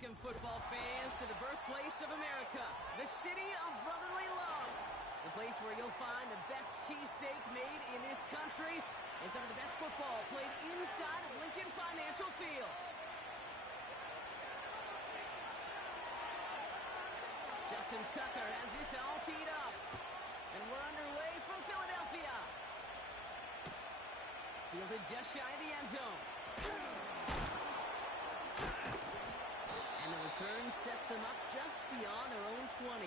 Welcome, football fans, to the birthplace of America, the city of brotherly love. The place where you'll find the best cheesesteak made in this country and some of the best football played inside of Lincoln Financial Field. Justin Tucker has this all teed up. And we're underway from Philadelphia. Fielded just shy of the end zone. And the return sets them up just beyond their own 20.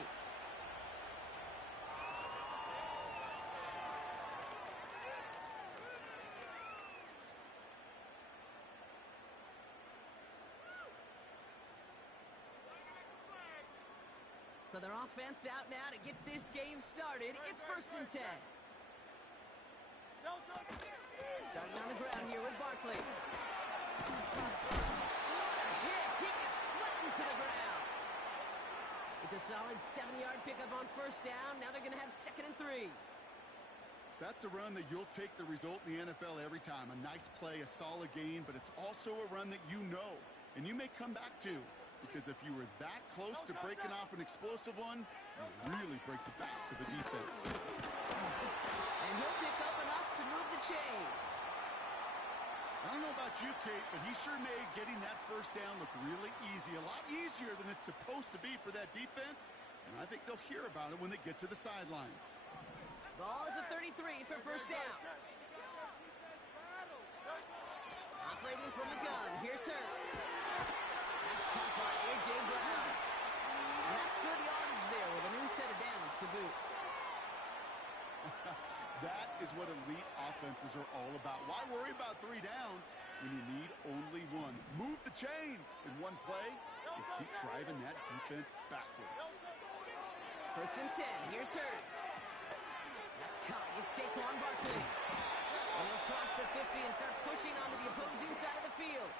So their offense out now to get this game started. It's 1st and 10. Starting on the ground here with Barkley. What a hit! He gets flattened to the ground. It's a solid 7-yard pickup on 1st down. Now they're going to have 2nd and 3. That's a run that you'll take the result in the NFL every time. A nice play, a solid gain, but it's also a run that you know, and you may come back to. Because if you were that close to breaking off an explosive one, you really break the backs of the defense. And he'll pick up enough to move the chains. I don't know about you, Kate, but he sure made getting that 1st down look really easy. A lot easier than it's supposed to be for that defense. And I think they'll hear about it when they get to the sidelines. Ball at the 33 for 1st down. Operating from the gun. Here's Hurts. That's caught by A.J. Brown. And that's good yardage there with a new set of downs to boot. That is what elite offenses are all about. Why worry about 3 downs when you need only 1? Move the chains in one play and keep driving that defense backwards. 1st and 10. Here's Hurts. That's caught. It's Saquon Barkley. And he'll cross the 50 and start pushing onto the opposing side of the field.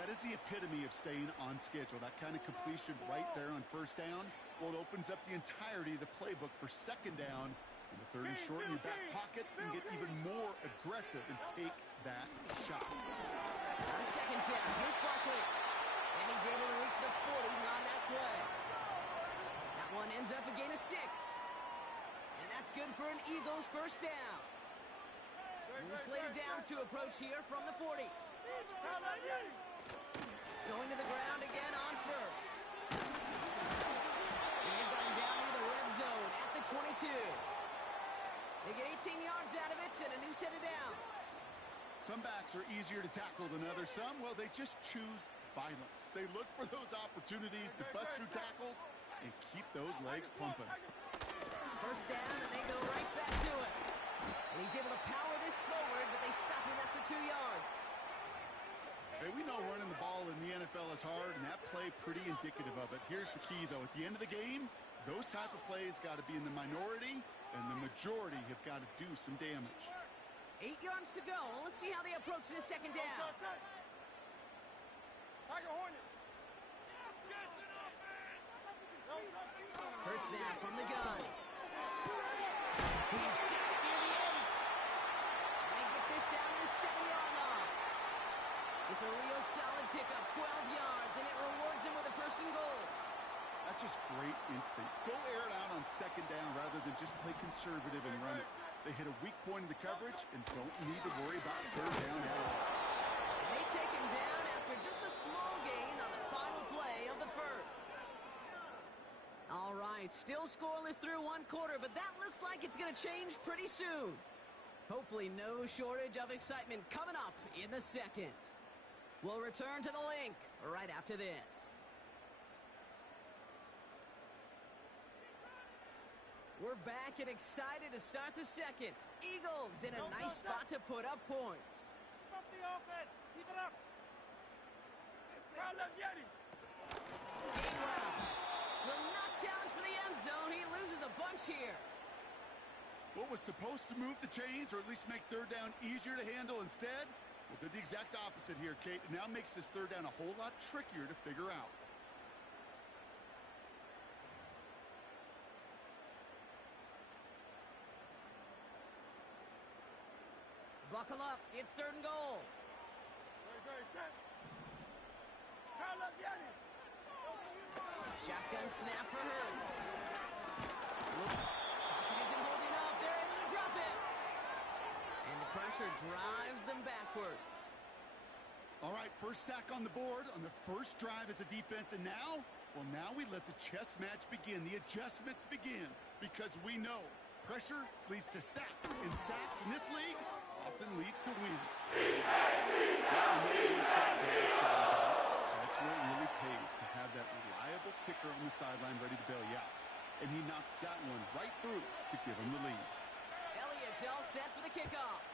That is the epitome of staying on schedule. That kind of completion right there on 1st down. Well, it opens up the entirety of the playbook for 2nd down. And the 3rd and short in your back pocket, and get even more aggressive and take that shot. On 2nd down, here's Barkley. And he's able to reach the 40 on that play. That one ends up a gain of 6. And that's good for an Eagles 1st down. New slate of downs to approach here from the 40. Going to the ground again on 1st. And they've got him down to the red zone at the 22. They get 18 yards out of it and a new set of downs. Some backs are easier to tackle than others. Some, well, they just choose violence. They look for those opportunities to bust through tackles and keep those legs pumping. 1st down, and they go right back to it. And he's able to power this forward, but they stop him after 2 yards. Hey, we know running the ball in the NFL is hard, and that play pretty indicative of it. Here's the key, though. At the end of the game, those type of plays got to be in the minority, and the majority have got to do some damage. 8 yards to go. Let's see how they approach this 2nd down. Hurts now from the gun. He's got it near the 8. And they get this down to the 7-yard line. It's a real solid pickup, 12 yards, and it rewards him with a 1st and goal. That's just great instincts. Go air it out on 2nd down rather than just play conservative and run it. They hit a weak point in the coverage and don't need to worry about 3rd down at all. And they take him down after just a small gain on the final play of the 1st. All right, still scoreless through 1 quarter, but that looks like it's going to change pretty soon. Hopefully no shortage of excitement coming up in the 2nd. We'll return to the link right after this. We're back and excited to start the 2nd. Eagles in a nice spot to put up points. Keep up the offense. Keep it up. Gainwell will not challenge for the end zone. He loses a bunch here. What was supposed to move the chains or at least make 3rd down easier to handle instead? Well, did the exact opposite here, Kate. It now makes this 3rd down a whole lot trickier to figure out. Buckle up. It's 3rd and goal. one snap for Hurts. Pocket isn't holding up. They're able to drop it. And the pressure drives them backwards. All right, first sack on the board on the first drive as a defense, and now, well, now we let the chess match begin, the adjustments begin, because we know pressure leads to sacks, and sacks in this league often leads to wins. That's where it really pays to have that reliable kicker on the sideline ready to bail you out. And he knocks that one right through to give him the lead. Elliott's all set for the kickoff.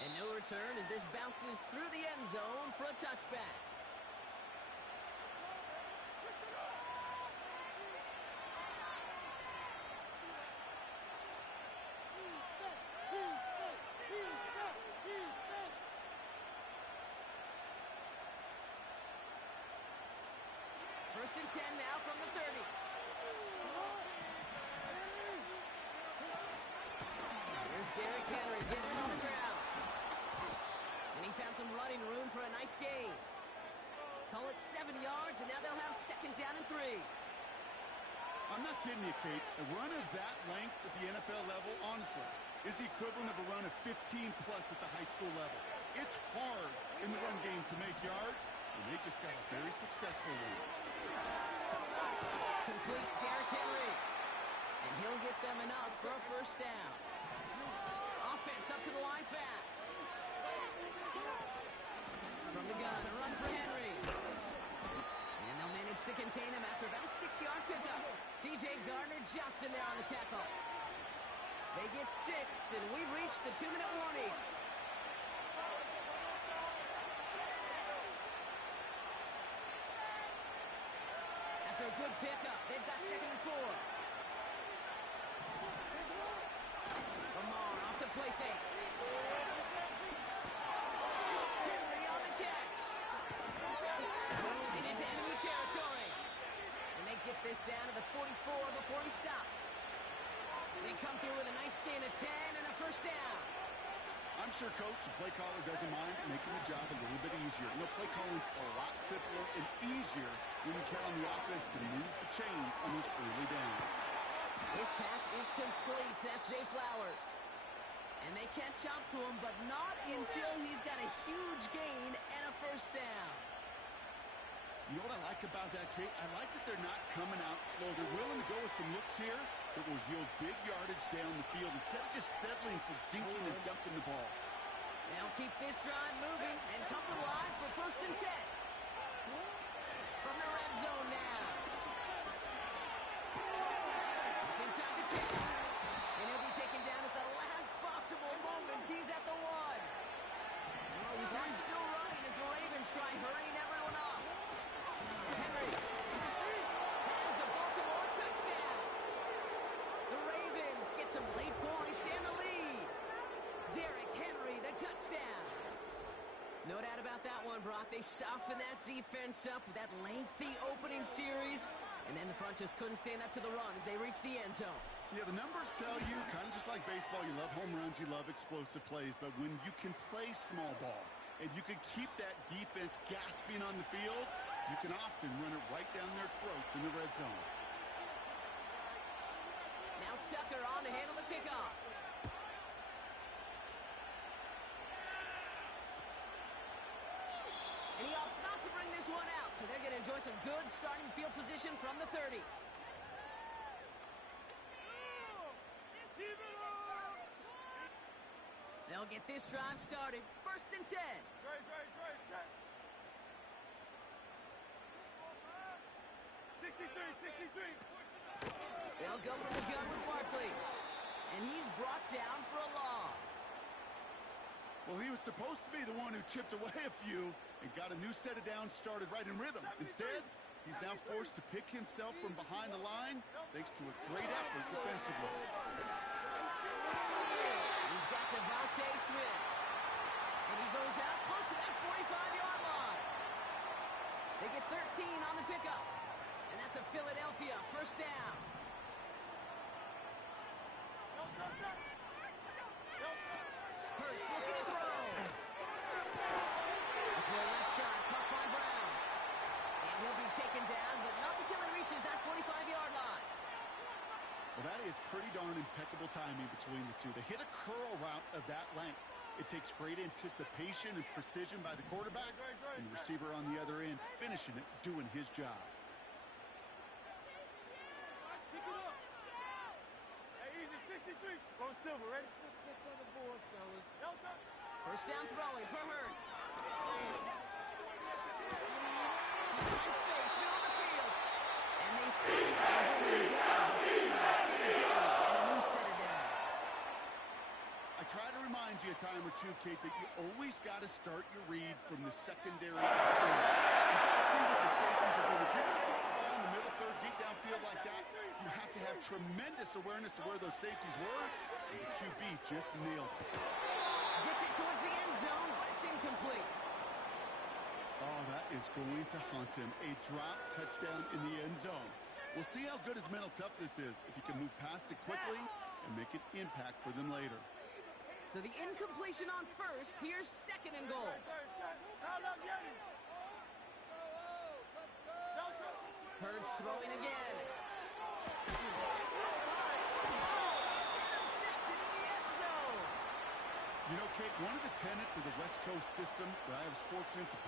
And no return as this bounces through the end zone for a touchback. First and 10 now from the 30. Here's Derrick Henry getting it on the ground. And he found some running room for a nice gain. Call it 7 yards, and now they'll have second down and 3. I'm not kidding you, Kate. A run of that length at the NFL level, honestly, is the equivalent of a run of 15-plus at the high school level. It's hard in the run game to make yards, and they just got a very successful one. Complete Derrick Henry. And he'll get them enough for a first down. Offense up to the line fast. From the gun, a run for Henry. And they'll manage to contain him after about a 6-yard pickup. C.J. Gardner-Johnson there on the tackle. They get 6, and we've reached the 2-minute warning. After a good pickup, they've got second and 4. Lamar off the play fake. Henry on the catch. Rolling into enemy territory. And they get this down to the 44 before he stopped. They come through with a nice gain of 10 and a first down. I'm sure Coach, the play caller, doesn't mind making the job a little bit easier. You know, play calling's a lot simpler and easier when you count on the offense to move the chains on those early downs. This pass is complete. That's Zay Flowers. And they catch up to him, but not until he's got a huge gain and a first down. You know what I like about that, Kate? I like that they're not coming out slow. They're willing to go with some looks here that will yield big yardage down the field instead of just settling for dinking and dunking the ball. They'll keep this drive moving and come to the line for first and 10. From the red zone now. It's inside the 10. And he'll be taken down at the last possible moment. He's at the 1. Clock's still running as the Ravens try hurrying everyone up. Henry has the Baltimore touchdown. The Ravens get some late points and the lead. Derrick Henry, the touchdown. No doubt about that one, Brock. They softened that defense up with that lengthy opening series, and then the front just couldn't stand up to the run as they reached the end zone. Yeah, the numbers tell you, kind of just like baseball, you love home runs, you love explosive plays, but when you can play small ball and you can keep that defense gasping on the field, you can often run it right down their throats in the red zone. Now Tucker on to handle the kickoff. And he opts not to bring this one out, so they're going to enjoy some good starting field position from the 30. They'll get this drive started. First and 10. Great. 63. They'll go from the gun with Barkley. And he's brought down for a loss. Well, he was supposed to be the one who chipped away a few and got a new set of downs started right in rhythm. Instead, he's now forced to pick himself from behind the line thanks to a great effort defensively. He's got Devontae Smith. And he goes out close to that 45-yard line. They get 13 on the pickup. And that's a Philadelphia first down. Hurts looking to throw. Up the left side, caught by Brown. is pretty darn impeccable timing between the two. They hit a curl route of that length. It takes great anticipation and precision by the quarterback, and the receiver on the other end finishing it, doing his job. Pick it up. Hey, easy, 63. Go silver, ready? Still six on the board, fellas. Delta. First down throwing for Hurts. He finds space, middle of the field. And they finally bring him down, but that is a big gain and a new set of downs. I try to remind you a time or two, Kate, that you always got to start your read from the secondary. You got to see what the safeties are doing. If you're going to throw a ball in the middle third, deep downfield like that, you have to have tremendous awareness of where those safeties were, and the QB just nailed it. Gets it towards the end zone, but it's incomplete. Oh, that is going to haunt him. A drop touchdown in the end zone. We'll see how good his mental toughness is, if he can move past it quickly and make an impact for them later. So the incompletion on first. Here's second and goal. Foul up, Yanni. Delta. Hurts throwing again. Oh, my. It's intercepted in the end zone. You know, Kate, one of the tenets of the West Coast system that I was fortunate to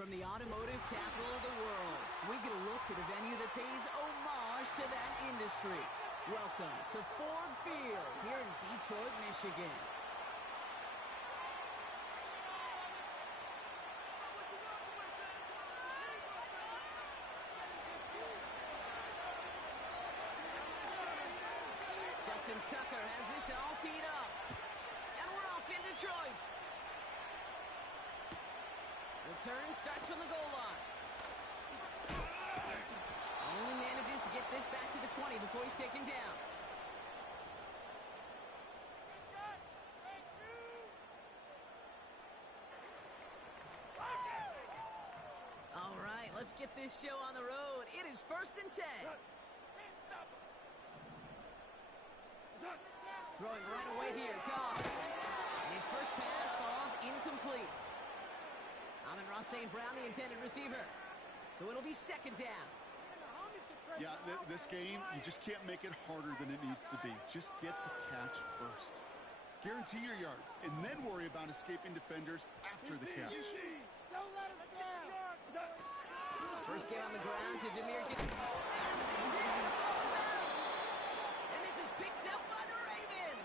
From the automotive capital of the world, we get a look at a venue that pays homage to that industry. Welcome to Ford Field here in Detroit, Michigan. Justin Tucker has this all teed up. And we're off in Detroit. Return starts from the goal line. Only manages to get this back to the 20 before he's taken down. All right, let's get this show on the road. It is 1st and 10. Throwing right away here, Cobb. And his first pass falls incomplete. Amon-Ra St. Brown, the intended receiver. So it'll be 2nd down. Yeah, this game, you just can't make it harder than it needs to be. Just get the catch first. Guarantee your yards, and then worry about escaping defenders after the catch. Don't let us down. First game on the ground to Jameer Gibbs. And the ball is out. And this is picked up by the Ravens.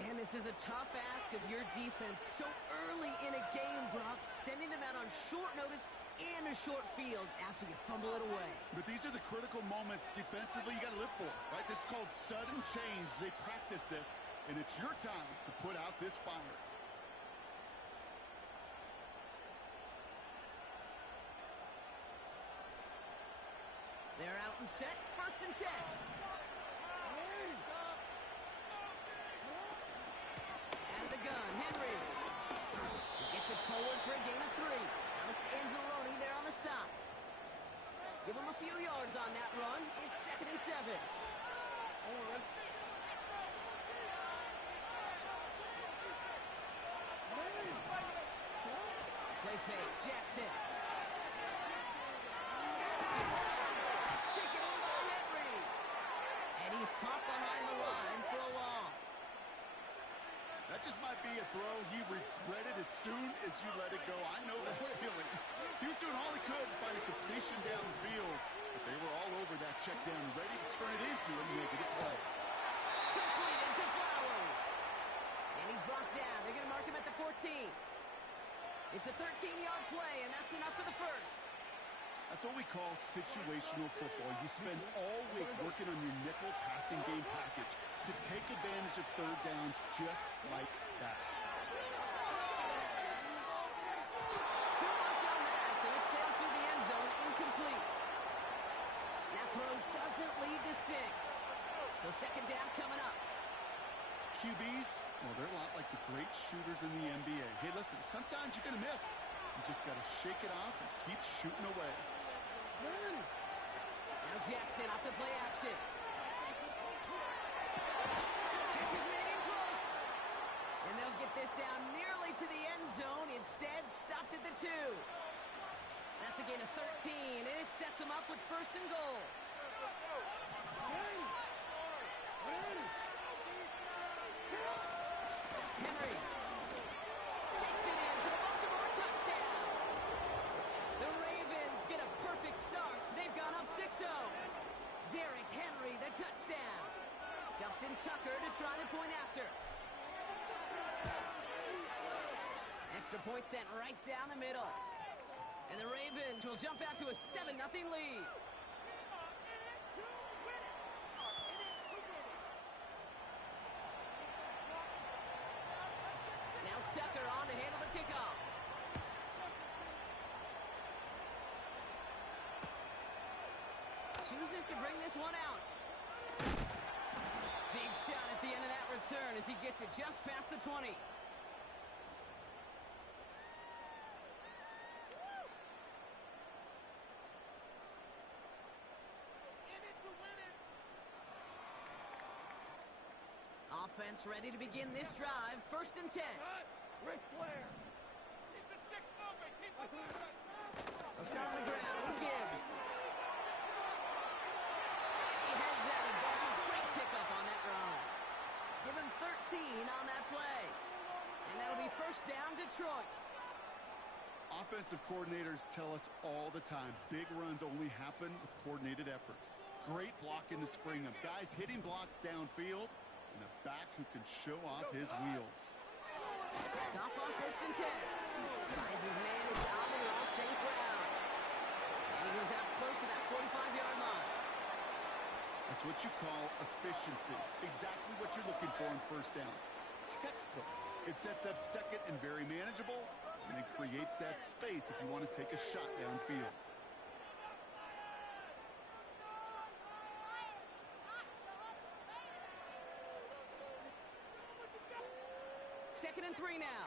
Man, this is a tough ask of your defense so early in a game, Brock, sending them out on short notice and a short field after you fumble it away. But these are the critical moments defensively you got to live for, right? This is called sudden change. They practice this, and it's your time to put out this fire. They're out and set, 1st and 10. Out of the gun, Henry. He gets it forward for a gain of 3. Alex Anzalone there on the stop. Give him a few yards on that run. It's 2nd and 7. Play fake, Jackson. It's taken in by Henry. And he's caught behind the line for a loss. That just might be a throw he regretted as soon as you let it go. I know that feeling. He was doing all he could to find a completion down the field, but they were all over that check down, ready to turn it into a negative play. Completed to Flowers. And he's brought down. They're going to mark him at the 14. It's a 13-yard play, and that's enough for the first. That's what we call situational football. You spend all week working on your nickel passing game package to take advantage of third downs just like that. Too much on that, so it sails through the end zone, incomplete. That throw doesn't lead to 6. So 2nd down coming up. QBs, well, they're a lot like the great shooters in the NBA. Hey, listen, sometimes you're going to miss. You just got to shake it off and keep shooting away. Now Jackson off the play action. Catch is made in close. And they'll get this down nearly to the end zone. Instead, stopped at the 2. That's a gain of 13, and it sets them up with 1st and goal. Henry takes it in for the Baltimore touchdown. The Ravens get a perfect start. They've gone up 6-0. Derrick Henry, the touchdown. Justin Tucker to try the point after. Extra point sent right down the middle. And the Ravens will jump out to a 7-0 lead. Now Tucker on to handle the kickoff. Chooses to bring this one out. Big shot at the end of that return as he gets it just past the 20. Offense ready to begin this drive. 1st and 10. Ric Flair. Keep the sticks moving. Keep the moving. They'll start on the ground with Gibbs. And he heads out of bounds. Great pickup on that run. Give him 13 on that play. And that'll be 1st down, Detroit. Offensive coordinators tell us all the time, big runs only happen with coordinated efforts. Great blocking to spring them. Guys hitting blocks downfield, and a back who can show off his wheels. Goff on 1st and 10. Finds his man. It's Amon-Ra St. Brown. And he goes out close to that 45-yard line. That's what you call efficiency. Exactly what you're looking for on 1st down. Textbook. It sets up 2nd and very manageable, and it creates that space if you want to take a shot downfield. 2nd and 3 now.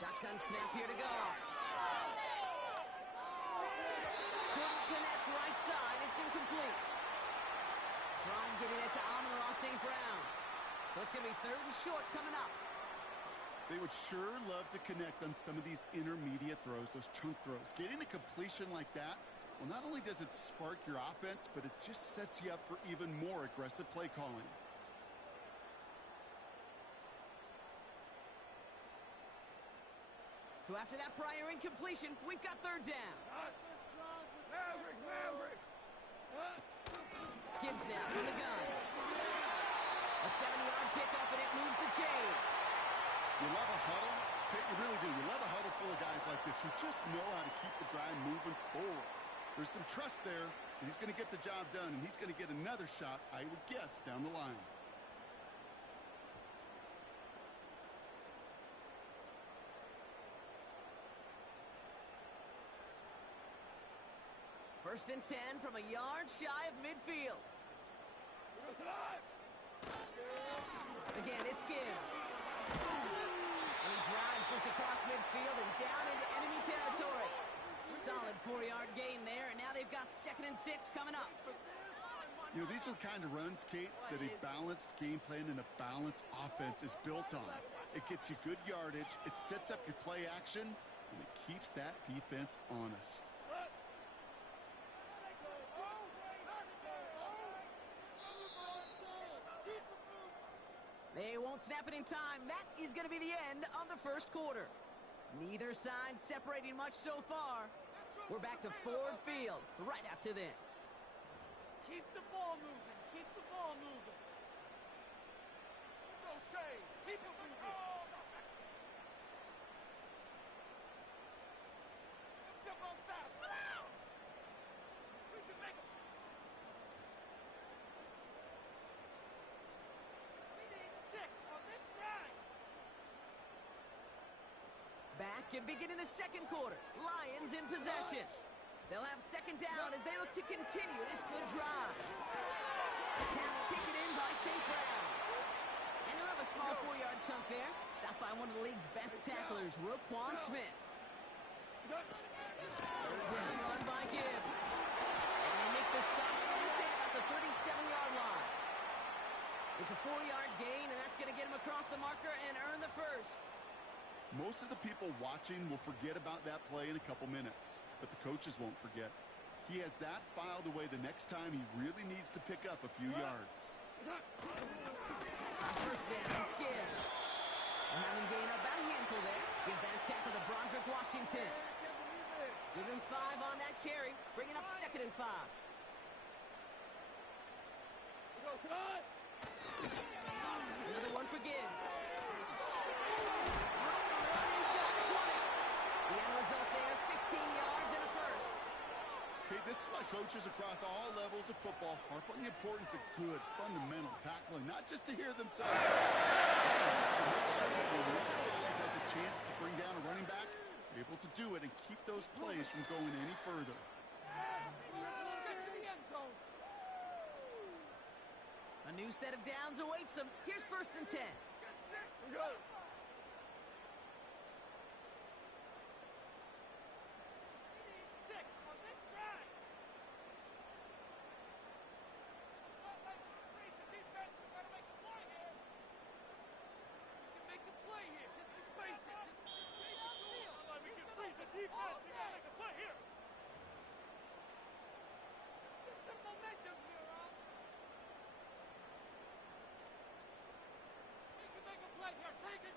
Shotgun snap here to go. Couldn't connect right side. It's incomplete. Trying getting it to Amon-Ra St. Brown. So it's going to be 3rd and short coming up. They would sure love to connect on some of these intermediate throws, those chunk throws. Getting a completion like that, well, not only does it spark your offense, but it just sets you up for even more aggressive play calling. So after that prior incompletion, we've got 3rd down. Gibbs now from the gun. A 70-yard pickup, and it moves the chains. You love a huddle? You really do. You love a huddle full of guys like this who just know how to keep the drive moving forward. There's some trust there, and he's going to get the job done, and he's going to get another shot, I would guess, down the line. First and 10 from a yard shy of midfield. Again, it's Gibbs. And he drives this across midfield and down into enemy territory. Solid 4-yard gain there, and now they've got 2nd and 6 coming up. You know, these are the kind of runs, Kate, that a balanced game plan and a balanced offense is built on. It gets you good yardage, it sets up your play action, and it keeps that defense honest. They won't snap it in time. That is going to be the end of the 1st quarter. Neither side separating much so far. We're back to Ford Field right after this. Keep the ball moving. Keep the ball moving. Those chains. Keep it moving. Jump on stop. Come out. We can make it. We need 6 on this drive. Back and beginning the 2nd quarter. Lions in possession. They'll have 2nd down as they look to continue this good drive. Pass taken in by St. Brown. And he'll have a small 4-yard chunk there. Stopped by one of the league's best tacklers, Roquan Smith. 3rd down run by Gibbs. And they make the stop, say, about the 37-yard line. It's a 4-yard gain, and that's going to get him across the marker and earn the 1st. Most of the people watching will forget about that play in a couple minutes, but the coaches won't forget. He has that filed away the next time he really needs to pick up a few yards. On 1st down, it's Gibbs. We'll have him gain about a handful there. Give that tackle to Broderick Washington. Give him 5 on that carry, bringing up 2nd and 5. Another one for Gibbs. The end result there, 15 yards and a 1st. Okay, this is why coaches across all levels of football harp on the importance of good, fundamental tackling, not just to hear themselves talk, but to make sure that when one of the guys has a chance to bring down a running back, they're able to do it and keep those plays from going any further. A new set of downs awaits them. Here's 1st and 10. Take it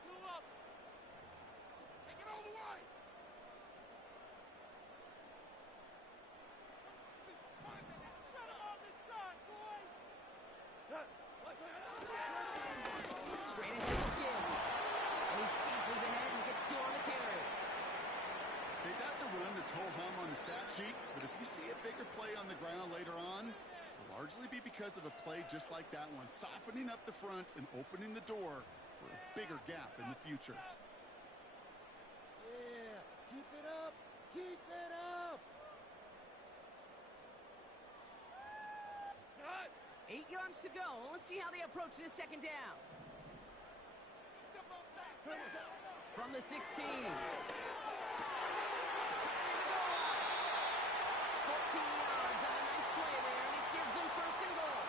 bigger play on the ground later on will largely be because of a play just like that one, softening up the front and opening the door for a bigger gap in the future. Yeah, keep it up. Keep it up. 8 yards to go. Let's see how they approach this second down. From the 16. 14 yards on a nice play there, and it gives them first and goal.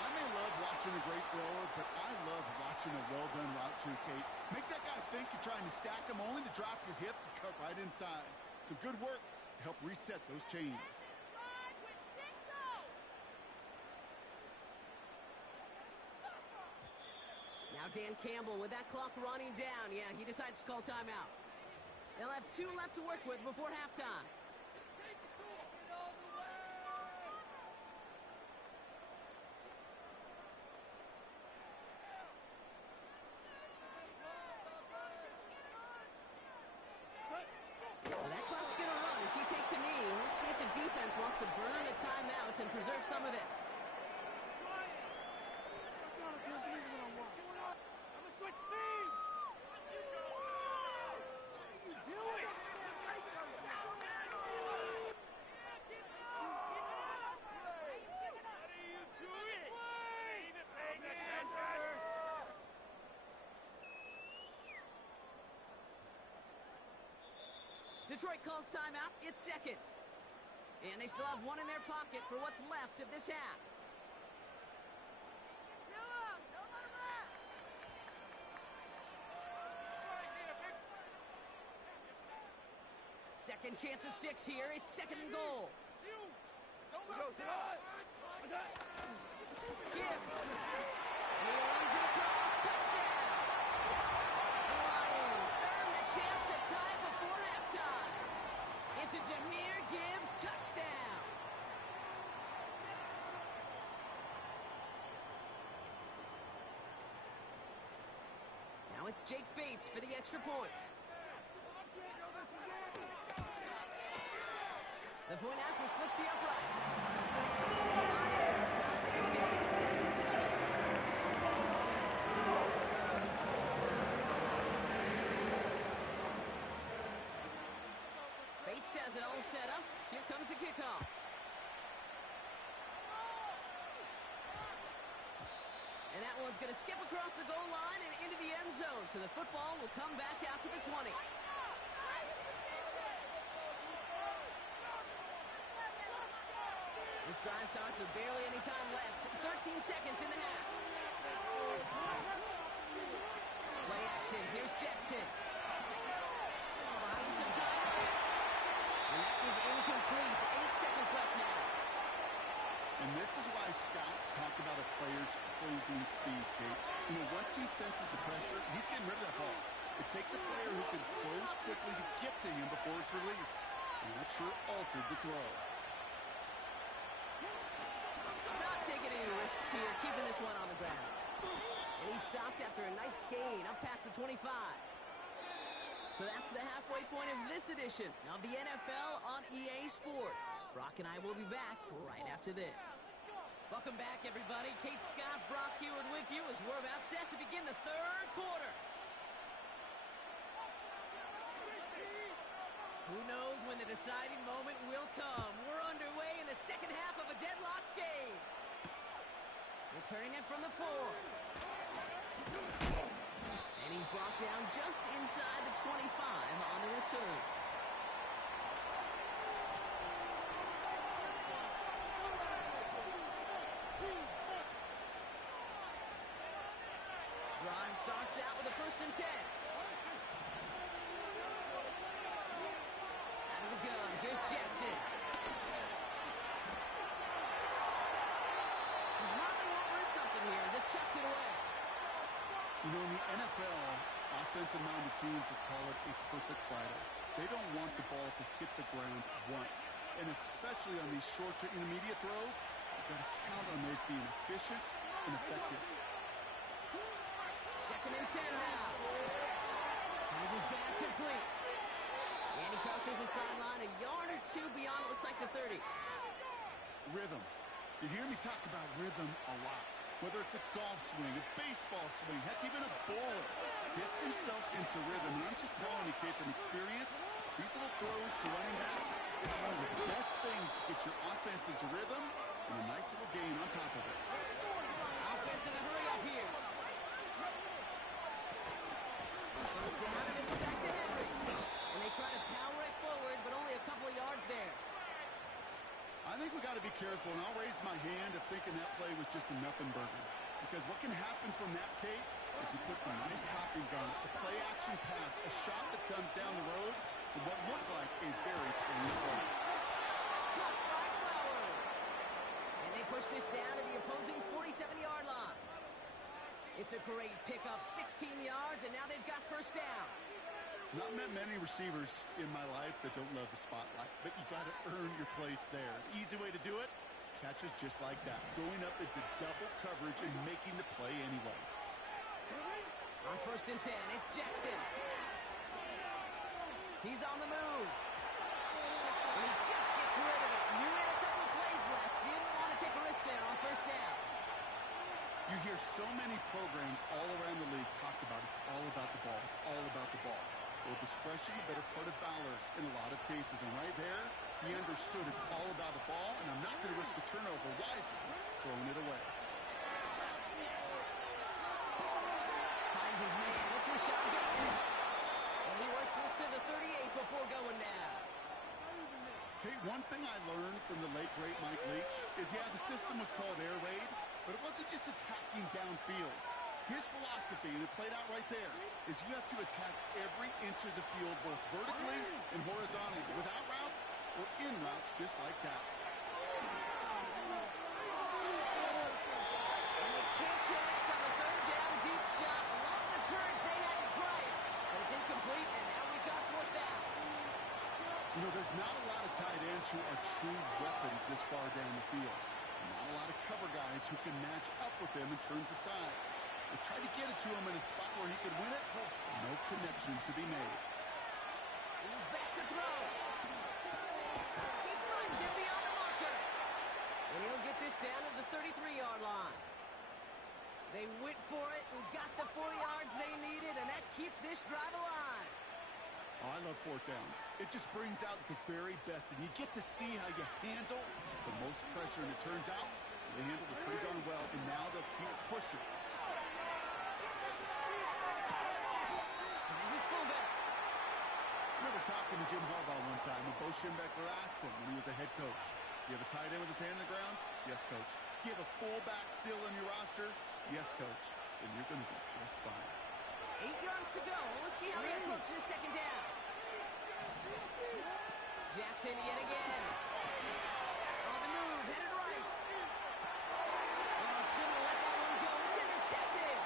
I may love watching a great thrower, but I love watching a well-done route too, Kate. Make that guy think you're trying to stack him only to drop your hips and cut right inside. Some good work to help reset those chains. Now Dan Campbell with that clock running down. Yeah, he decides to call timeout. They'll have 2 left to work with before halftime. Well, that clock's going to run as he takes a knee. We'll see if the defense wants to burn a timeout and preserve some of it. Detroit calls timeout. It's second. And they still have 1 in their pocket for what's left of this half. Second chance at 6 here. It's second and goal. Gibbs. And he runs it across. Touchdown. The Lions earn the chance to tie before halftime. It's a Jahmyr Gibbs touchdown. Now it's Jake Bates for the extra point. The point after splits the uprights. The Lions tie this game 7-7. Bates has it all set up. Here comes the kickoff. And that one's going to skip across the goal line and into the end zone. So the football will come back out to the 20. This drive starts with barely any time left. 13 seconds in the half. Play action. Here's Jackson. Buying some time left. And that is incomplete. 8 seconds left now. And this is why scouts talk about a player's closing speed, Kate. You know, once he senses the pressure, he's getting rid of that ball. It takes a player who can close quickly to get to him before it's released. And that sure altered the throw. Not taking any risks here, keeping this one on the ground. And he stopped after a nice gain up past the 25. So that's the halfway point of this edition of the NFL on EA Sports. Brock and I will be back right after this. Welcome back, everybody. Kate Scott, Brock Heward with you as we're about set to begin the third quarter. Who knows when the deciding moment will come? We're underway in the second half of a deadlocked game. Returning it from the 4. And he's brought down just inside the 25 on the return. Drive starts out with a 1st and 10. Out of the gun, here's Jackson. He's probably won't risk something here and just chucks it away. You know, in the NFL, offensive-minded teams would call it a perfect Friday. They don't want the ball to hit the ground once. And especially on these short to intermediate throws, you've got to count on those being efficient and effective. 2nd and 10 now. Has his back complete. And he crosses the sideline a yard or two beyond, it looks like the 30. Rhythm. You hear me talk about rhythm a lot. Whether it's a golf swing, a baseball swing, heck, even a bowler gets himself into rhythm. And I'm just telling you, kid, from experience, these little throws to running backs, it's one of the best things to get your offense into rhythm and a nice little gain on top of it. Offense in the hurry up here. First down, and it's back to Henry. And they try to power it forward, but only a couple of yards there. I think we got to be careful, and I'll raise my hand of thinking that play was just a nothing burger. Because what can happen from that, Kate, is you put some nice toppings on it. A play-action pass, a shot that comes down the road for what looked like a very clean play. Caught by Flowers. And they push this down to the opposing 47-yard line. It's a great pickup, 16 yards, and now they've got first down. Not met many receivers in my life that don't love the spotlight, but you got to earn your place there. Easy way to do it, catches just like that. Going up into double coverage and making the play anyway. On first and 10, it's Jackson. He's on the move. And he just gets rid of it. You had a couple of plays left. Didn't want to take a risk there on first down. You hear so many programs all around the league talk about it's all about the ball. It's all about the ball. Well, discretion, the better part of valor in a lot of cases. And right there, he understood it's all about the ball, and I'm not going to risk a turnover wisely, throwing it away. Finds his man. It's Rashad Bateman. And he works this to the 38 before going down. Okay, one thing I learned from the late, great Mike Leach is, yeah, the system was called air raid, but it wasn't just attacking downfield. His philosophy, and it played out right there, is you have to attack every inch of the field, both vertically and horizontally, without routes or in routes, just like that. And they can't connect on the third down deep shot. Love the courage they had to try it, but it's incomplete, and now we've got fourth down. You know, there's not a lot of tight ends who are true weapons this far down the field. Not a lot of cover guys who can match up with them in terms of size. They tried to get it to him in a spot where he could win it. No connection to be made. He's back to throw. He finds him beyond the marker. And he'll get this down to the 33-yard line. They went for it and got the 4 yards they needed, and that keeps this drive alive. Oh, I love fourth downs. It just brings out the very best, and you get to see how you handle the most pressure, and it turns out they handled it pretty darn well, and now they'll keep pushing. Finds his fullback. I remember talking to Jim Harbaugh one time when Bo Schembechler asked him when he was a head coach, you have a tight end with his hand in the ground? Yes, coach. You have a fullback still in your roster? Yes, coach. Then you're going to be just fine. 8 yards to go. Let's see how they approach this second down. Jackson yet again. On the move, headed right. Oh, shouldn't have let that one go. It's intercepted.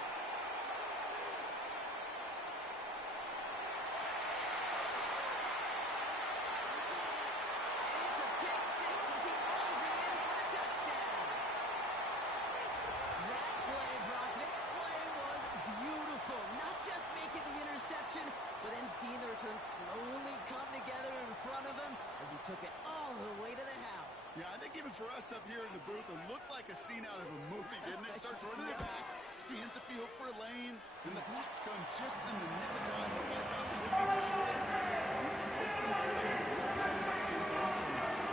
And it's a pick six as he runs it in for a touchdown. That play, Brock, that play was beautiful. Not just making the interception, but then seeing the return slowly come together in front of him as he took it all the way to the house. Yeah, I think even for us up here in the booth, it looked like a scene out of a movie, didn't it? Starts running it back, scans the field for a lane, and the blocks come just in the nick of time to wipe out the would-be tacklers. He's in open space, nothing but the end zone for him.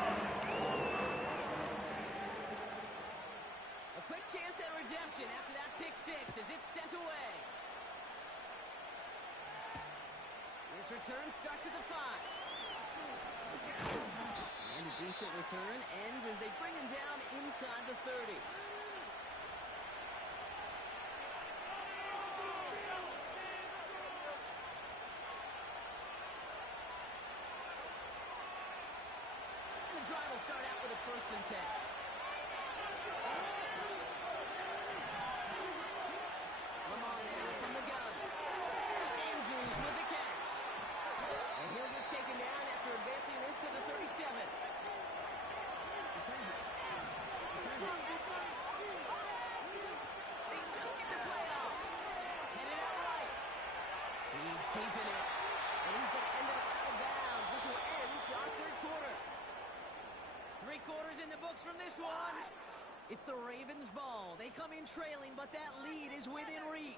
A quick chance at redemption after that pick six as it's sent away. This return starts at the 5. And a decent return ends as they bring him down inside the 30. And the drive will start out with a first and 10. Lamar now from the gun. Andrews with the catch. And he'll get taken down after advancing this to the 37. They just get the play off. Headed out right. He's keeping it. And he's going to end up out of bounds with turnovers in the books from this one. It's the Ravens' ball. They come in trailing, but that lead is within reach.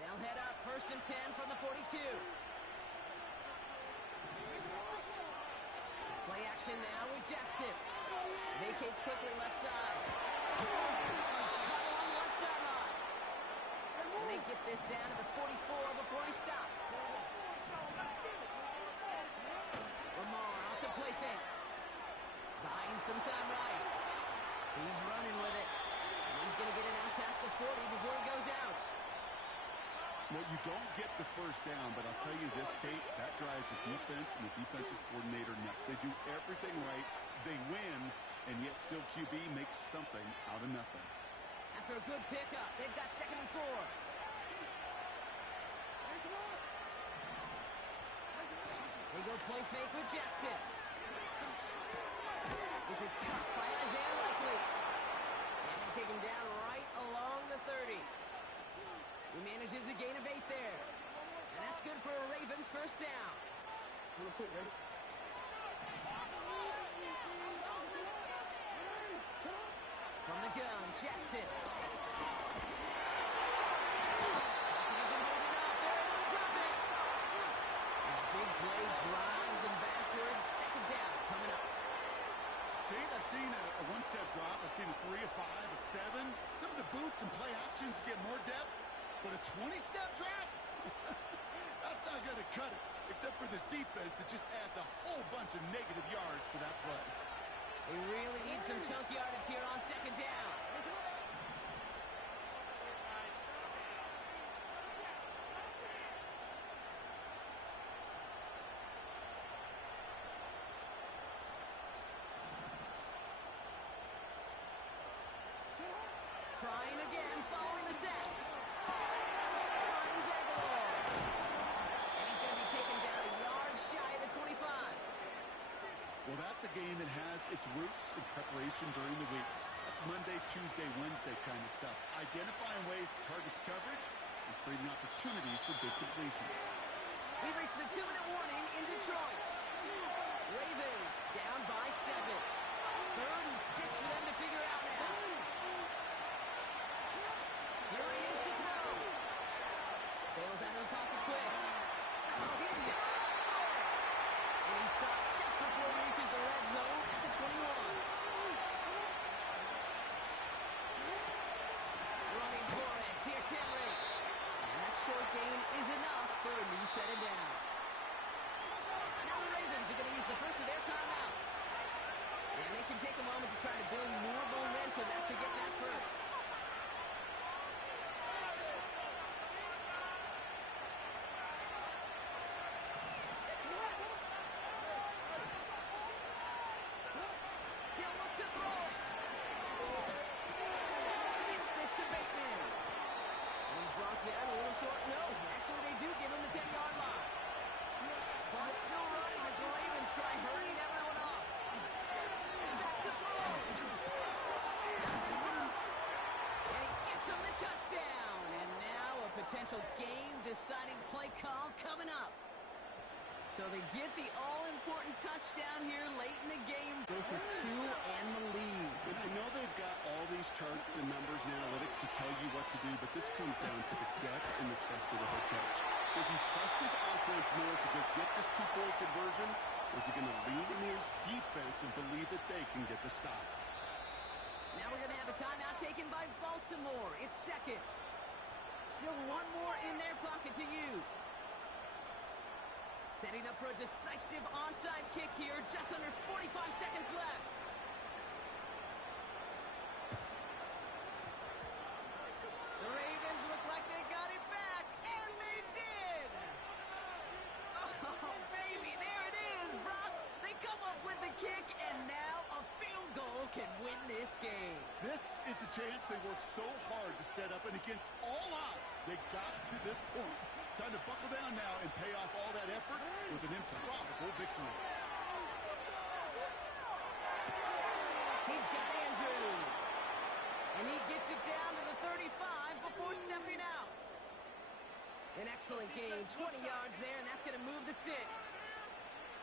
They'll head up 1st and 10 from the 42. Play action now with Jackson. Vacates quickly left side. He's cut along left sideline. And they get this down to the 44 before he stopped. Lamar off the play fake. Buying some time right. He's running with it. And he's going to get it out past the 40 before he goes out. Well, you don't get the first down, but I'll tell you this, Kate, that drives the defense and the defensive coordinator nuts. They do everything right, they win, and yet still QB makes something out of nothing. After a good pickup, they've got 2nd and 4. They go play fake with Jackson. This is caught by Isaiah Likely. And they take him down right along the 30. He manages a gain of 8 there. And that's good for a Ravens first down. From the gun, Jackson. Big play drives them backwards. 2nd down coming up. Kate, I've seen a one-step drop. I've seen a 3, a 5, a 7. Some of the boots and play actions get more depth, but a 20-step drop? That's not going to cut it. Except for this defense, it just adds a whole bunch of negative yards to that play. They really need some chunk yardage here on 2nd down. Trying again, following the set. Finds Aguilar. And he's going to be taken down a yard shy of the 25. Well, that's a game that has its roots in preparation during the week. That's Monday, Tuesday, Wednesday kind of stuff. Identifying ways to target the coverage and creating opportunities for big completions. We've reached the 2-minute warning in Detroit. Ravens down by 7. 3rd and 6 for them to figure out now. Here he is to throw. Bails out of the pocket quick. Oh, he's got it. And he stopped just before he reaches the red zone at the 21. Running for it. Here's Henry. And that short gain is enough for a new set of down. Now the Ravens are going to use the first of their timeouts. And they can take a moment to try to build more momentum after getting that first. Down a little short. No, actually they do give him the 10-yard line. Clock's still running as the Ravens try hurrying everyone up. Back to throw. And he gets him the touchdown. And now a potential game-deciding play call coming up. So they get the all-important touchdown here late in the game. Go for 2 and the lead. And I know they've got all these charts and numbers and analytics to tell you what to do, but this comes down to the gut and the trust of the head coach. Does he trust his offense more to go get this 2-point conversion, or is he going to lean in his defense and believe that they can get the stop? Now we're going to have a timeout taken by Baltimore. It's 2nd. Still one more in their pocket to use. Setting up for a decisive onside kick here. Just under 45 seconds left. The Ravens look like they got it back, and they did! Oh, baby, there it is, Brock. They come up with the kick, and now a field goal can win this game. This is the chance they worked so hard to set up, and against all odds, they got to this point. Time to buckle down now and pay off all that effort with an improbable victory. He's got Andrew. And he gets it down to the 35 before stepping out. An excellent gain, 20 yards there, and that's going to move the sticks.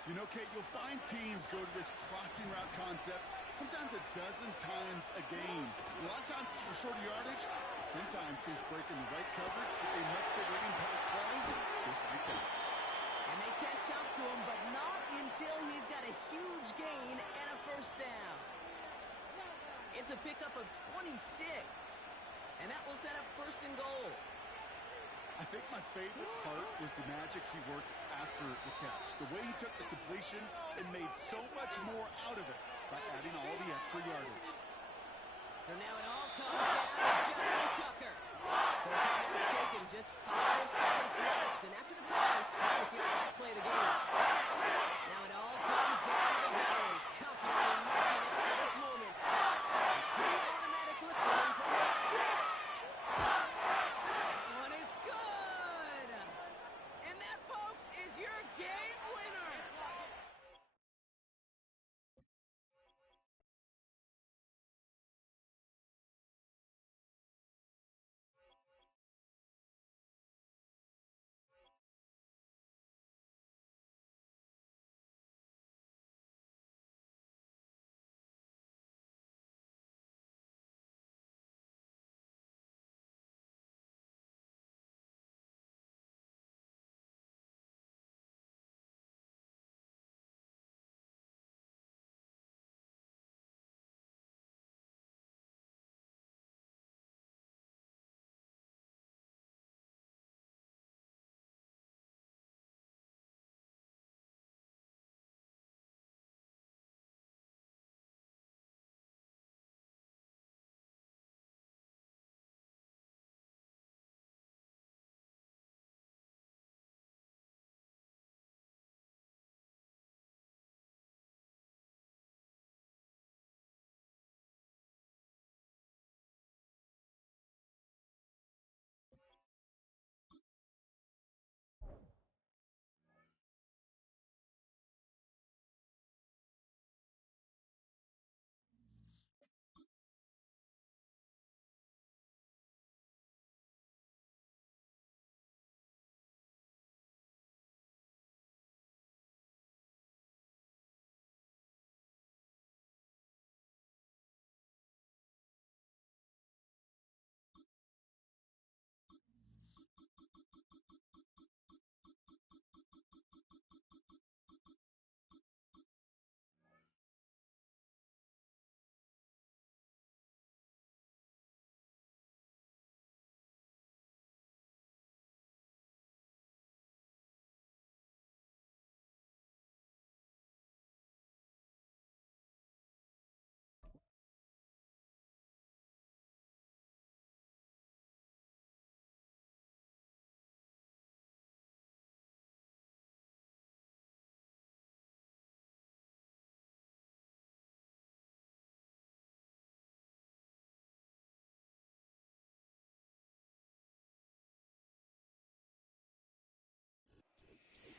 You know, Kate, you'll find teams go to this crossing route concept sometimes a dozen times a game. A lot of times it's for shorter yardage, but sometimes teams breaking the right coverage for a much bigger impact play, just like that. And they catch up to him, but not until he's got a huge gain and a first down. It's a pickup of 26, and that will set up first and goal. I think my favorite part was the magic he worked after the catch. The way he took the completion and made so much more out of it by adding all the extra yardage. So now it all comes down to Justin Tucker. So timeout's taken, just 5 seconds left. And after the pause, we'll see our last play of the game. Now it all comes down to the veteran, confidently marching out for this moment. A pretty automatic look for him from the left. That one is good. And that, folks, is your game winner.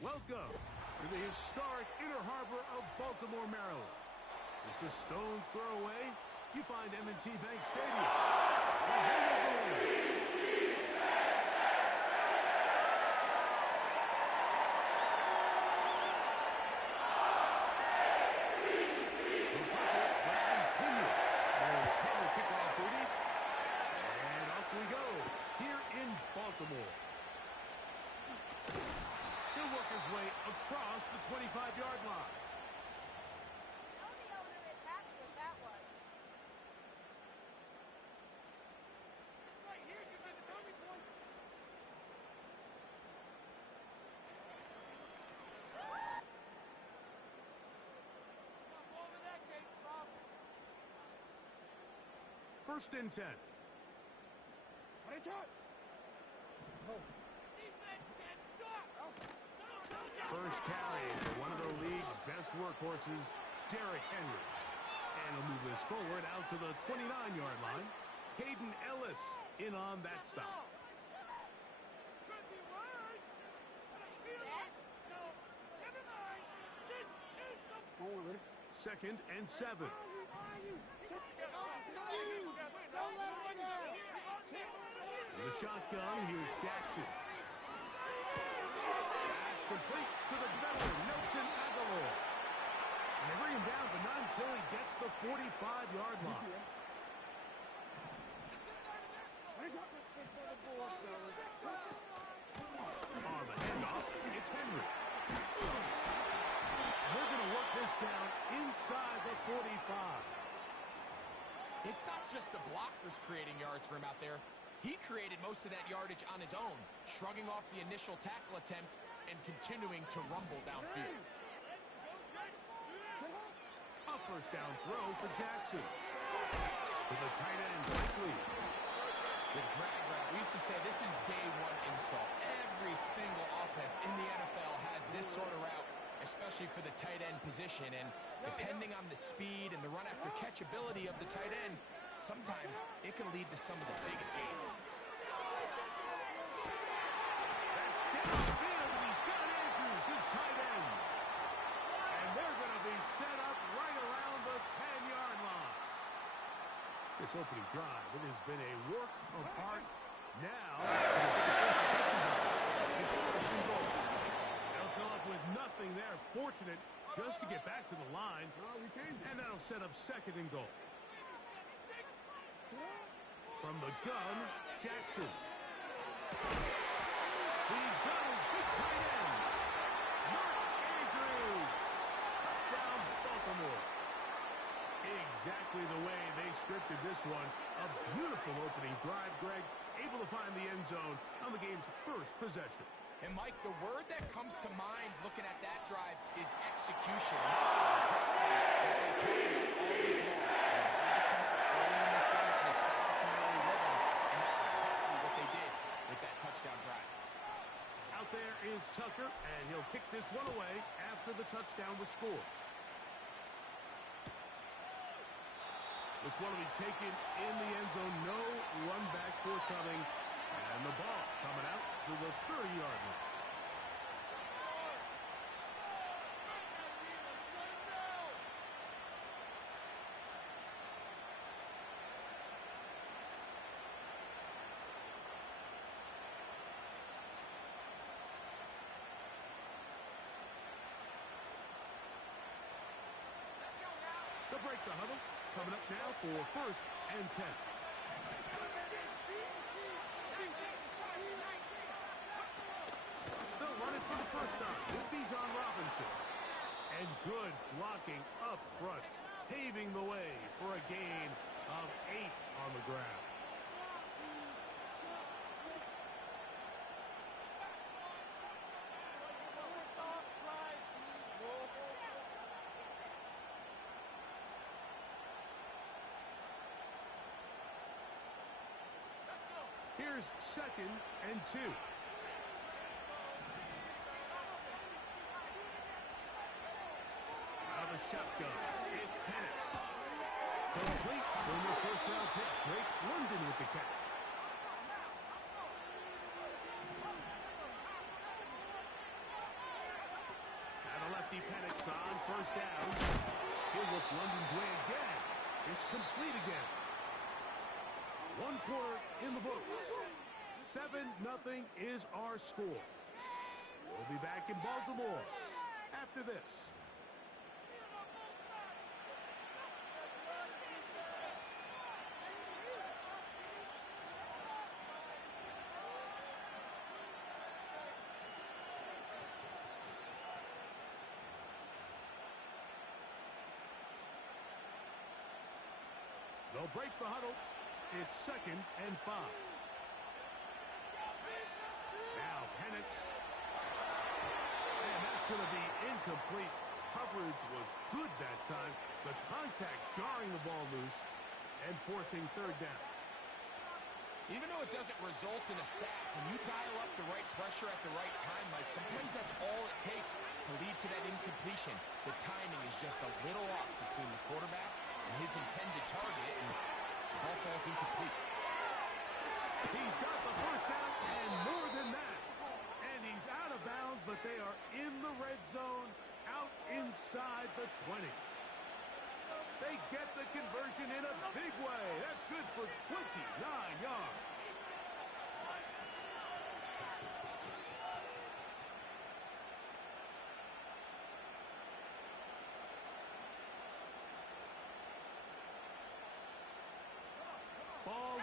Welcome to the historic Inner Harbor of Baltimore, Maryland. Just a stone's throw away, you find M&T Bank Stadium. The home of the Rams. Kickoff duties. And off we go here in Baltimore. He'll work his way across the 25-yard line. How the owner is happy with that one. This right here could be the turning point. Not more than that, Kate. Problem. First and 10. Defense can't stop. First carry for one of the league's best workhorses, Derrick Henry. And he'll move this forward out to the 29-yard line. Hayden Ellis in on that stop. Could be worse. But I feel like no. Never mind. This is the. Second and 7. Don't let him In the shotgun, here's Jackson. complete to the veteran, Nelson Aguilar. And they bring him down, but not until he gets the 45-yard line. On the handoff, it's Henry. And they're going to work this down inside the 45. It's not just the blockers creating yards for him out there. He created most of that yardage on his own, shrugging off the initial tackle attempt and continuing to rumble downfield. A first down throw for Jackson. To the tight end, Blakely. The drag route, we used to say this is day one install. Every single offense in the NFL has this sort of route, especially for the tight end position. And depending on the speed and the run after catch ability of the tight end, sometimes it can lead to some of the biggest gains. That's downfield, and he's got Andrews, his tight end. And they're going to be set up right around the 10-yard line. This opening drive, it has been a work of art. Now, they'll come up with nothing there. Fortunate just to get back to the line. And that'll set up second and goal. From the gun, Jackson. He's got his big tight end, Mark Andrews. Touchdown, Baltimore. Exactly the way they scripted this one. A beautiful opening drive, Greg. Able to find the end zone on the game's first possession. And, Mike, the word that comes to mind looking at that drive is execution. And that's exactly what they talked about all week long. They wanted to come out early in this game and establish an early rhythm, and that's exactly what they did with that touchdown drive. Out there is Tucker, and he'll kick this one away after the touchdown was scored. This one will be taken in the end zone. No run back forthcoming. And the ball coming out to the 30-yard line. They'll break the huddle. Coming up now for first and 10. They'll run it for the first time with Bijan Robinson. And good blocking up front, paving the way for a gain of 8 on the ground. Here's second and 2. Out of the shotgun, it's Penix. Complete from the first-round pick. Drake London with the catch. And a lefty Penix on first down. He'll look London's way again. It's complete again. One quarter in the books. 7-0 is our score. We'll be back in Baltimore after this. They'll break the huddle. It's second and 5. Now Penix. And that's going to be incomplete. Coverage was good that time. The contact jarring the ball loose and forcing third down. Even though it doesn't result in a sack, when you dial up the right pressure at the right time, Mike, sometimes that's all it takes to lead to that incompletion. The timing is just a little off between the quarterback and his intended target, and the ball falls incomplete. He's got the first down and more than that. And he's out of bounds, but they are in the red zone, out inside the 20. They get the conversion in a big way. That's good for 29 yards.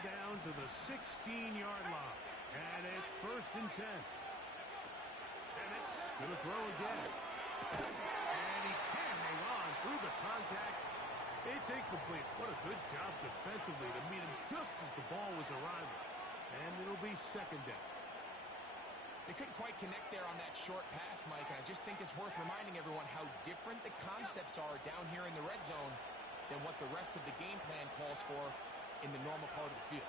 down to the 16-yard line. And it's 1st and 10. Penix going to throw again. And he can't hang on through the contact. It's incomplete. What a good job defensively to meet him just as the ball was arriving. And it'll be 2nd down. They couldn't quite connect there on that short pass, Mike, and I just think it's worth reminding everyone how different the concepts are down here in the red zone than what the rest of the game plan calls for in the normal part of the field.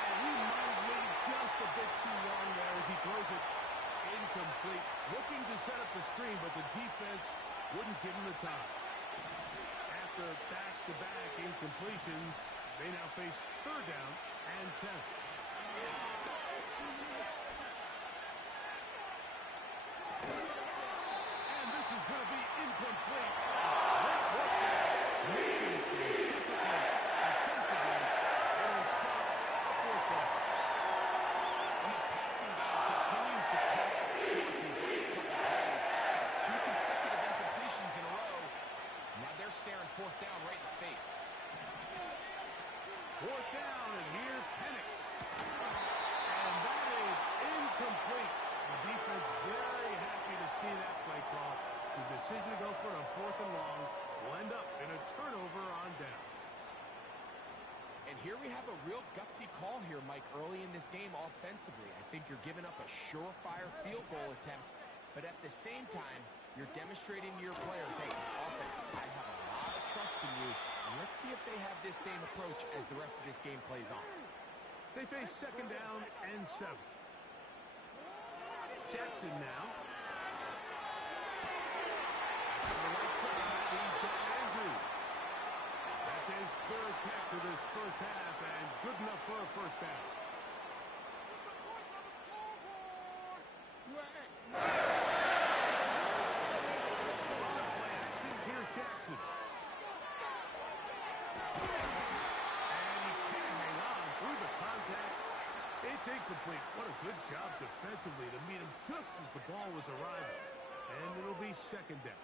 And he might have waited just a bit too long there as he throws it incomplete. Looking to set up the screen, but the defense wouldn't give him the time. After back-to-back incompletions, they now face 3rd down and 10. And this is going to be incomplete. Great work there. Making things difficult defensively. It'll set up a 4th down. And this passing game continues to come up short these last couple plays. That's 2 consecutive incompletions in a row. Now they're staring 4th down right in the face. 4th down, and here's Penix. And that is incomplete. The defense very happy to see that play call. The decision to go for a 4th and long will end up in a turnover on downs. And here we have a real gutsy call here, Mike, early in this game offensively. I think you're giving up a surefire field goal attempt, but at the same time, you're demonstrating to your players, hey, offense, I have a lot of trust in you, and let's see if they have this same approach as the rest of this game plays on. They face 2nd down and 7. Jackson now. To the right side, he's got Andrews. That's his 3rd catch of this 1st half, and good enough for a 1st down. Play action, here's Jackson. And he can't hang on through the contact. It's incomplete. What a good job defensively to meet him just as the ball was arriving. And it'll be 2nd down.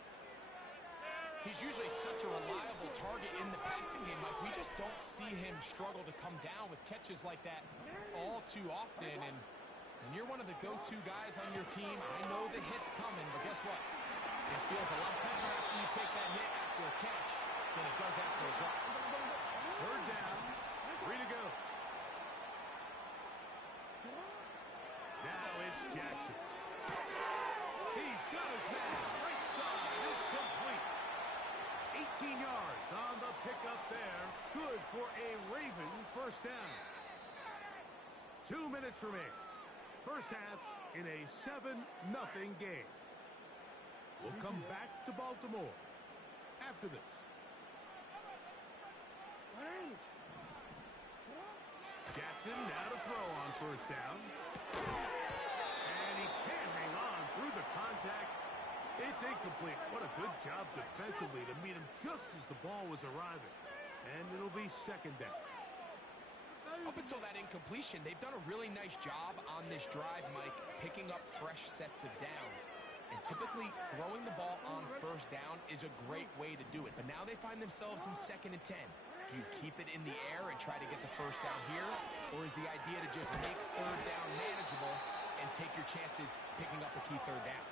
He's usually such a reliable target in the passing game, Mike. We just don't see him struggle to come down with catches like that all too often. And you're one of the go-to guys on your team. I know the hit's coming, but guess what? It feels a lot better after you take that hit after a catch than it does after a drop. 3rd down, 3 to go. Now it's Jackson. He's got his man. Right side. It's complete. 18 yards on the pickup there. Good for a Raven 1st down. 2 minutes remain. 1st half in a 7-0 game. We'll come back to Baltimore after this. Jackson now to throw on 1st down. And he can't hang on through the contact. It's incomplete. What a good job defensively to meet him just as the ball was arriving. And it'll be 2nd down. Up until that incompletion, they've done a really nice job on this drive, Mike, picking up fresh sets of downs. And typically, throwing the ball on 1st down is a great way to do it. But now they find themselves in 2nd and 10. Do you keep it in the air and try to get the 1st down here? Or is the idea to just make 3rd down manageable and take your chances picking up a key 3rd down?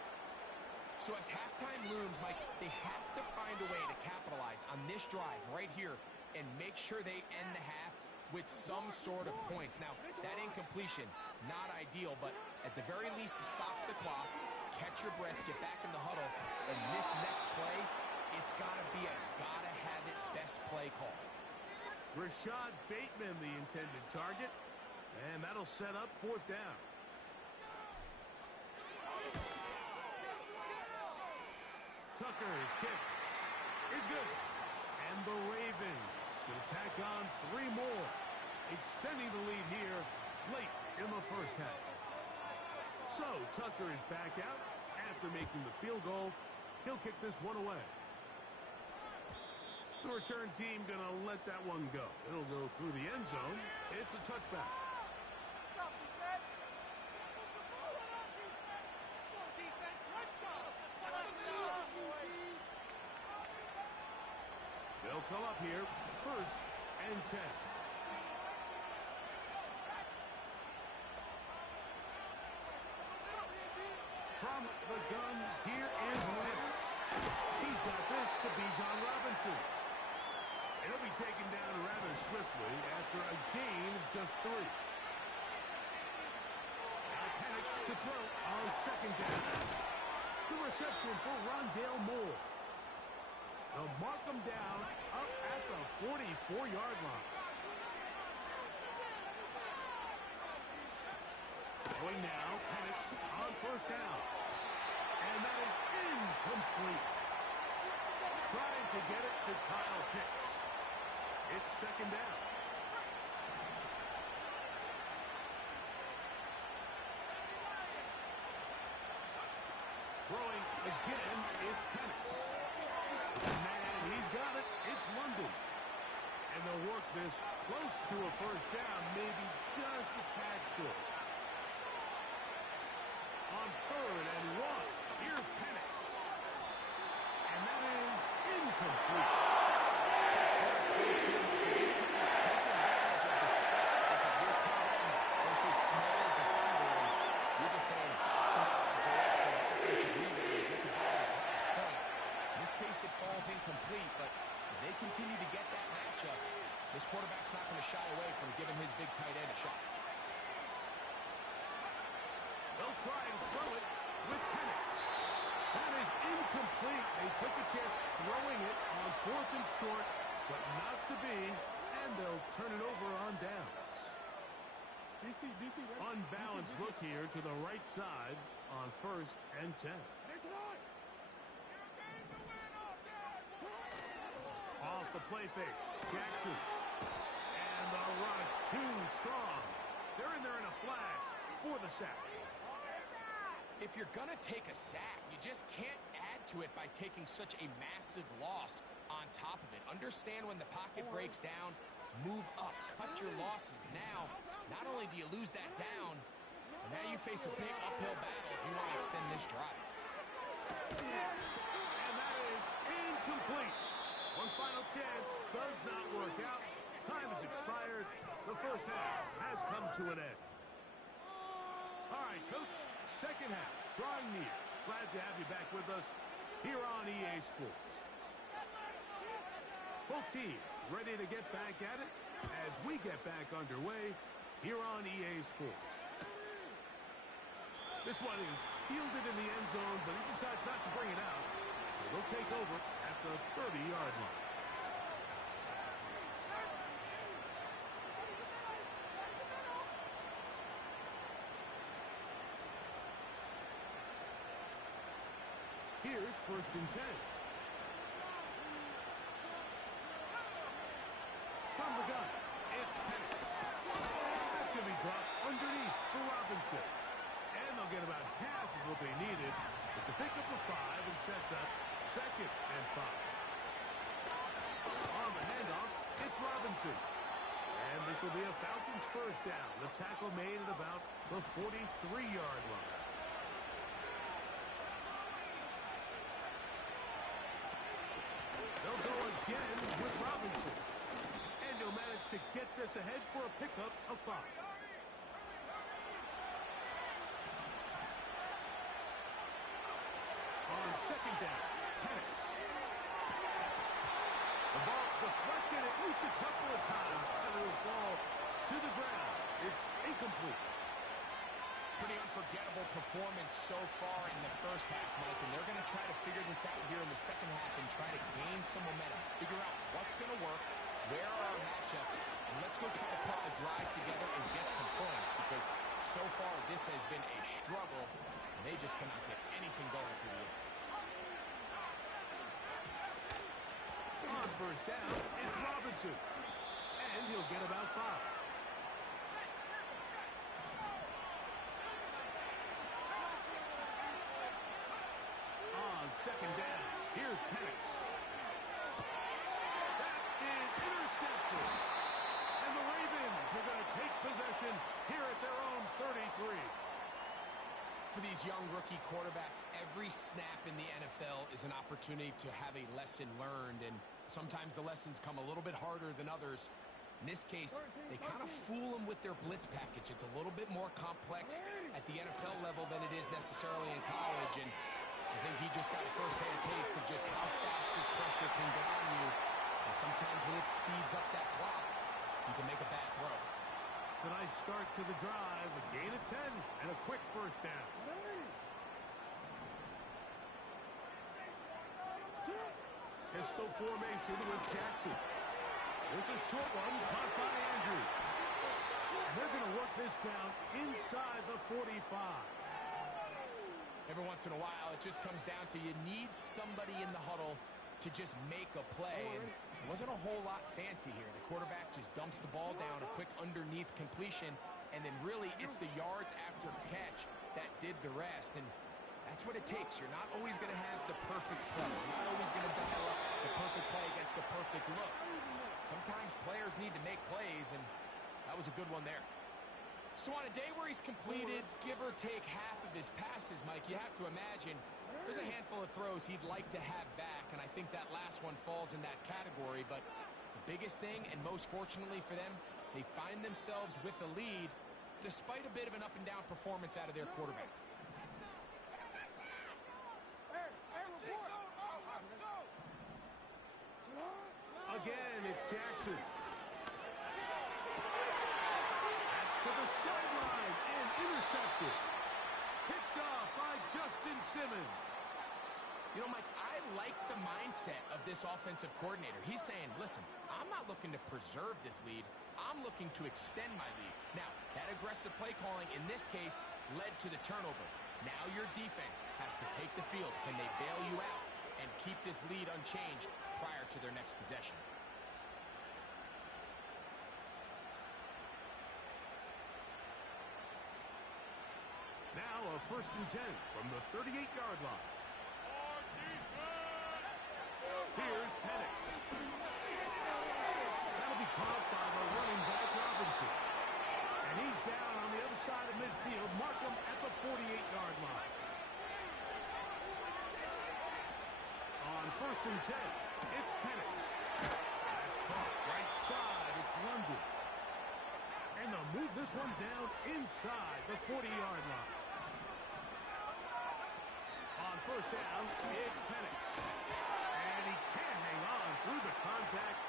So as halftime looms, Mike, they have to find a way to capitalize on this drive right here and make sure they end the half with some sort of points. Now, that incompletion, not ideal, but at the very least it stops the clock. Catch your breath, get back in the huddle, and this next play, it's got to be a gotta-have-it best play call. Rashad Bateman, the intended target, and that'll set up 4th down. Tucker's kick is good. And the Ravens going to tack on 3 more, extending the lead here late in the 1st half. So Tucker is back out after making the field goal. He'll kick this one away. The return team going to let that one go. It'll go through the end zone. It's a touchback. Stop, defense! Go, defense! Let's go! They'll come up here first and 10. From the gun, here is Wentz. He's got this to Bijan Robinson. And he'll be taken down rather swiftly after a gain of just 3. Now Penix to throw on second down. The reception for Rondale Moore. They'll mark him down up at the 44-yard line. Going now, Penix on first down. And that is incomplete. Trying to get it to Kyle Pitts. It's second down. Throwing again, it's Penix. Man, he's got it. It's London. And they'll work this close to a first down, maybe just a tad short. On 3rd and 1, here's Penix. And that is incomplete. Coach here, just trying to take advantage of the size of your tight end versus smaller defender. And you're just saying, somebody go up for an offensive rebound and get the ball at its highest point. In this case, it falls incomplete, but if they continue to get that matchup, this quarterback's not going to shy away from giving his big tight end a shot. They'll try and throw it with Penix. That is incomplete. They took a chance throwing it on 4th and short, but not to be, and they'll turn it over on downs. Unbalanced look here to the right side on 1st and 10. Off the play fake, Jackson. And the rush too strong. They're in there in a flash for the sack. If you're going to take a sack, you just can't add to it by taking such a massive loss on top of it. Understand when the pocket breaks down, move up, cut your losses. Now, not only do you lose that down, but now you face a big uphill battle if you want to extend this drive. And that is incomplete. One final chance does not work out. Time has expired. The first half has come to an end. All right, Coach, second half drawing near. Glad to have you back with us here on EA Sports. Both teams ready to get back at it as we get back underway here on EA Sports. This one is fielded in the end zone, but he decides not to bring it out. So they'll take over at the 30-yard line. Here's 1st and 10. From the gun, it's Penix. That's going to be dropped underneath for Robinson. And they'll get about half of what they needed. It's a pickup of 5 and sets up 2nd and 5. On the handoff, it's Robinson. And this will be a Falcons first down. The tackle made at about the 43-yard line. They'll go again with Robinson. And he'll manage to get this ahead for a pickup of 5. On second down, Penix. The ball deflected at least a couple of times, and it will fall to the ground. It's incomplete. Pretty unforgettable performance so far in the first half, Mike, and they're going to try to figure this out here in the second half and try to gain some momentum, figure out what's going to work, where are our matchups, and let's go try to put a drive together and get some points, because so far this has been a struggle, and they just cannot get anything going for you. On first down, it's Robinson, and he'll get about 5. Second down. Here's Penix. That is intercepted. And the Ravens are going to take possession here at their own 33. For these young rookie quarterbacks, every snap in the NFL is an opportunity to have a lesson learned, and sometimes the lessons come a little bit harder than others. In this case, they kind of fool them with their blitz package. It's a little bit more complex at the NFL level than it is necessarily in college, and I think he just got a first-hand taste of just how fast this pressure can get on you. And sometimes when it speeds up that clock, you can make a bad throw. It's a nice start to the drive, a gain of 10, and a quick first down. Pistol formation with Jackson. There's a short one caught by Andrews. And they're going to work this down inside the 45. Every once in a while, it just comes down to you need somebody in the huddle to just make a play. And it wasn't a whole lot fancy here. The quarterback just dumps the ball down, a quick underneath completion, and then really it's the yards after catch that did the rest. And that's what it takes. You're not always going to have the perfect play. You're not always going to dial up the perfect play against the perfect look. Sometimes players need to make plays, and that was a good one there. So on a day where he's completed, give or take half of his passes, Mike, you have to imagine there's a handful of throws he'd like to have back, and I think that last one falls in that category. But the biggest thing, and most fortunately for them, they find themselves with a lead despite a bit of an up-and-down performance out of their quarterback. Again, it's Jackson. That's to the sideline and intercepted. Picked off by Justin Simmons. You know, Mike, I like the mindset of this offensive coordinator. He's saying, listen, I'm not looking to preserve this lead. I'm looking to extend my lead. Now, that aggressive play calling in this case led to the turnover. Now your defense has to take the field. Can they bail you out and keep this lead unchanged prior to their next possession? Now a 1st and 10 from the 38-yard line. Here's Penix. That'll be caught by the running back Robinson. And he's down on the other side of midfield. Mark him at the 48-yard line. On 1st and 10, it's Penix. That's caught right side. It's London. And they'll move this one down inside the 40-yard line. On 1st down, it's Penix. And he can't hang on through the contact.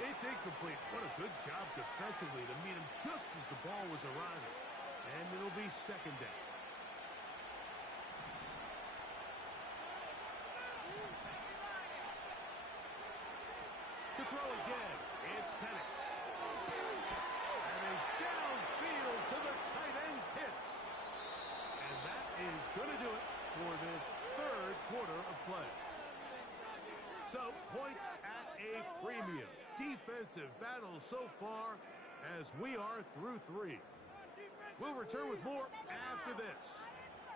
It's incomplete. What a good job defensively to meet him just as the ball was arriving. And it'll be 2nd down. To throw again, it's Penix. And he's downfield to the tight end Pitts. And that is going to do it for this 3rd quarter of play. So, points at a premium. Defensive battle so far as we are through 3. We'll return with more after this.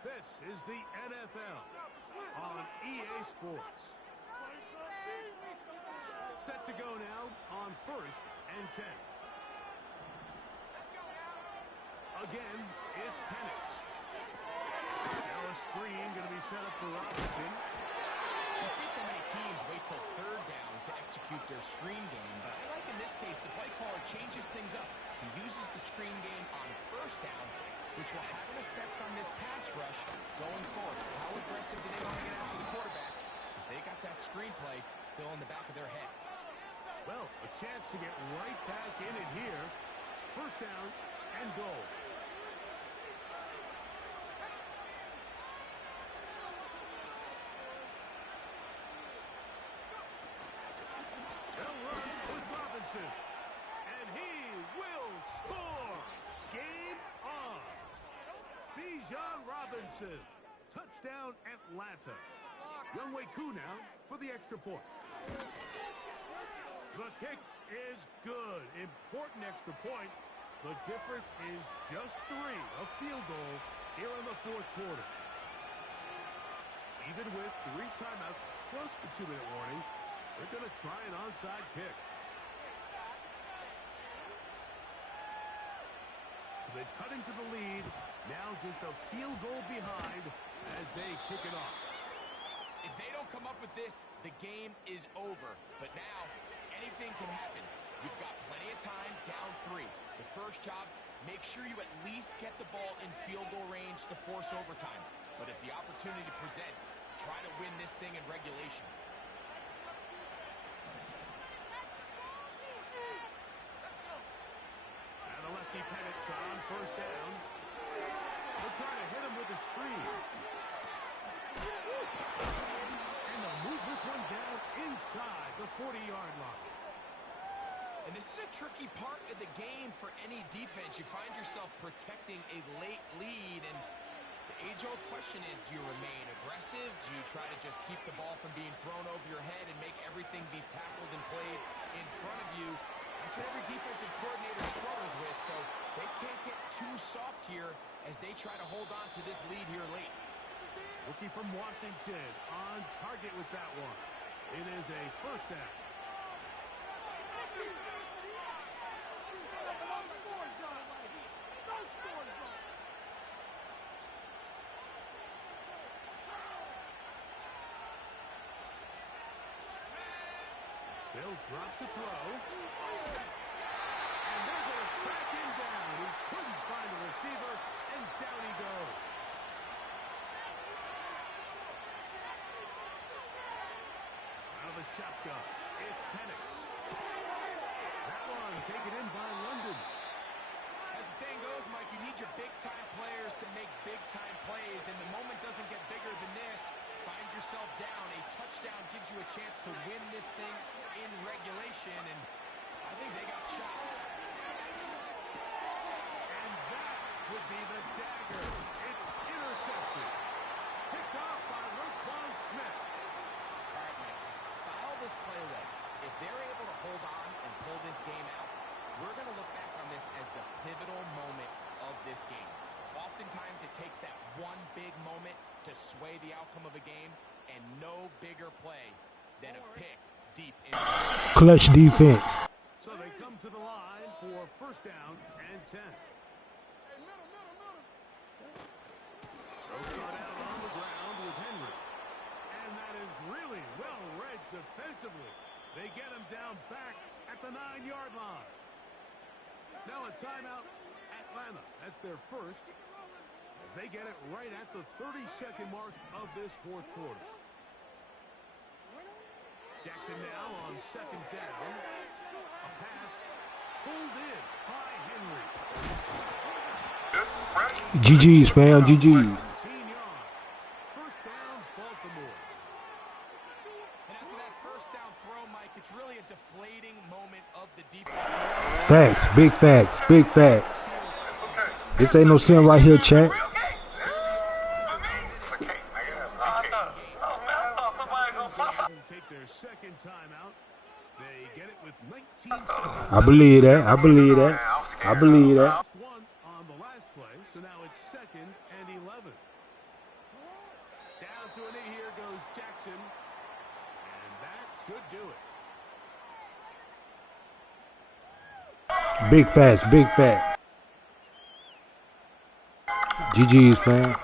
This is the NFL on EA Sports. Set to go now on 1st and 10. Again, it's Penix. Now a screen going to be set up for Robinson. You see so many teams wait till 3rd down to execute their screen game, but I like in this case the play caller changes things up. He uses the screen game on 1st down, which will have an effect on this pass rush going forward. How aggressive do they want to get after the quarterback? Because they got that screenplay still in the back of their head. Well, a chance to get right back in it here. 1st down and goal. They'll run with Robinson. And he will score. Game on. Bijan Robinson. Touchdown Atlanta. Younghoe Koo now for the extra point. The kick is good. Important extra point. The difference is just 3. A field goal here in the 4th quarter. Even with 3 timeouts plus the 2-minute warning, they're going to try an onside kick. So they've cut into the lead. Now just a field goal behind as they kick it off. If they don't come up with this, the game is over. But now, anything can happen. You've got plenty of time, down 3. The first job, make sure you at least get the ball in field goal range to force overtime. But if the opportunity presents, try to win this thing in regulation. And the lefty Penix on first down. They'll try to hit him with a screen. And they'll move this one down inside the 40-yard line. And this is a tricky part of the game for any defense. You find yourself protecting a late lead, and the age-old question is, do you remain aggressive? Do you try to just keep the ball from being thrown over your head and make everything be tackled and played in front of you? That's what every defensive coordinator struggles with, so they can't get too soft here as they try to hold on to this lead here late. Rookie from Washington on target with that one. It is a first down. They'll drop to throw. And they're going to track him down. He couldn't find the receiver, and down he goes. Out of the shotgun, it's Penix. That one taken in by London. As the saying goes, Mike, you need your big-time players to make big-time plays, and the moment doesn't get bigger than this. Find yourself down. A touchdown gives you a chance to win this thing in regulation, and I think they got shot. And that would be the dagger. It's intercepted. Picked off by Roquan Smith. All right, Mike, file this play away. If they're able to hold on and pull this game out, we're going to look back on this as the pivotal moment of this game. Oftentimes, it takes that one big moment to sway the outcome of a game, and no bigger play than a pick deep inside. Clutch defense. So they come to the line for first down and 10. They'll start out on the ground with Henry. And that is really well read defensively. They get him down back at the 9-yard line. Now a timeout, Atlanta. That's their first, as they get it right at the 32nd mark of this fourth quarter. Jackson now on second down. A pass pulled in by Henry. GG's, fam. GG's. 17 yards. First down, Baltimore. And after that first down throw, Mike, it's really a deflating moment of the defense. Facts. Big facts. Big facts. This ain't no sin right here, chat. Take their second timeout. They get it with 19 seconds. I believe that. I believe that. I believe that. One on the last play, so now it's 2nd and 11. Down to a knee, here goes Jackson, and that should do it. Big facts. Big facts. GG's, fam.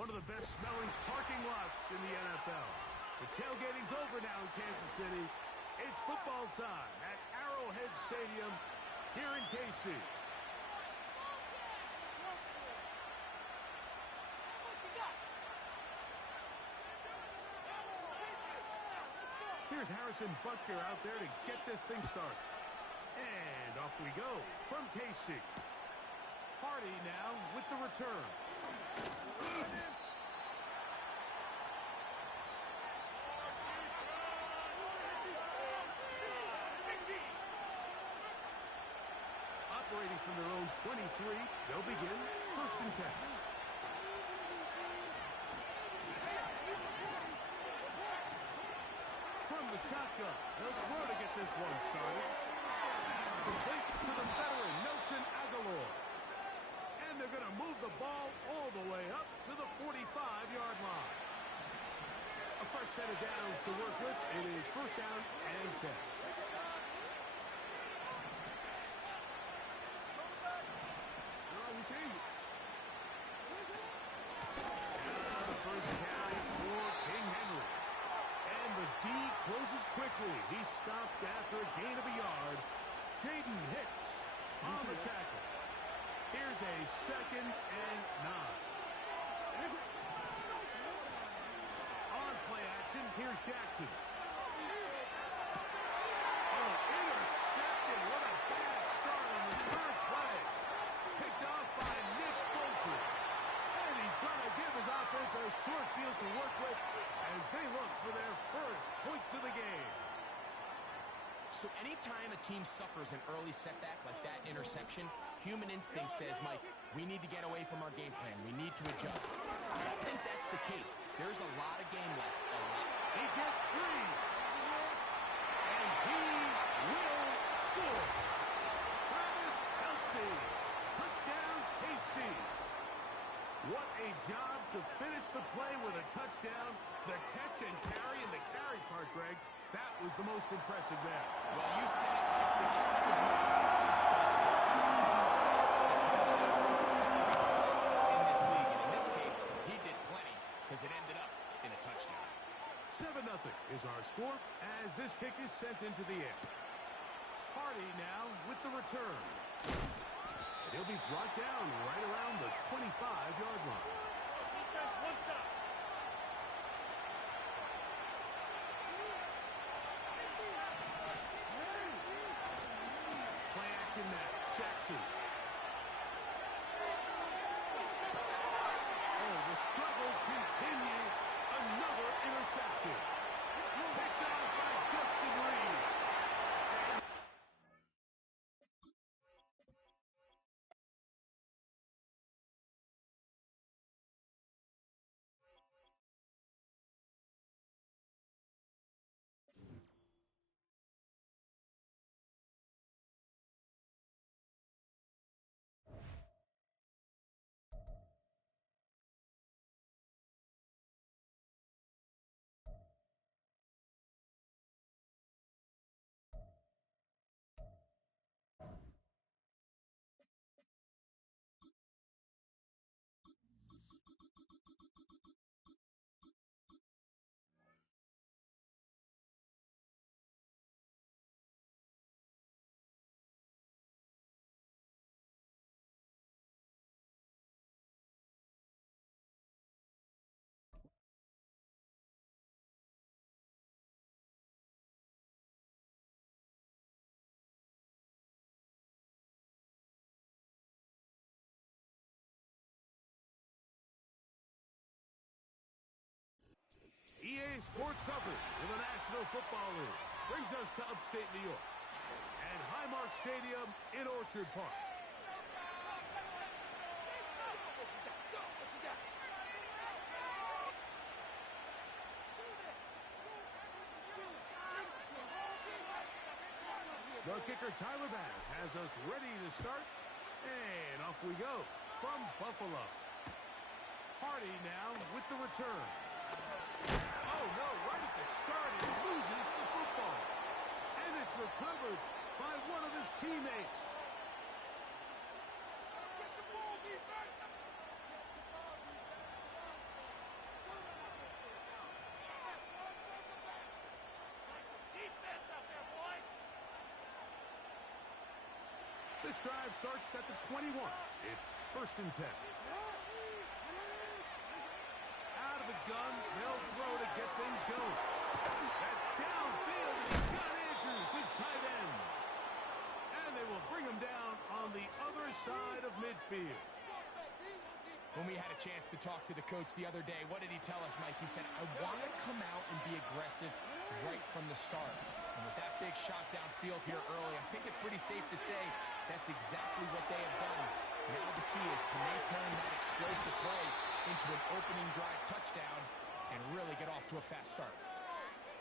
one of the best-smelling parking lots in the NFL. The tailgating's over now in Kansas City. It's football time at Arrowhead Stadium here in KC. Here's Harrison Butker out there to get this thing started. And off we go from KC. Hardy now with the return. Operating from their own 23, they'll begin 1st and 10. From the shotgun, they'll throw to get this one started. Complete to the veteran, Nelson Aguilar. And they're going to move the ball all the way up to the 45-yard line. A fresh set of downs to work with. It is 1st down and 10. Closes quickly. He stopped after a gain of a yard. Jaden hits on the tackle. Here's a 2nd and 9. On play action, here's Jackson. Oh, intercepted. What a bad start on the 3rd play. Picked off by Nick Bolton. And he's going to give his offense a short field to work with as they look for their first points of the game. So anytime a team suffers an early setback like that interception, human instinct says, Mike, we need to get away from our game plan. We need to adjust. I don't think that's the case. There's a lot of game left. He gets free. And he will score. Travis Kelce. Touchdown, KC. What a job to finish the play with a touchdown. The catch and carry, and the carry part, Greg, that was the most impressive there. Well, you said it. The catch was nice. But it's what can you do? The catch that really separates guys in this league. And in this case, he did plenty because it ended up in a touchdown. 7-0 is our score as this kick is sent into the air. Hardy now with the return. He'll be brought down right around the 25-yard line. Defense, one stop. Play action now. Jackson. Oh, the struggles continue. Another interception. Picked off by Justin Reed. EA Sports coverage in the National Football League brings us to upstate New York and Highmark Stadium in Orchard Park. The kicker, Tyler Bass, has us ready to start, and off we go from Buffalo. Hardy now with the return. Oh, no, right at the start, he loses the football. And it's recovered by one of his teammates. Get the ball, defense! This drive starts at the 21. It's 1st and 10. Out of the gun, they'll throw to get things going. That's downfield, and he's got Andrews, his tight end. And they will bring him down on the other side of midfield. When we had a chance to talk to the coach the other day, what did he tell us, Mike? He said, I want to come out and be aggressive right from the start. And with that big shot downfield here early, I think it's pretty safe to say that's exactly what they have done. Now the key is, can they turn that explosive play into an opening drive touchdown and really get off to a fast start?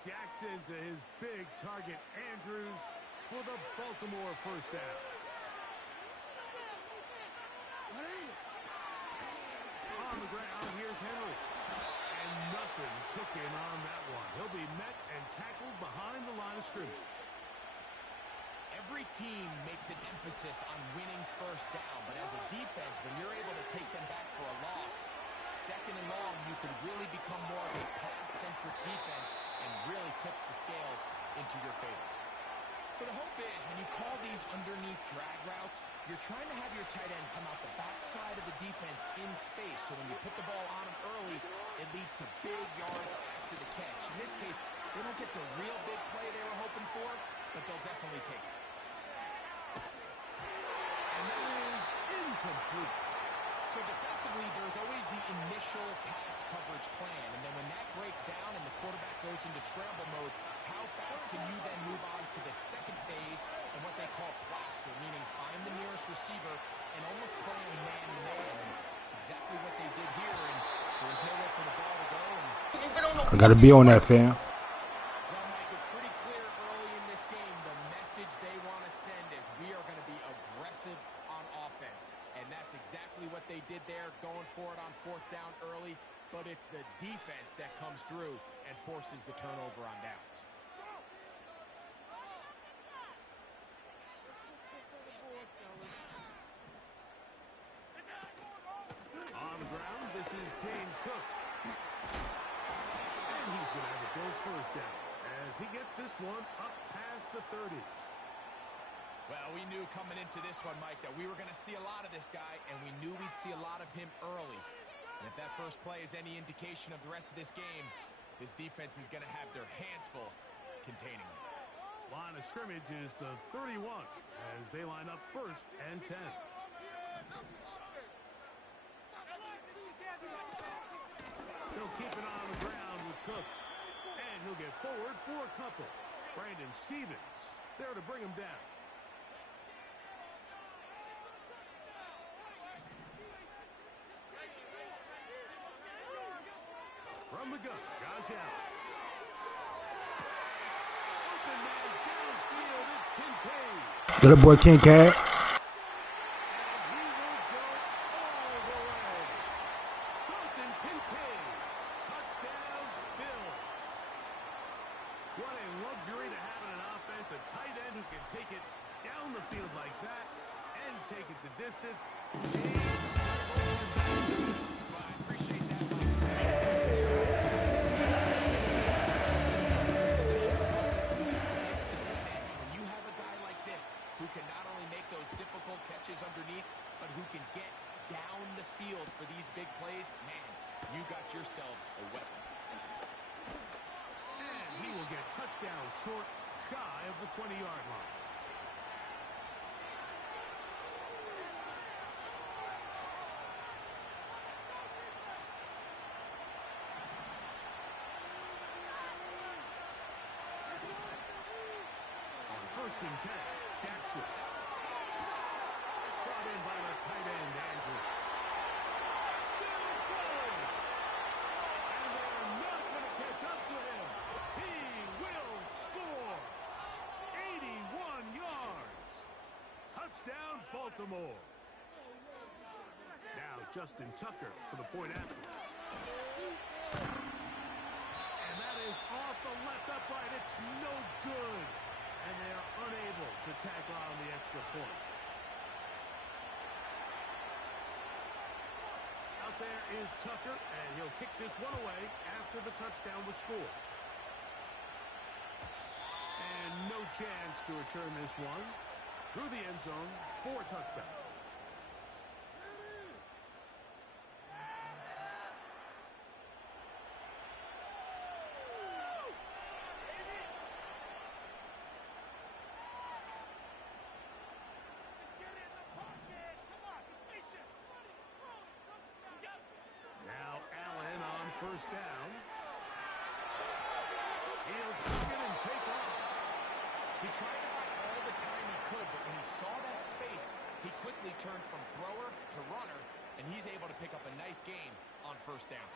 Jackson to his big target, Andrews, for the Baltimore first down. On the ground, here's Henry. And nothing cooking on that one. He'll be met and tackled behind the line of scrimmage. Every team makes an emphasis on winning first down, but as a defense, when you're able to take them back for a loss, 2nd and long, you can really become more of a pass-centric defense and really tips the scales into your favor. So the hope is, when you call these underneath drag routes, you're trying to have your tight end come out the backside of the defense in space, so when you put the ball on him early, it leads to big yards after the catch. In this case, they don't get the real big play they were hoping for, but they'll definitely take it. And that is incomplete. So defensively, there's always the initial pass coverage plan, and then when that breaks down and the quarterback goes into scramble mode, how fast can you then move on to the second phase and what they call plaster, meaning find the nearest receiver and almost play him man-to-man. It's exactly what they did here, and there was nowhere for the ball to go. I got to be on that, fam. Well, Mike, it's pretty clear early in this game the message they want to send is we are going to be aggressive on offense. And that's exactly what they did there, going for it on 4th down early. But it's the defense that comes through and forces the turnover on downs. On the ground, this is James Cook. And he's going to have a Bills first down as he gets this one up past the 30. Well, we knew coming into this one, Mike, that we were going to see a lot of this guy, and we knew we'd see a lot of him early. And if that first play is any indication of the rest of this game, this defense is going to have their hands full containing him. Line of scrimmage is the 31 as they line up 1st and 10. He'll keep it on the ground with Cook. And he'll get forward for a couple. Brandon Stevens there to bring him down. From the gun, Josh Allen. Open man downfield, it's Kincaid. Little boy Kincaid. And he will go all the way. Dalton Kincaid. Touchdown, Bills. What a luxury to have in an offense. A tight end who can take it down the field like that and take it the distance. James Olsen back in the middle. Well, I appreciate that, Mike. It's clear. It's the tight end. When you have a guy like this who can not only make those difficult catches underneath, but who can get down the field for these big plays, man, you got yourselves a weapon. And he will get cut down short, shy of the 20-yard line. On 1st and 10, Jackson. Brought in by the tight end, Andrews. Still going. And they're not going to catch up to him. He will score. 81 yards. Touchdown, Baltimore. Now Justin Tucker for the point after. And that is off the left upright. It's no good. And they are unable to tack on the extra point. Out there is Tucker, and he'll kick this one away after the touchdown was scored. And no chance to return this one. through the end zone for a touchdown. Now Allen on first down. He'll take it and take off. He tried to buy all the time he could, but when he saw that space, he quickly turned from thrower to runner, and he's able to pick up a nice gain on first down.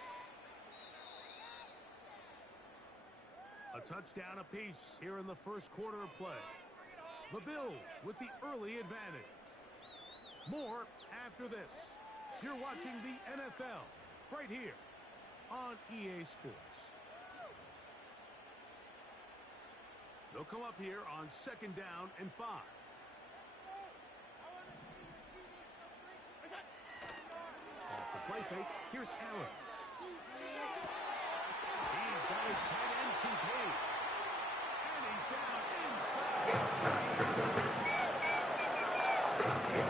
A touchdown apiece here in the first quarter of play. The Bills with the early advantage. More after this. You're watching the NFL right here on EA Sports. They'll come up here on second down and 5. Off the play fake, here's Allen. He's got his tight end contained. And he's down inside.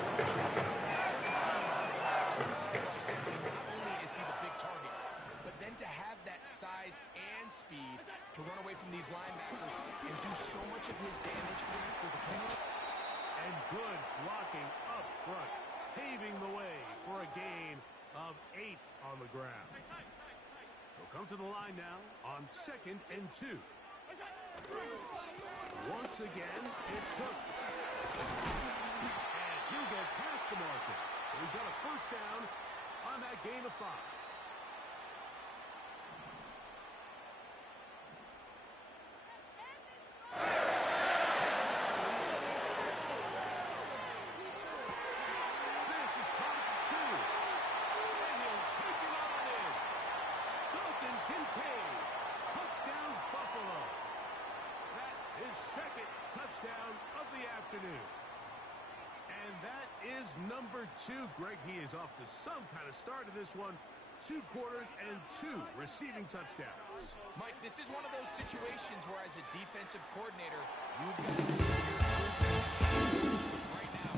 Certain teams, when they have a guy like this, and not only is he the big target, but then to have that size and speed to run away from these linebackers and do so much of his damage after the catch. And good blocking up front, paving the way for a gain of 8 on the ground. They'll come to the line now on second and 2. Once again, it's Cook. And he'll go past the marker. So he's got a first down on that gain of 5. Second touchdown of the afternoon. And that is number 2. Greg, he is off to some kind of start in this one. 2 quarters and 2 receiving touchdowns. Mike, this is one of those situations where as a defensive coordinator, you've got to which right now,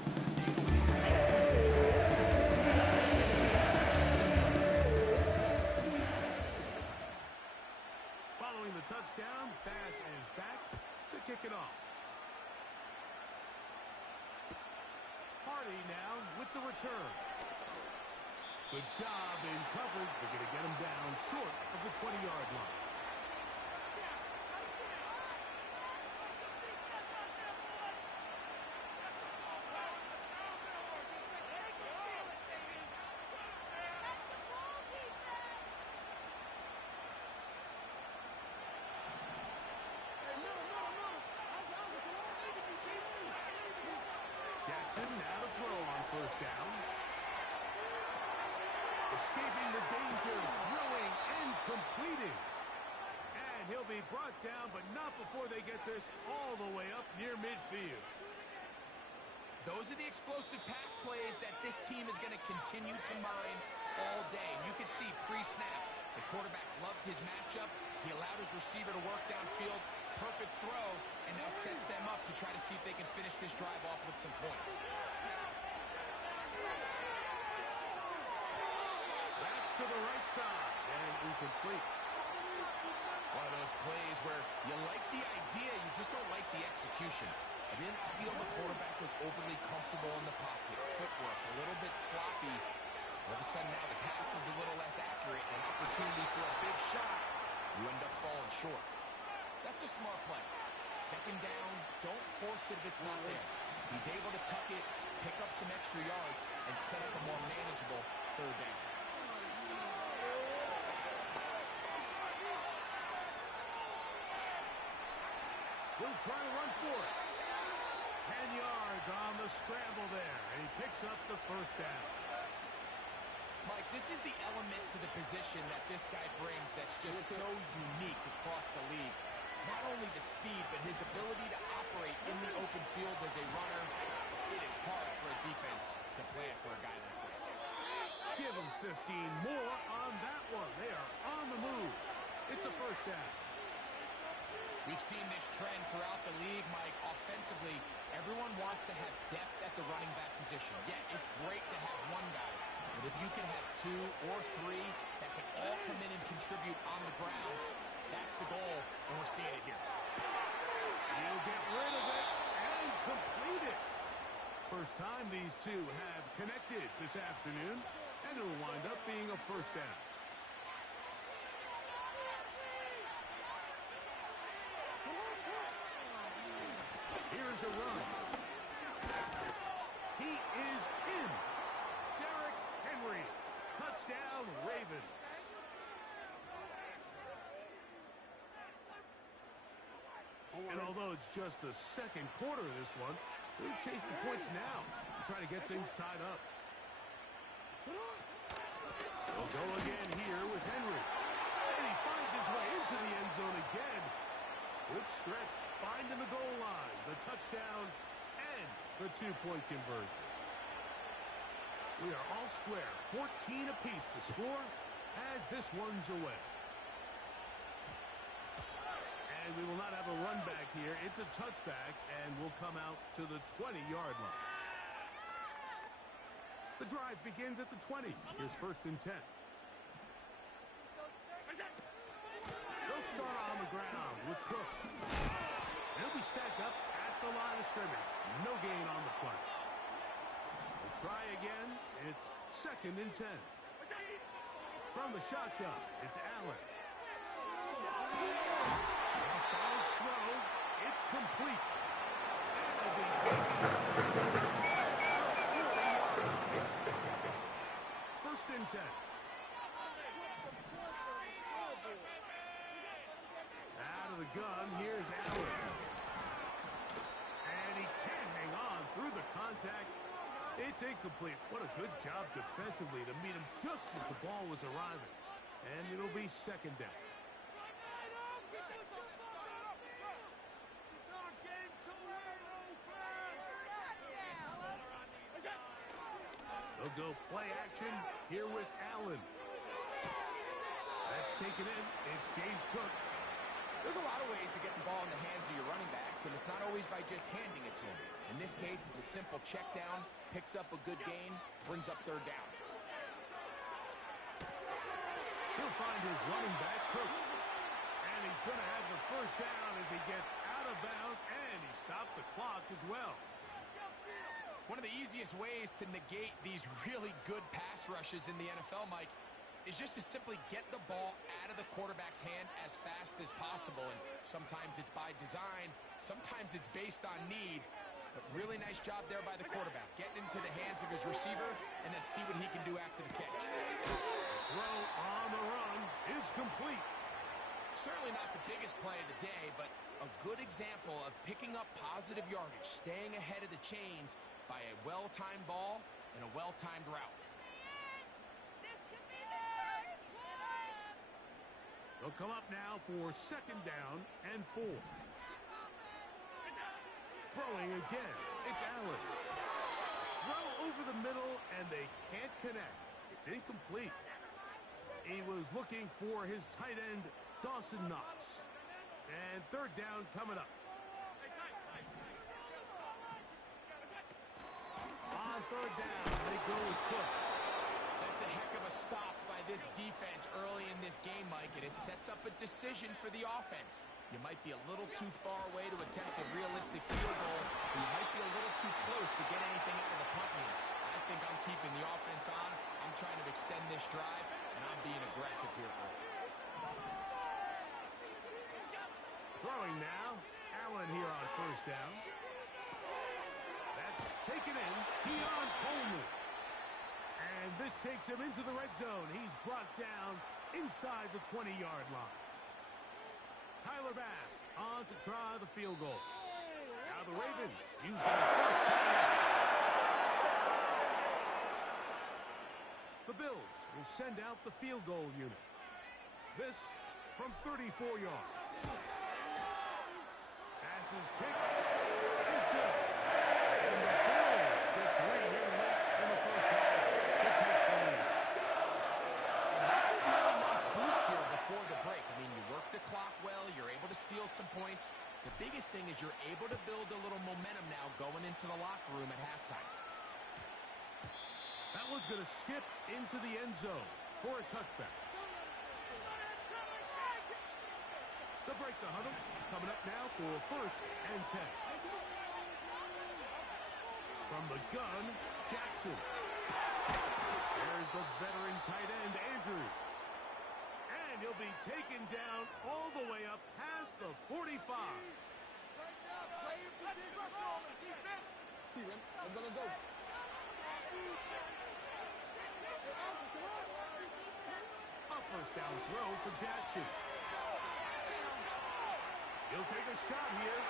following the touchdown, pass is back to kick it off. Hardy now with the return. Good job in coverage. They're going to get him down short of the 20-yard line. Now to throw on first down. Escaping the danger, throwing and completing. And he'll be brought down, but not before they get this all the way up near midfield. Those are the explosive pass plays that this team is going to continue to mine all day. You can see pre-snap, the quarterback loved his matchup. He allowed his receiver to work downfield. Perfect throw, and now sets them up to try to see if they can finish this drive off with some points. That's to the right side, and incomplete. One of those plays where you like the idea, you just don't like the execution. I didn't feel the quarterback was overly comfortable in the pocket. Footwork a little bit sloppy. All of a sudden now the pass is a little less accurate. An opportunity for a big shot. You end up falling short. That's a smart play. Second down, don't force it if it's not there. He's able to tuck it, pick up some extra yards, and set up a more manageable third down. He'll try to run for it. 10 yards on the scramble there, and he picks up the first down. Mike, this is the element to the position that this guy brings that's just so unique across the league. Not only the speed, but his ability to operate in the open field as a runner. It is hard for a defense to play it for a guy like this. Give him 15 more on that one. They are on the move. It's a first down. We've seen this trend throughout the league, Mike. Offensively, Everyone wants to have depth at the running back position. Yeah, it's great to have one guy, but if you can have 2 or 3 that can all come in and contribute on the ground, that's the goal, and we're seeing it here. He'll get rid of it and complete it. First time these two have connected this afternoon, and it'll wind up being a first down. Here's a run. He is in. Derrick Henry. Touchdown, Ravens. And although it's just the second quarter of this one, they'll chase the points now and try to get things tied up. They'll go again here with Henry. And he finds his way into the end zone again. Good stretch, finding the goal line, the touchdown, and the 2-point conversion. We are all square, 14 apiece the score as this one's away. And we will not have a run back here. It's a touchback, and will come out to the 20-yard line. The drive begins at the 20. Here's 1st and 10. They'll start on the ground with Cook. He'll be stacked up at the line of scrimmage. No gain on the play. They'll try again. It's 2nd and 10. From the shotgun, it's Allen. Off-balance throw. It's complete. That'll be taken. 1st and 10. Out of the gun, here's Allen. And he can't hang on through the contact. It's incomplete. What a good job defensively to meet him just as the ball was arriving. And it'll be 2nd down. They'll go play action here with Allen. That's taken in. It's James Cook. There's a lot of ways to get the ball in the hands of your running backs, and it's not always by just handing it to them. In this case, it's a simple check down, picks up a good gain, brings up 3rd down. He'll find his running back, Cook. And he's going to have the 1st down as he gets out of bounds, and he stopped the clock as well. One of the easiest ways to negate these really good pass rushes in the NFL, Mike, is just to simply get the ball out of the quarterback's hand as fast as possible. And sometimes it's by design, sometimes it's based on need. But really nice job there by the quarterback, getting into the hands of his receiver and then see what he can do after the catch. Throw on the run is complete. Certainly not the biggest play of the day, but a good example of picking up positive yardage, staying ahead of the chains by a well-timed ball and a well-timed route. This could be the turn. They'll come up now for 2nd down and 4. Throwing again, it's Allen. Throw over the middle, and they can't connect. It's incomplete. He was looking for his tight end, Dawson Knox. And 3rd down coming up. On 3rd down, they go with Cook. That's a heck of a stop by this defense early in this game, Mike, and it sets up a decision for the offense. You might be a little too far away to attempt a realistic field goal, or you might be a little too close to get anything out of the punt unit. I think I'm keeping the offense on. I'm trying to extend this drive, and I'm being aggressive here. Throwing now, Allen here on 1st down. That's taken in, Keon Coleman. And this takes him into the red zone. He's brought down inside the 20-yard line. Tyler Bass on to try the field goal. Now the Ravens use their 1st timeout. The Bills will send out the field goal unit. This from 34 yards. Pass's kick is good. And the Bills get 3 here late in the 1st half to take the lead. And that's a really nice boost here before the break. I mean, you work the clock well, you're able to steal some points. The biggest thing is you're able to build a little momentum now going into the locker room at halftime. That one's going to skip into the end zone for a touchback. They'll break the huddle. Coming up now for 1st and 10. From the gun, Jackson. There's the veteran tight end, Andrews. And he'll be taken down all the way up past the 45. Tighten up. Play your position. Defense. I'm going to go. A first down throw for Jackson. He'll take a shot here.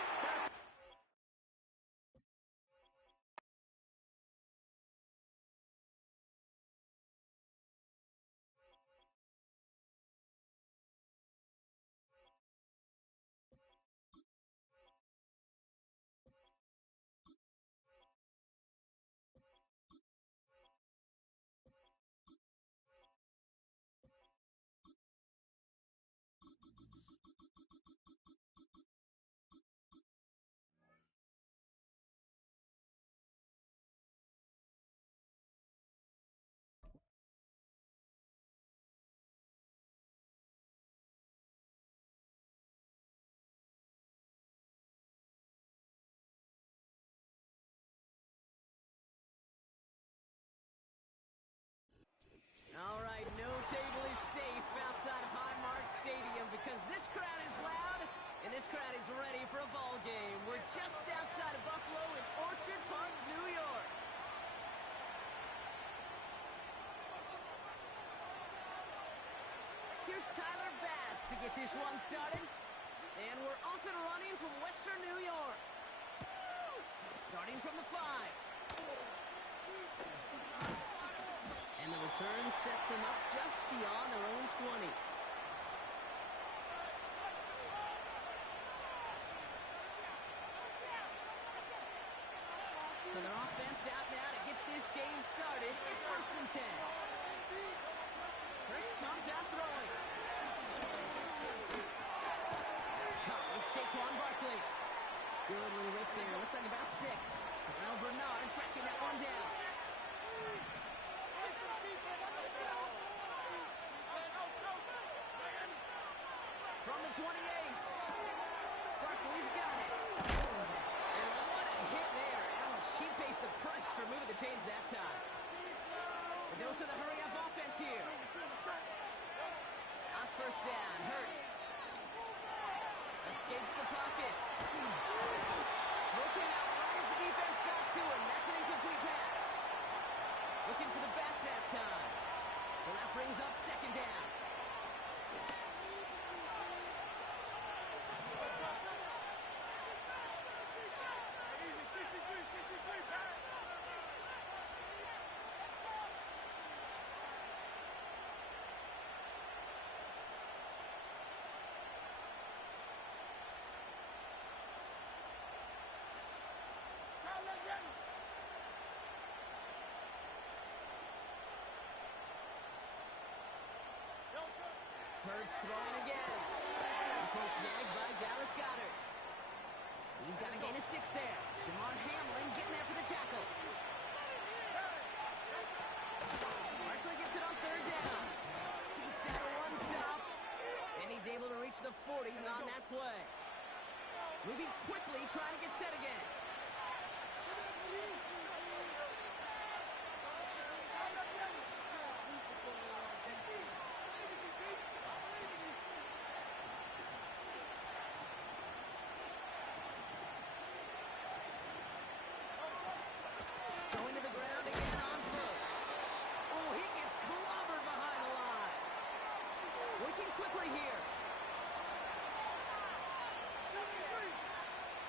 All right, no table is safe outside of Highmark Stadium because this crowd is loud and this crowd is ready for a ball game. We're just outside of Buffalo in Orchard Park, New York. Here's Tyler Bass to get this one started. And we're off and running from Western New York. Starting from the 5. And the return sets them up just beyond their own 20. So their offense out now to get this game started. It's 1st and 10. Hurts comes out throwing. That's caught with Saquon Barkley. Good little rip there. Looks like about 6. Terrell Bernard tracking that one down. From the 28. Barkley's got it. And what a hit there. Alex, she pays the price for moving the chains that time. A dose of the hurry-up offense here. On 1st down, Hurts. Escapes the pocket. Looking out right as the defense got to him. That's an incomplete pass. Looking for the back that time. So that brings up 2nd down. Hurts throwing again. This one snagged by Dallas Goedert. He's got a gain of 6 there. DeMar Hamlin getting there for the tackle. Barkley gets it on 3rd down. Takes out a one-stop. And he's able to reach the 40 on that play. Moving quickly, trying to get set again. Going to the ground again on 1st. Oh, he gets clobbered behind the line. Working quickly here.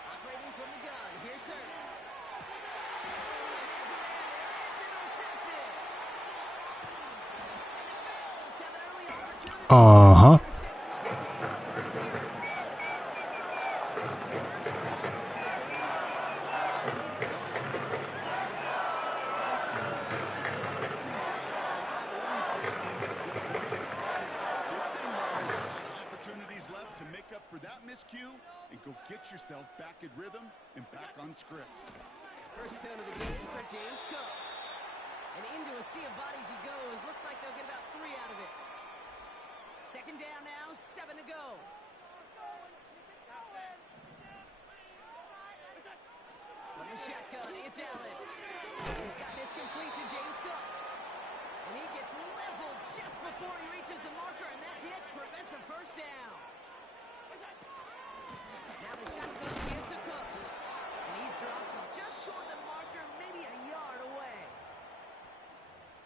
Operating from the gun. Here's Hurts. And there's a man there. It's intercepted. And the Bills have an early opportunity. and go get yourself back in rhythm and back on script. First tone of the game for James Cook. And into a sea of bodies he goes. Looks like they'll get about 3 out of it. Second down now, 7 to go. From the shotgun, it's Allen. He's got this complete to James Cook. And he gets leveled just before he reaches the marker, and that hit prevents a first down. Now the shotgun gives to Cook. And he's dropped just short of the marker, maybe a yard away.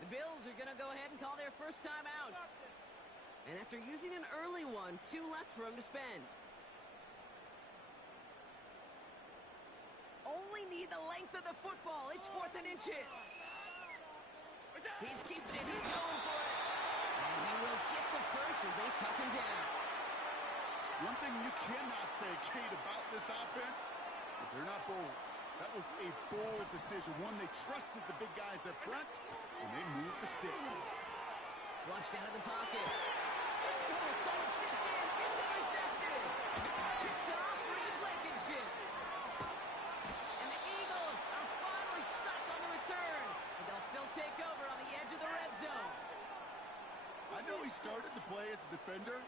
The Bills are going to go ahead and call their first time out. And after using an early one, 2 left for him to spend. Only need the length of the football. It's 4th and inches. He's keeping it. He's going for it. And he will get the first as they touch him down. One thing you cannot say, Kate, about this offense is they're not bold. That was a bold decision. One, they trusted the big guys up front, and they moved the sticks. Flushed out of the pocket. Oh, someone stepped in. It's intercepted. Picked off Reed Blankenship. And the Eagles are finally stopped on the return. But they'll still take over on the edge of the red zone. I know he started to play as a defender,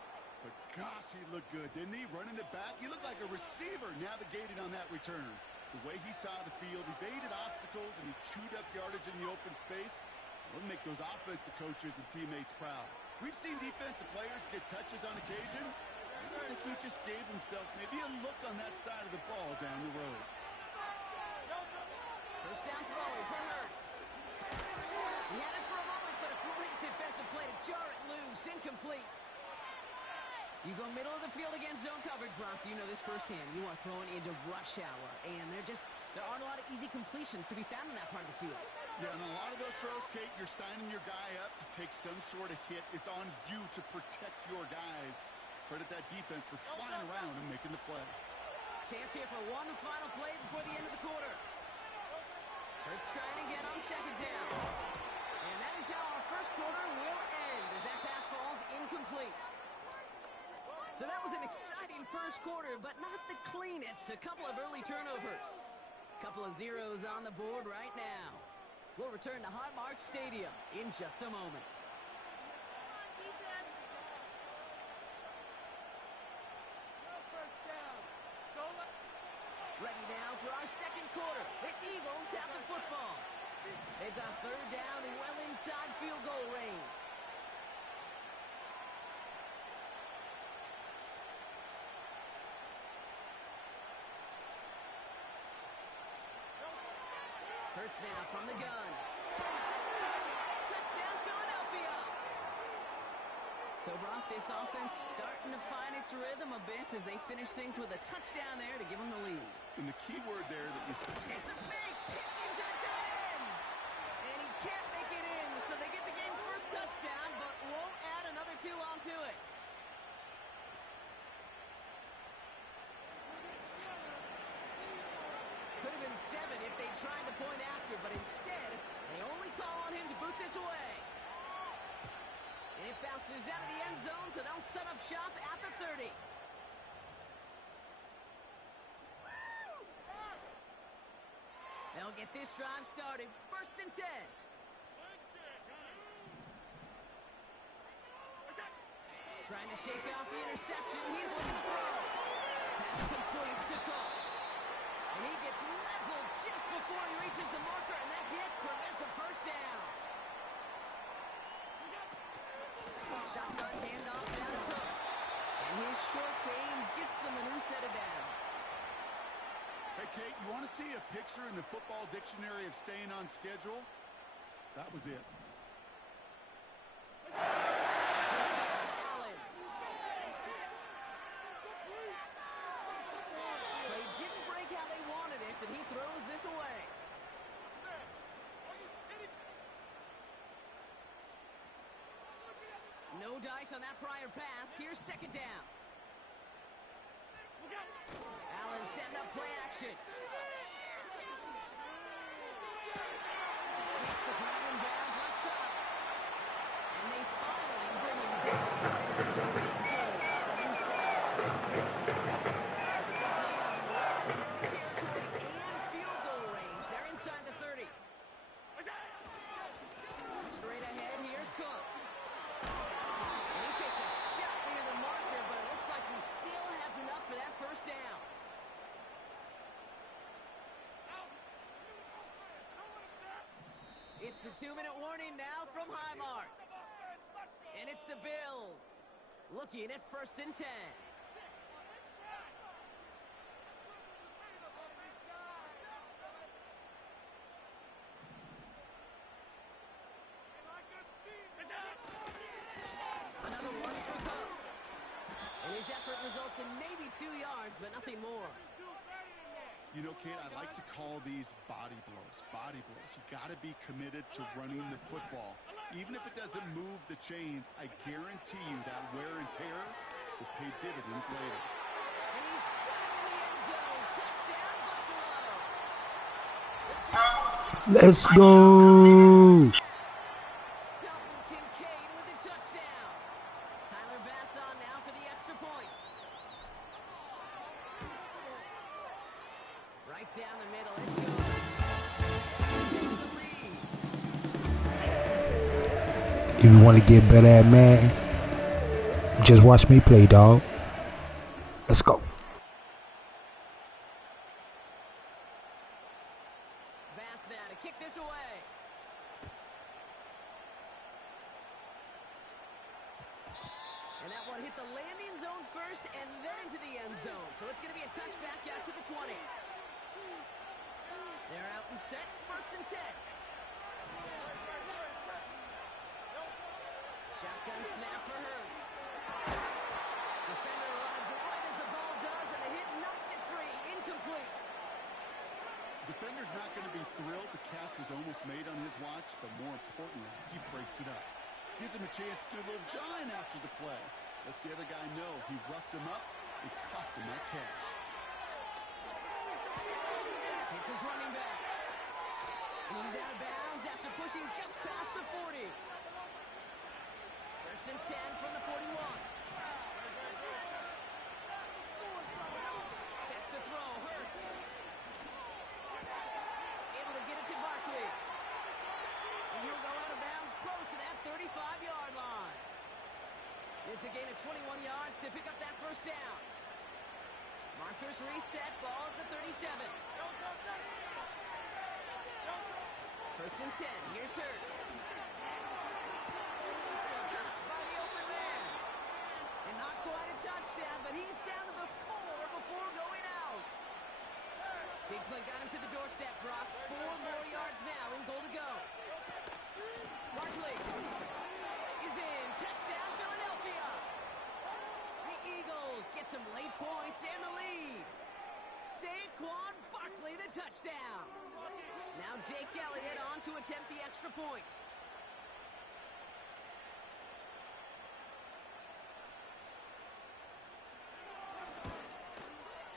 but gosh, he looked good, didn't he? Running it back, he looked like a receiver navigating on that return. The way he saw the field, he evaded obstacles, and he chewed up yardage in the open space. It'll make those offensive coaches and teammates proud. We've seen defensive players get touches on occasion. I think he just gave himself maybe a look on that side of the ball down the road. First down throwing for Hurts. He had it for a moment, but a great defensive play to jar it loose. Incomplete. You go middle of the field against zone coverage, Brock. You know this firsthand. You are throwing into rush hour, and there aren't a lot of easy completions to be found in that part of the field. Yeah, and a lot of those throws, Kate, you're signing your guy up to take some sort of hit. It's on you to protect your guys. Credit that defense for flying around and making the play. Chance here for one final play before the end of the quarter. Hurts trying again on second down. And that is how our first quarter will end as that pass falls incomplete. So that was an exciting first quarter, but not the cleanest. A couple of early turnovers. A couple of zeros on the board right now. We'll return to Highmark Stadium in just a moment. Ready now for our second quarter. The Eagles have the football. They've got third down and well inside field goal range. Hurts now from the gun. Touchdown, Philadelphia. So, Brock, this offense starting to find its rhythm a bit as they finish things with a touchdown there to give them the lead. And the key word there that you said. It's a fake. Pitching to the tight end. And he can't make it in. So they get the game's first touchdown, but won't add another 2 onto it. Could have been 7 if they tried the point after, but instead, they only call on him to boot this away. And it bounces out of the end zone, so they'll set up shop at the 30. They'll get this drive started. First and 10. Trying to shake off the interception. He's looking to throw. Pass complete to Cook. And he gets leveled just before he reaches the marker, and that hit prevents a first down. Shotgun handoff down to Cook. And his short game gets them a new set of downs. Hey, Kate, you want to see a picture in the football dictionary of staying on schedule? That was it. First down, Allen. Play didn't break how they wanted it, and he throws this away. No dice on that prior pass. Here's second down. Allen setting up play action. Makes the grab and bounds left side. And they finally bring him down. There's a big gain and a new set of downs. So the big It's the 2-minute warning now from Highmark. And it's the Bills looking at 1st and 10. Another one for Cook. And his effort results in maybe 2 yards, but nothing more. You know, Kate, I like to call these body blows. Body blows. You got to be committed to running the football. Even if it doesn't move the chains, I guarantee you that wear and tear will pay dividends later. And he's got it in the end zone. Touchdown, Buffalo. Let's go. Dalton Kincaid with the touchdown. Tyler Bass on now for the extra point. Right down the middle, it's good. And they take the lead. If you want to get better at Madden, just watch me play, dog. Let's go. Bass now to kick this away. And that one hit the landing zone first and then into the end zone. So it's going to be a touchback out to the 20. They're out and set, 1st and 10. Shotgun snap for Hurts. Defender arrives right as the ball does, and the hit knocks it free. Incomplete. Defender's not going to be thrilled the catch was almost made on his watch, but more importantly, he breaks it up. Gives him a chance to do a little jawing after the play. Lets the other guy know he roughed him up and cost him that catch. It's his running back. And he's out of bounds after pushing just past the 40. 1st and 10 from the 41. Back to throw, Hurts. Able to get it to Barkley. And he'll go out of bounds close to that 35-yard line. It's a gain of 21 yards to pick up that 1st down. Markers reset, ball at the 37. 1st and 10, here's Hurts. Caught by the open man. And not quite a touchdown, but he's down to the 4 before going out. Big play got him to the doorstep, Brock. 4 more yards now in goal to go. Barkley is in. Touchdown, Philadelphia. The Eagles get some late points and the lead. Saquon Barkley, the touchdown. Now Jake Elliott on to attempt the extra point.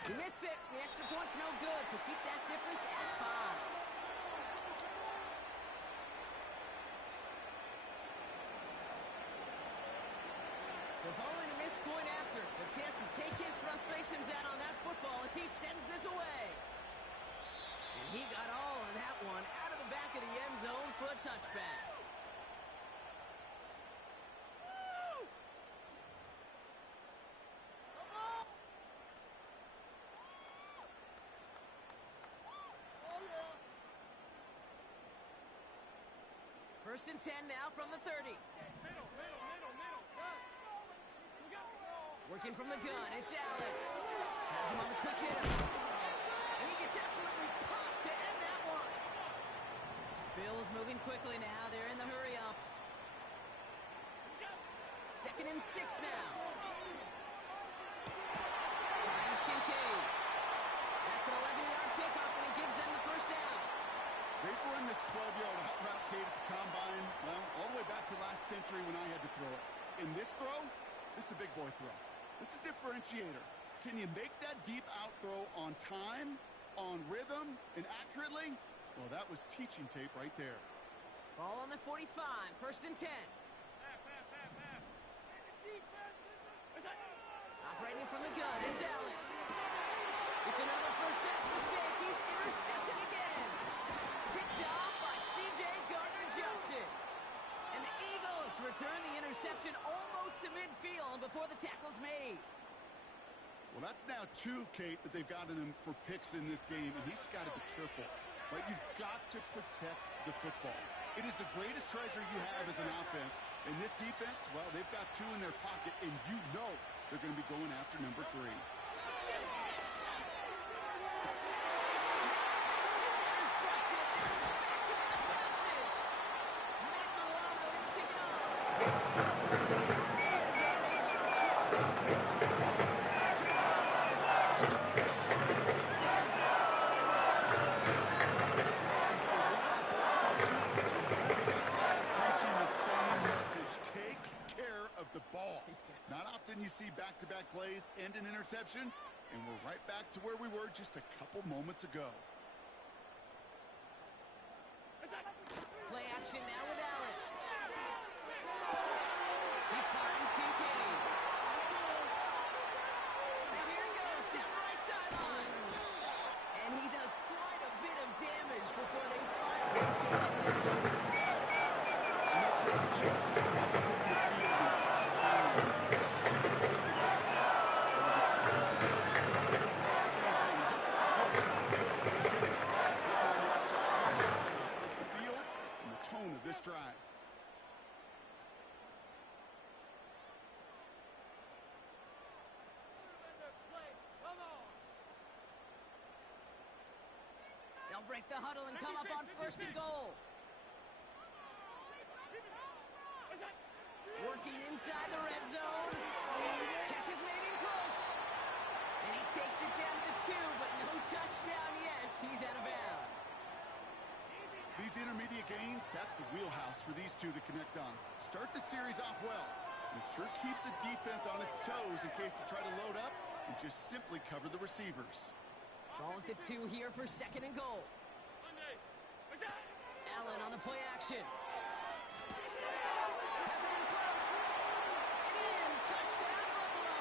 He missed it. The extra point's no good, so keep that difference at 5. So following a missed point after, the chance to take his frustrations out on that football as he sends this away. And he got all of that one out of the back of the end zone for a touchback. First and 10 now from the 30. Working from the gun, it's Allen. Has him on the quick hitter. And he gets absolutely popped to end that one. Bills moving quickly now. They're in the hurry up. 2nd and 6 now. Finds Kincaid. That's an 11-yard pickup, and it gives them the 1st down. They've run this 12-yard hot route, Kate, at the combine, well, all the way back to last century when I had to throw it. In this throw, this is a big boy throw. This is a differentiator. Can you make that deep out throw on time, on rhythm, and accurately? Well, that was teaching tape right there. Ball on the 45, 1st and 10. Operating from the gun, it's Allen. It's another 1st down mistake. He's intercepted again. Picked off by C.J. Gardner-Johnson. And the Eagles return the interception almost to midfield before the tackle's made. Well, that's now 2, Kate, that they've gotten him for picks in this game, and he's got to be careful. But you've got to protect the football. It is the greatest treasure you have as an offense. And this defense, well, they've got 2 in their pocket, and you know they're going to be going after number 3. Not often you see back-to-back plays end in interceptions, and we're right back to where we were just a couple moments ago. Play action now with Allen. He finds Kincaid. Now here he goes down the right sideline. And he does quite a bit of damage before they finally take it down. This drive. They'll break the huddle and come up on 1st and goal. Working inside the red zone. Catch is made in close. And he takes it down to the 2, but no touchdown yet. He's out of bounds. These intermediate gains, that's the wheelhouse for these 2 to connect on. Start the series off well. It sure keeps the defense on its toes in case they try to load up and just simply cover the receivers. Ball at the 2 here for 2nd and goal. Allen on the play action. Has it in close. And in. Touchdown, Buffalo.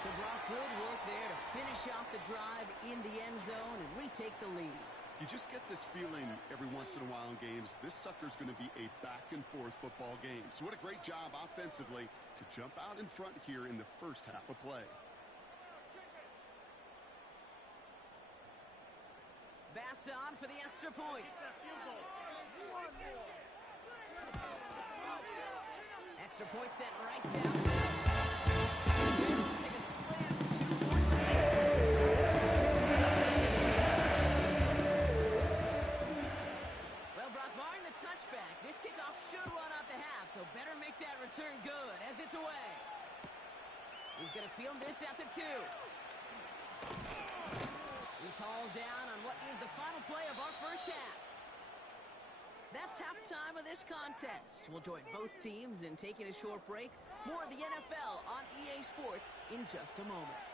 So Brock, good work there to finish off the drive in the end zone and retake the lead. You just get this feeling every once in a while in games, this sucker's going to be a back-and-forth football game. So what a great job offensively to jump out in front here in the first half of play. Bass on for the extra point. Extra point set right down. Stick a slam 2-point lead. Touchback. This kickoff should run out the half, so better make that return good as it's away. He's going to field this at the 2. He's hauled down on what is the final play of our first half. That's halftime of this contest. We'll join both teams in taking a short break. More of the NFL on EA Sports in just a moment.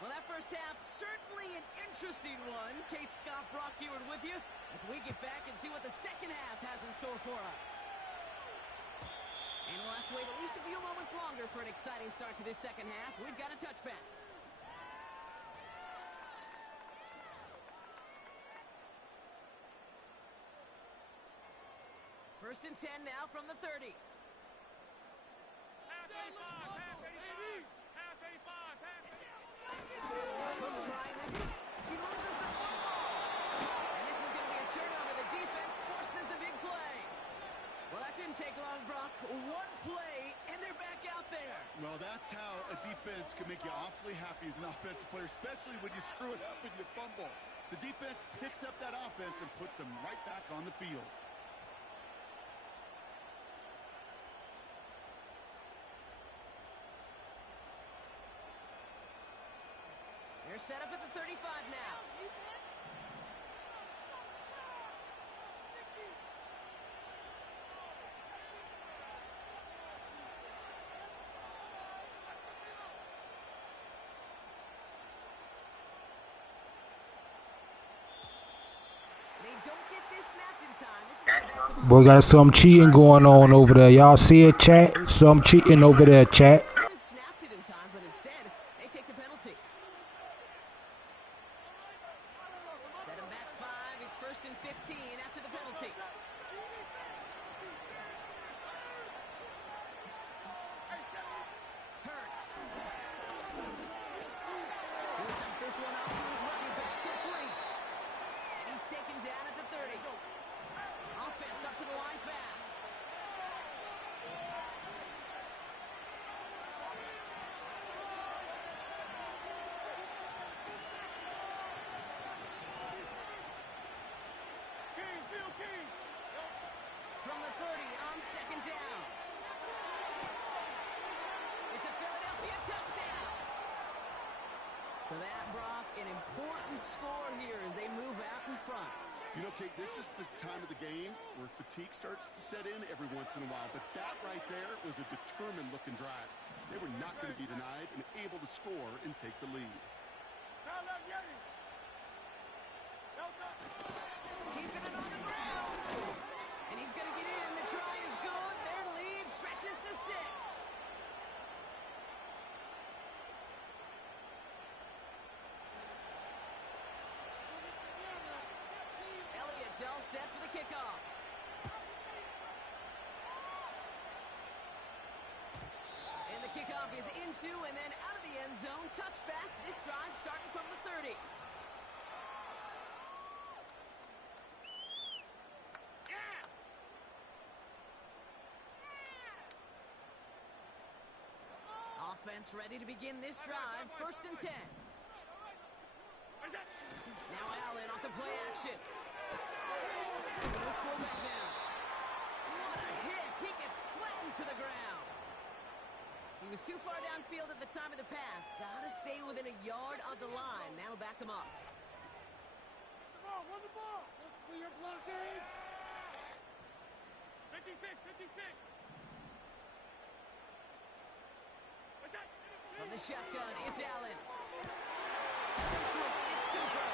Well, that first half, certainly an interesting one. Kate, Scott, Brock Ewart with you as we get back and see what the second half has in store for us. And we'll have to wait at least a few moments longer for an exciting start to this second half. We've got a touchback. First and 10 now from the 30. He loses the football. And this is going to be a turnover. The defense forces the big play. Well, that didn't take long, Brock. One play, and they're back out there. Well, that's how a defense can make you awfully happy as an offensive player, especially when you screw it up and you fumble. The defense picks up that offense and puts them right back on the field. They're set up at the 35 now. They don't get this snapped in time. Boy, got some cheating going on over there. Y'all see it, chat? Some cheating over there, chat. Snapped it in time, but instead, they take the penalty. Set him back 5. It's first and 15 after the penalty. Hurts. He'll dump this one off to his running back complete. second down. It's a Philadelphia touchdown. So that, Brock, an important score here as they move out in front. You know, Kate, this is the time of the game where fatigue starts to set in every once in a while. But that right there was a determined-looking drive. They were not going to be denied and able to score and take the lead. Keeping it on the ground. And he's going to get in. The try is good. Their lead stretches to 6. Elliott's all set for the kickoff. And the kickoff is into and then out of the end zone. Touchback. This drive starting from the 30. Offense ready to begin this drive. 1st and 10. Now Allen off the play action. This fullback now. What a hit. He gets flattened to the ground. He was too far downfield at the time of the pass. Gotta stay within a yard of the line. That'll back him up. Run the ball. Look for your blockers. 56, 56. From the shotgun, it's Allen. It's Cooper.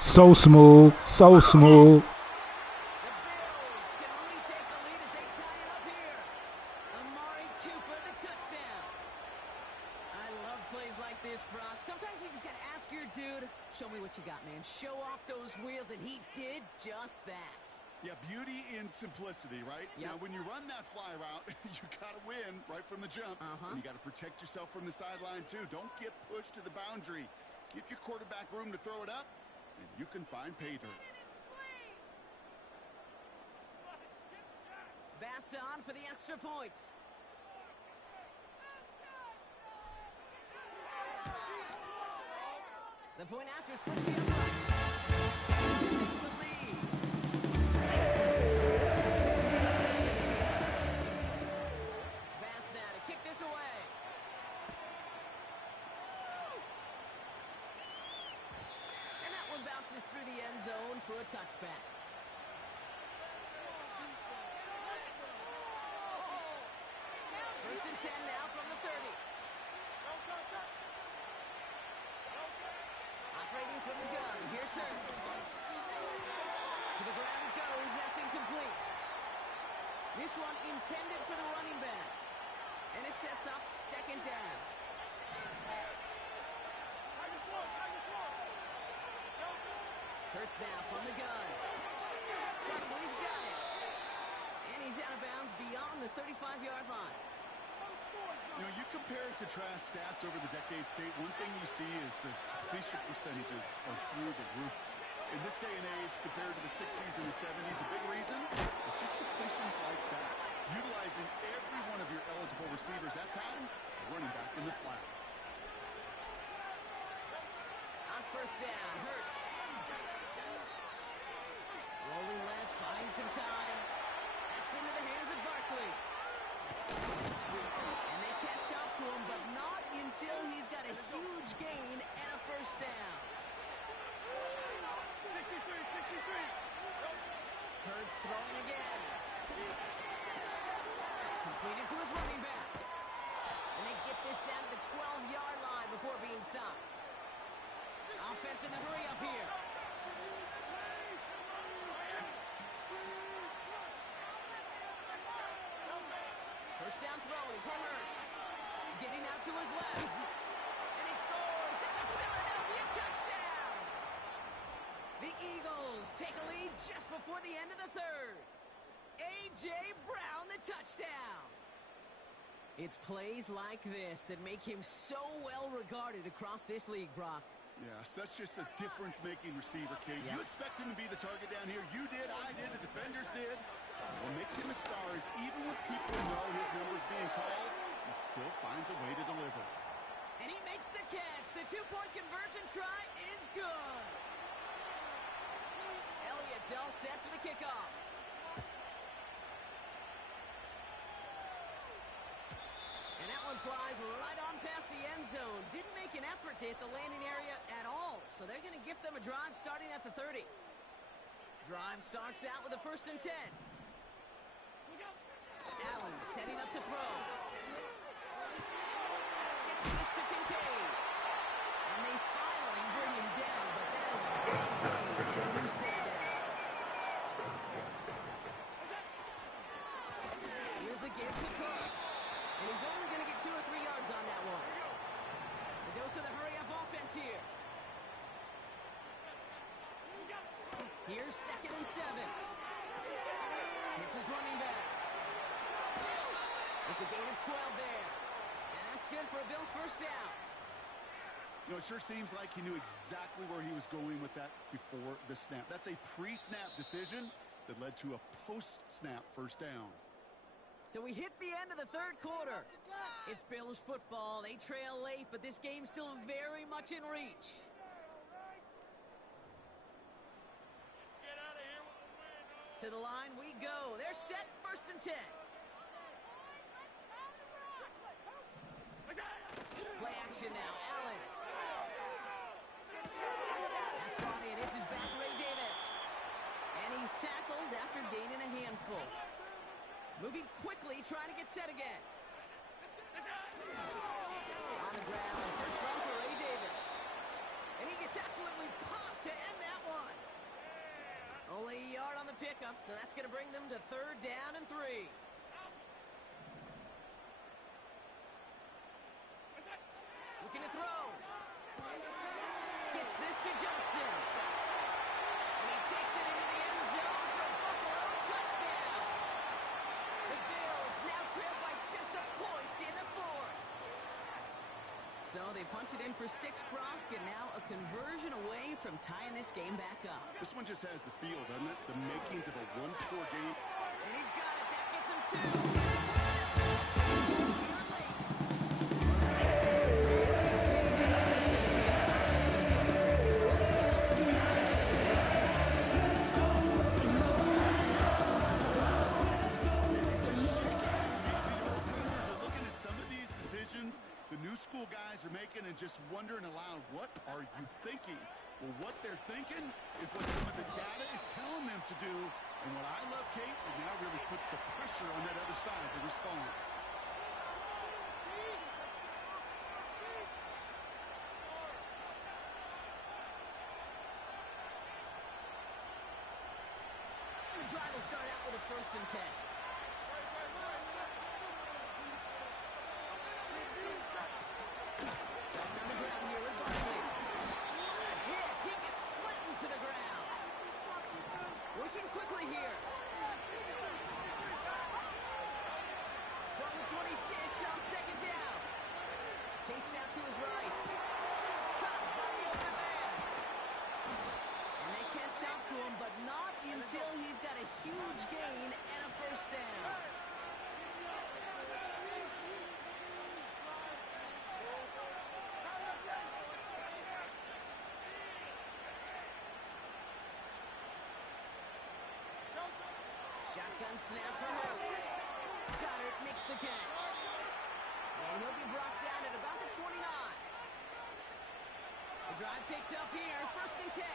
So smooth, so smooth. The Bills can retake the lead as they tie it up here. Amari Cooper, the touchdown. I love plays like this, Brock. Sometimes you just got to ask your dude, show me what you got, man. Show off those wheels, and he did just that. Yeah, beauty in simplicity, right? Yep. Now, when you run that fly route, you got to win right from the jump. And you got to protect yourself from the sideline, too. Don't get pushed to the boundary. Give your quarterback room to throw it up, and you can find pay dirt. Bass on for the extra point. The point after splits the upright. And they take the lead. Bass now to kick this away. And that one bounces through the end zone for a touchback. First and 10 now from the 30. Operating from the gun. Here's Hurts. To the ground it goes. That's incomplete. This one intended for the running back. And it sets up 2nd down. Hurts now from the gun. He's got it. And he's out of bounds beyond the 35-yard line. You know, you compare and contrast stats over the decades, Kate. One thing you see is the completion percentages are through the roof. In this day and age, compared to the 60s and the 70s, a big reason is just completions like that. Utilizing every one of your eligible receivers that time, running back in the flat. On 1st down, Hurts. Rolling left, buying some time. That's into the hands of Barkley. And they catch up to him, but not until he's got a huge gain and a 1st down. 63. Hurts throwing again. Completed to his running back. And they get this down to the 12-yard line before being stopped. Offense in the hurry up here. First down throwing for Hurts. Getting out to his left. And he scores. It's a Philadelphia touchdown. The Eagles take a lead just before the end of the 3rd. A.J. Brown, the touchdown. It's plays like this that make him so well regarded across this league, Brock. Yeah, such just a difference-making receiver, Kate. Yeah. You expect him to be the target down here. You did, I did, the defenders did. What makes him a star is even when people know his number's being called, he still finds a way to deliver. And he makes the catch. The two-point conversion try is good. Elliott's all set for the kickoff. And that one flies right on past the end zone. Didn't make an effort to hit the landing area at all. So they're going to gift them a drive starting at the 30. Drive starts out with a 1st and 10. Allen setting up to throw. Gets this to Kincaid. And they finally bring him down, but that is a big gain, and they're set it down. Here's a give to Cook. And he's only going to get 2 or 3 yards on that one. A dose of the hurry-up offense here. Here's 2nd and 7. Hits his running back. It's a gain of 12 there. And that's good for a Bills 1st down. You know, it sure seems like he knew exactly where he was going with that before the snap. That's a pre-snap decision that led to a post-snap 1st down. So we hit the end of the 3rd quarter. It's Bills football. They trail late, but this game's still very much in reach. To the line we go. They're set, 1st and 10. Play action now. Allen. That's brought in. It's his back, Ray Davis. And he's tackled after gaining a handful. Moving quickly, trying to get set again. On the ground, 1st run for Ray Davis. And he gets absolutely popped to end that one. Only a yard on the pickup, so that's going to bring them to 3rd down and 3. Looking to throw. Gets this to Johnson. And he takes it into the end zone for a Buffalo touchdown. The Bills now trail by just a point in the 4th. So they punch it in for 6, Brock, and now a conversion away from tying this game back up. This one just has the feel, doesn't it? The makings of a one-score game. And he's got it. That gets him 2. You're late. The new school guys are making and just wondering aloud, what are you thinking? Well, what they're thinking is what some of the data is telling them to do. And what I love, Kate, it now really puts the pressure on that other side to respond. The drive will start out with a 1st and 10. Working quickly here. From the 26 on 2nd down. Chased out to his right. Caught by the open man. And they can't jump to him, but not until he's got a huge gain and a 1st down. Shotgun snap for Hurts. Goddard makes the catch. And he'll be brought down at about the 29. The drive picks up here, 1st and 10.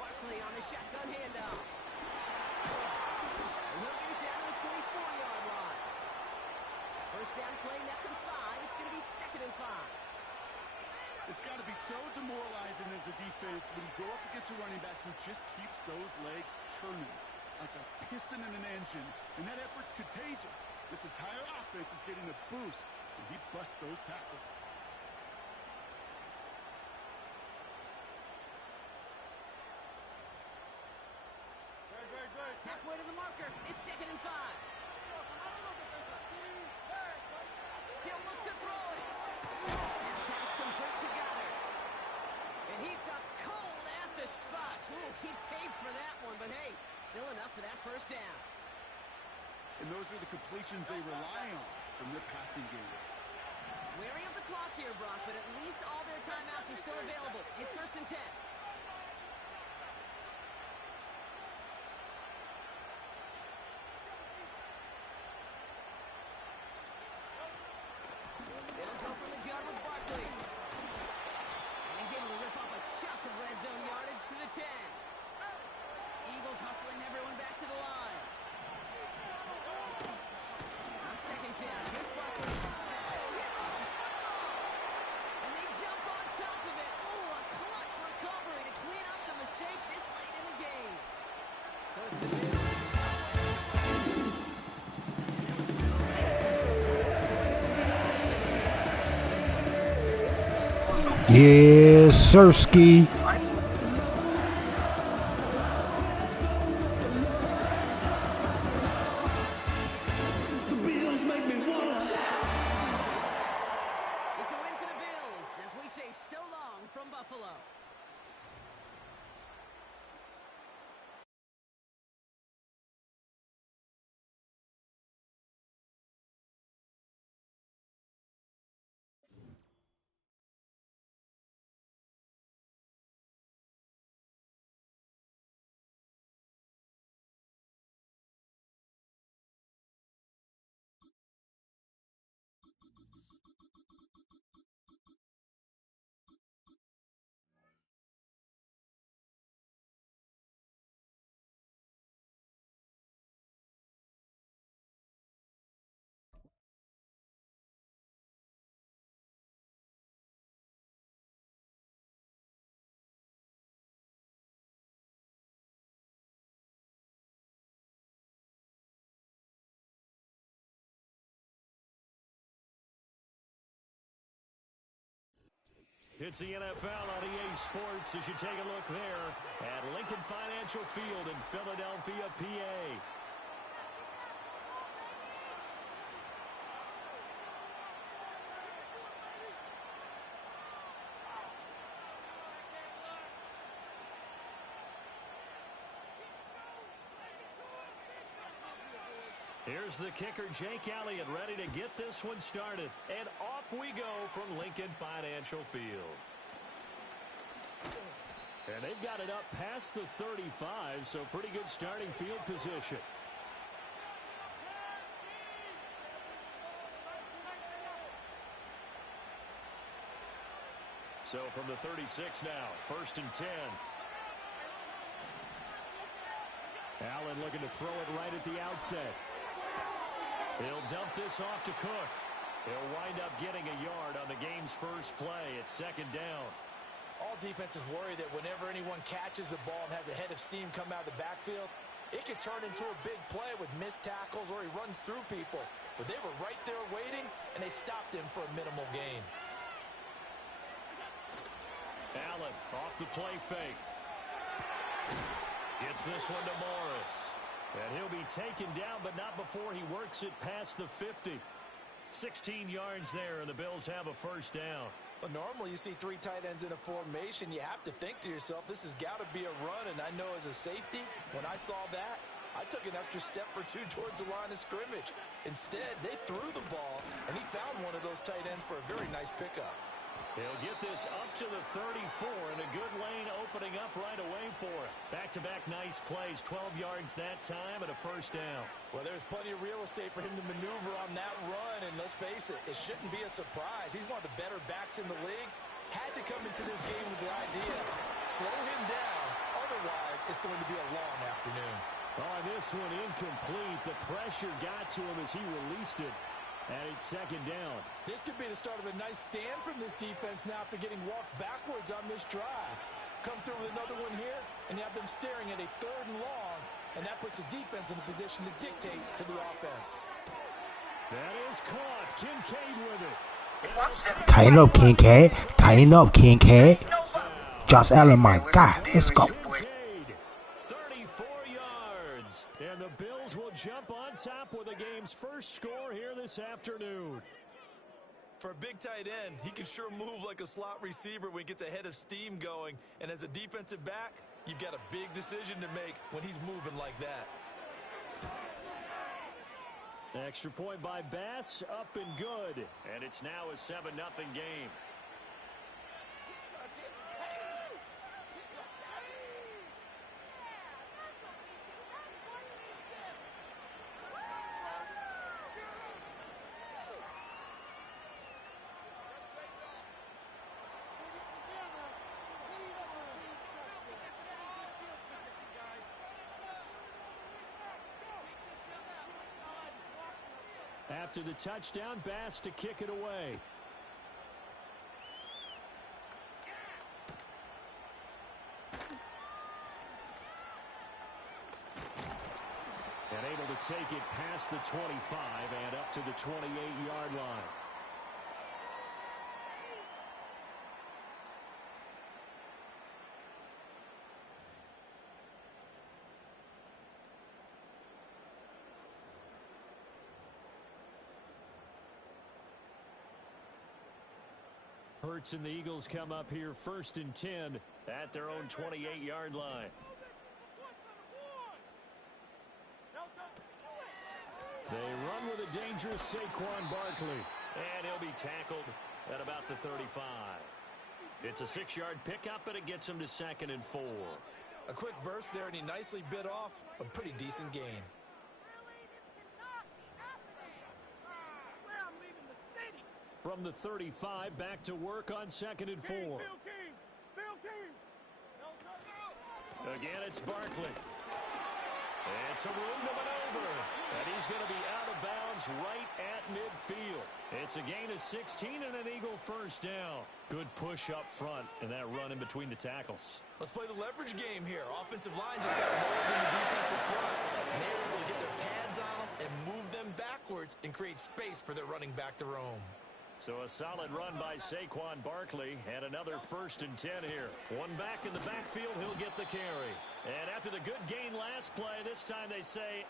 Barkley on the shotgun handoff. And he'll get it down to the 24-yard line. 1st down play, nets him 5. It's going to be 2nd and 5. It's got to be so demoralizing as a defense when you go up against a running back who just keeps those legs churning like a piston in an engine, and that effort's contagious. This entire offense is getting a boost, and he busts those tackles. Halfway to the marker. It's 2nd and 5. He'll look to throw it. And the pass complete to Goddard. And he stopped cold at the spot. Ooh, he paid for that one, but hey, still enough for that 1st down. and those are the completions they rely on from their passing game. Weary of the clock here, Brock, but at least all their timeouts are still available. It's 1st and 10. They'll go from the gun with Barkley. And he's able to rip off a chunk of red zone yardage to the 10. Eagles hustling everyone back to the line. On 2nd down, here's Barkley. He lost the football. And they jump on top of it. Ooh, a clutch recovery to clean up the mistake this late in the game. So it's the Bills. Yes, Sirski. It's a win for the Bills as we say so long from Buffalo. It's the NFL on EA Sports as you take a look there at Lincoln Financial Field in Philadelphia, PA. Here's the kicker, Jake Elliott, ready to get this one started. And off we go from Lincoln Financial Field. And they've got it up past the 35, so pretty good starting field position. So from the 36 now, 1st and 10. Allen looking to throw it right at the outset. He'll dump this off to Cook. He'll wind up getting a yard on the game's first play. It's 2nd down. All defenses worry that whenever anyone catches the ball and has a head of steam come out of the backfield, it could turn into a big play with missed tackles or he runs through people. But they were right there waiting, and they stopped him for a minimal gain. Allen off the play fake. Gets this one to Morris. And he'll be taken down, but not before he works it past the 50. 16 yards there, and the Bills have a 1st down. Well, normally you see 3 tight ends in a formation. You have to think to yourself, this has got to be a run. And I know as a safety, when I saw that, I took an extra step or 2 towards the line of scrimmage. Instead, they threw the ball, and he found one of those tight ends for a very nice pickup. He'll get this up to the 34, and a good lane opening up right away for him. Back-to-back nice plays, 12 yards that time, and a 1st down. Well, there's plenty of real estate for him to maneuver on that run, and let's face it, it shouldn't be a surprise. He's one of the better backs in the league. Had to come into this game with the idea, slow him down, otherwise it's going to be a long afternoon. Oh, this one incomplete. The pressure got to him as he released it. And it's 2nd down. This could be the start of a nice stand from this defense now after getting walked backwards on this drive. Come through with another one here, and you have them staring at a 3rd and long, and that puts the defense in a position to dictate to the offense. That is caught. Kincaid with it. Tighten up, Kincaid. Tighten up, Kincaid. Josh Allen, my God, let's go. 34 yards. And the Bills will jump on top with the game's first score here this afternoon. For a big tight end, he can sure move like a slot receiver when he gets a head of steam going. And as a defensive back, you've got a big decision to make when he's moving like that. Extra point by Bass, up and good. And it's now a 7-0 game. After the touchdown, Bass to kick it away. And able to take it past the 25 and up to the 28-yard line. Hurts and the Eagles come up here 1st and 10 at their own 28-yard line. They run with a dangerous Saquon Barkley, and he'll be tackled at about the 35. It's a 6-yard pickup, but it gets him to 2nd and 4. A quick burst there, and he nicely bit off a pretty decent gain. From the 35, back to work on 2nd and 4. Again, it's Barkley. It's a room to maneuver, and he's going to be out of bounds right at midfield. It's a gain of 16 and an Eagle first down. Good push up front and that run in between the tackles. Let's play the leverage game here. Offensive line just got rolled in the defensive front, and they were able to get their pads on them and move them backwards and create space for their running back to roam. So a solid run by Saquon Barkley, and another 1st and 10 here. One back in the backfield, he'll get the carry. And after the good gain last play, this time they say,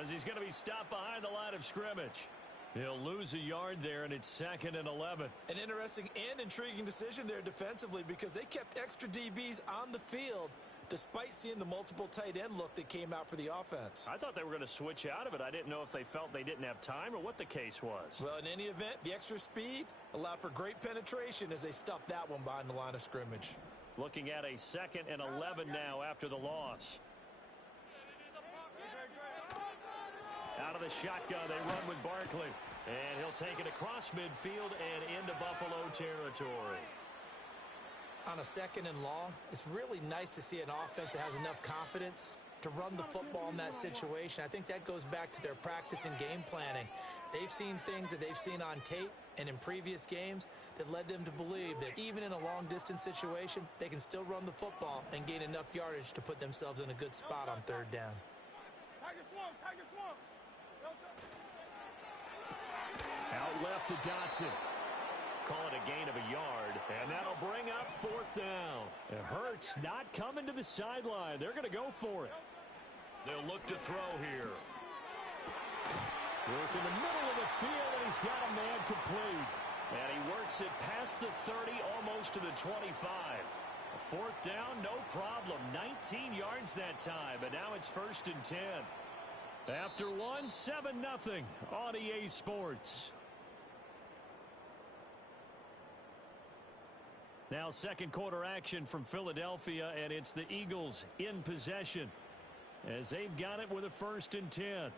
as he's going to be stopped behind the line of scrimmage. He'll lose a yard there, and it's 2nd and 11. An interesting and intriguing decision there defensively because they kept extra DBs on the field despite seeing the multiple tight end look that came out for the offense. I thought they were going to switch out of it. I didn't know if they felt they didn't have time or what the case was. Well, in any event, the extra speed allowed for great penetration as they stuffed that one behind the line of scrimmage. Looking at a 2nd and 11 now after the loss. Out of the shotgun, they run with Barkley. And he'll take it across midfield and into Buffalo territory. On a 2nd and long, it's really nice to see an offense that has enough confidence to run the football in that situation. I think that goes back to their practice and game planning. They've seen things that they've seen on tape and in previous games that led them to believe that even in a long-distance situation, they can still run the football and gain enough yardage to put themselves in a good spot on 3rd down. Out left to Dotson. Call it a gain of a yard, and that'll bring up 4th down. It hurts not coming to the sideline. They're going to go for it. They'll look to throw here. Work in the middle of the field, and he's got a man complete. And he works it past the 30, almost to the 25. A 4th down, no problem. 19 yards that time, and now it's 1st and 10. After one, 7-0 on EA Sports. Now 2nd quarter action from Philadelphia, and it's the Eagles in possession as they've got it with a 1st and 10.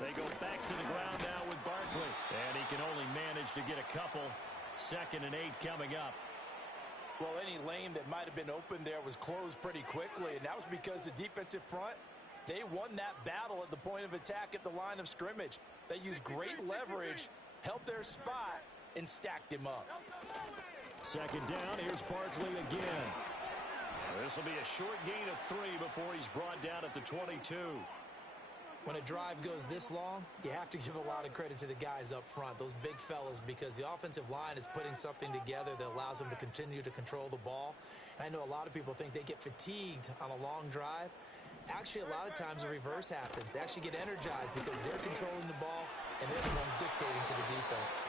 They go back to the ground now with Barkley, and he can only manage to get a couple. 2nd and 8 coming up. Well, any lane that might have been open there was closed pretty quickly, and that was because the defensive front, they won that battle at the point of attack at the line of scrimmage. They used great leverage, held their spot, and stacked him up. 2nd down, here's Barkley again. This will be a short gain of 3 before he's brought down at the 22. When a drive goes this long, you have to give a lot of credit to the guys up front, those big fellas, because the offensive line is putting something together that allows them to continue to control the ball. And I know a lot of people think they get fatigued on a long drive. Actually, a lot of times the reverse happens. They actually get energized because they're controlling the ball and they're the ones dictating to the defense.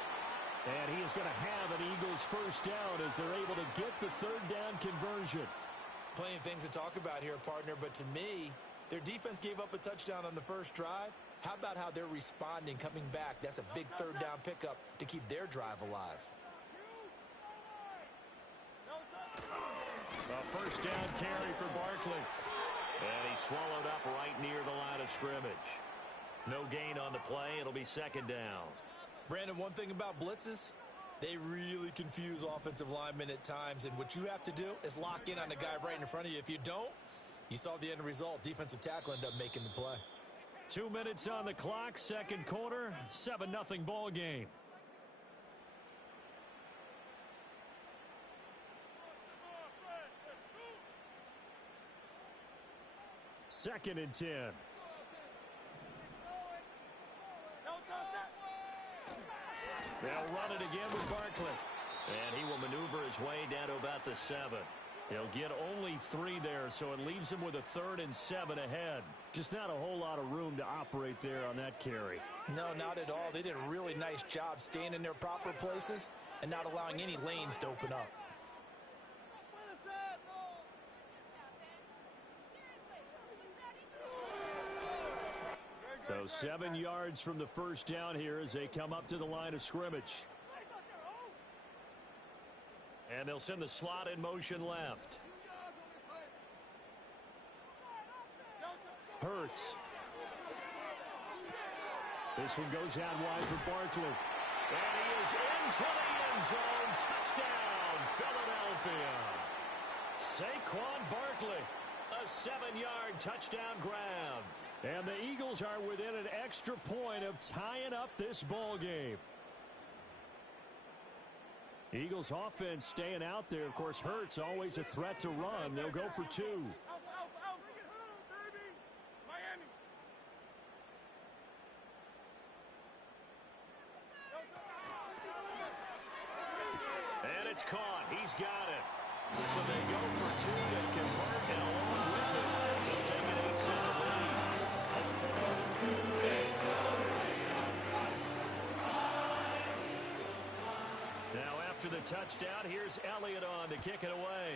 And he is going to have an Eagles first down as they're able to get the third down conversion. Plenty of things to talk about here, partner, but to me, their defense gave up a touchdown on the first drive. How about how they're responding, coming back? That's a big third down pickup to keep their drive alive. A first down carry for Barkley. And he swallowed up right near the line of scrimmage. No gain on the play. It'll be second down. Brandon, one thing about blitzes, they really confuse offensive linemen at times, and what you have to do is lock in on the guy right in front of you. If you don't, you saw the end result. Defensive tackle ended up making the play. 2 minutes on the clock, second quarter, 7-0 ball game. Second and 10. They'll run it again with Barkley. And he will maneuver his way down to about the 7. He'll get only 3 there, so it leaves him with a 3rd and 7 ahead. Just not a whole lot of room to operate there on that carry. No, not at all. They did a really nice job staying in their proper places and not allowing any lanes to open up. So 7 yards from the first down here as they come up to the line of scrimmage. And they'll send the slot in motion left. Hurts. This one goes out wide for Barkley. And he is into the end zone. Touchdown, Philadelphia. Saquon Barkley. A 7-yard touchdown grab. And the Eagles are within an extra point of tying up this ball game. Eagles offense staying out there. Of course, Hurts always a threat to run. They'll go for 2. And it's caught. He's got it. So they go for 2 to convert, and along with it, they'll take an 8-7 lead. Now after the touchdown, here's Elliott on to kick it away.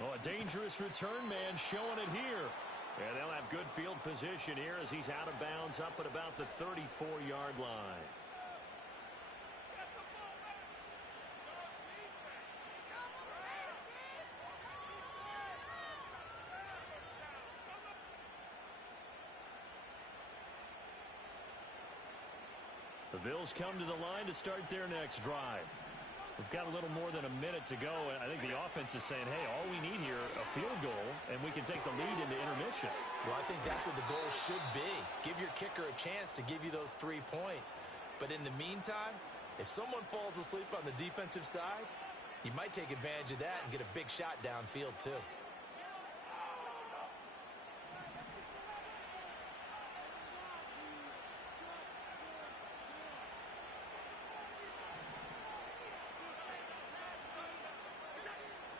Oh, a dangerous return man showing it here. And they'll have good field position here as he's out of bounds up at about the 34-yard line. The Bills come to the line to start their next drive. We've got a little more than a minute to go, and I think the offense is saying, hey, all we need here, a field goal, and we can take the lead into intermission. Well, I think that's what the goal should be. Give your kicker a chance to give you those 3 points. But in the meantime, if someone falls asleep on the defensive side, you might take advantage of that and get a big shot downfield, too.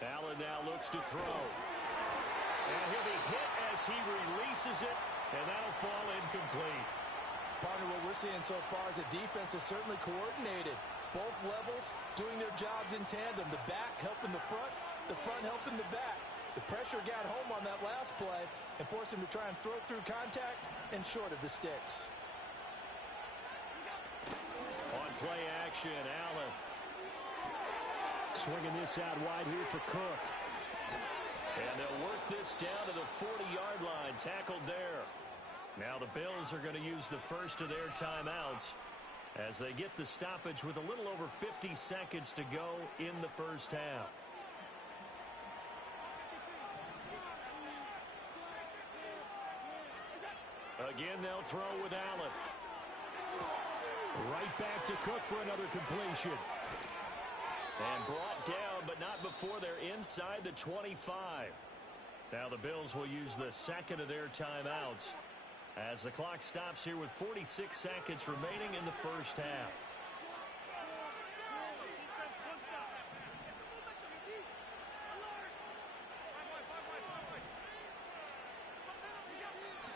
Allen now looks to throw. And he'll be hit as he releases it, and that'll fall incomplete. Partner, what we're seeing so far is the defense is certainly coordinated. Both levels doing their jobs in tandem. The back helping the front helping the back. The pressure got home on that last play and forced him to try and throw through contact and short of the sticks. On play action, Allen. Swinging this out wide here for Cook. And they'll work this down to the 40-yard line, tackled there. Now the Bills are going to use the first of their timeouts as they get the stoppage with a little over 50 seconds to go in the first half. Again, they'll throw with Allen. Right back to Cook for another completion. And brought down but not before they're inside the 25. Now the Bills will use the second of their timeouts as the clock stops here with 46 seconds remaining in the first half.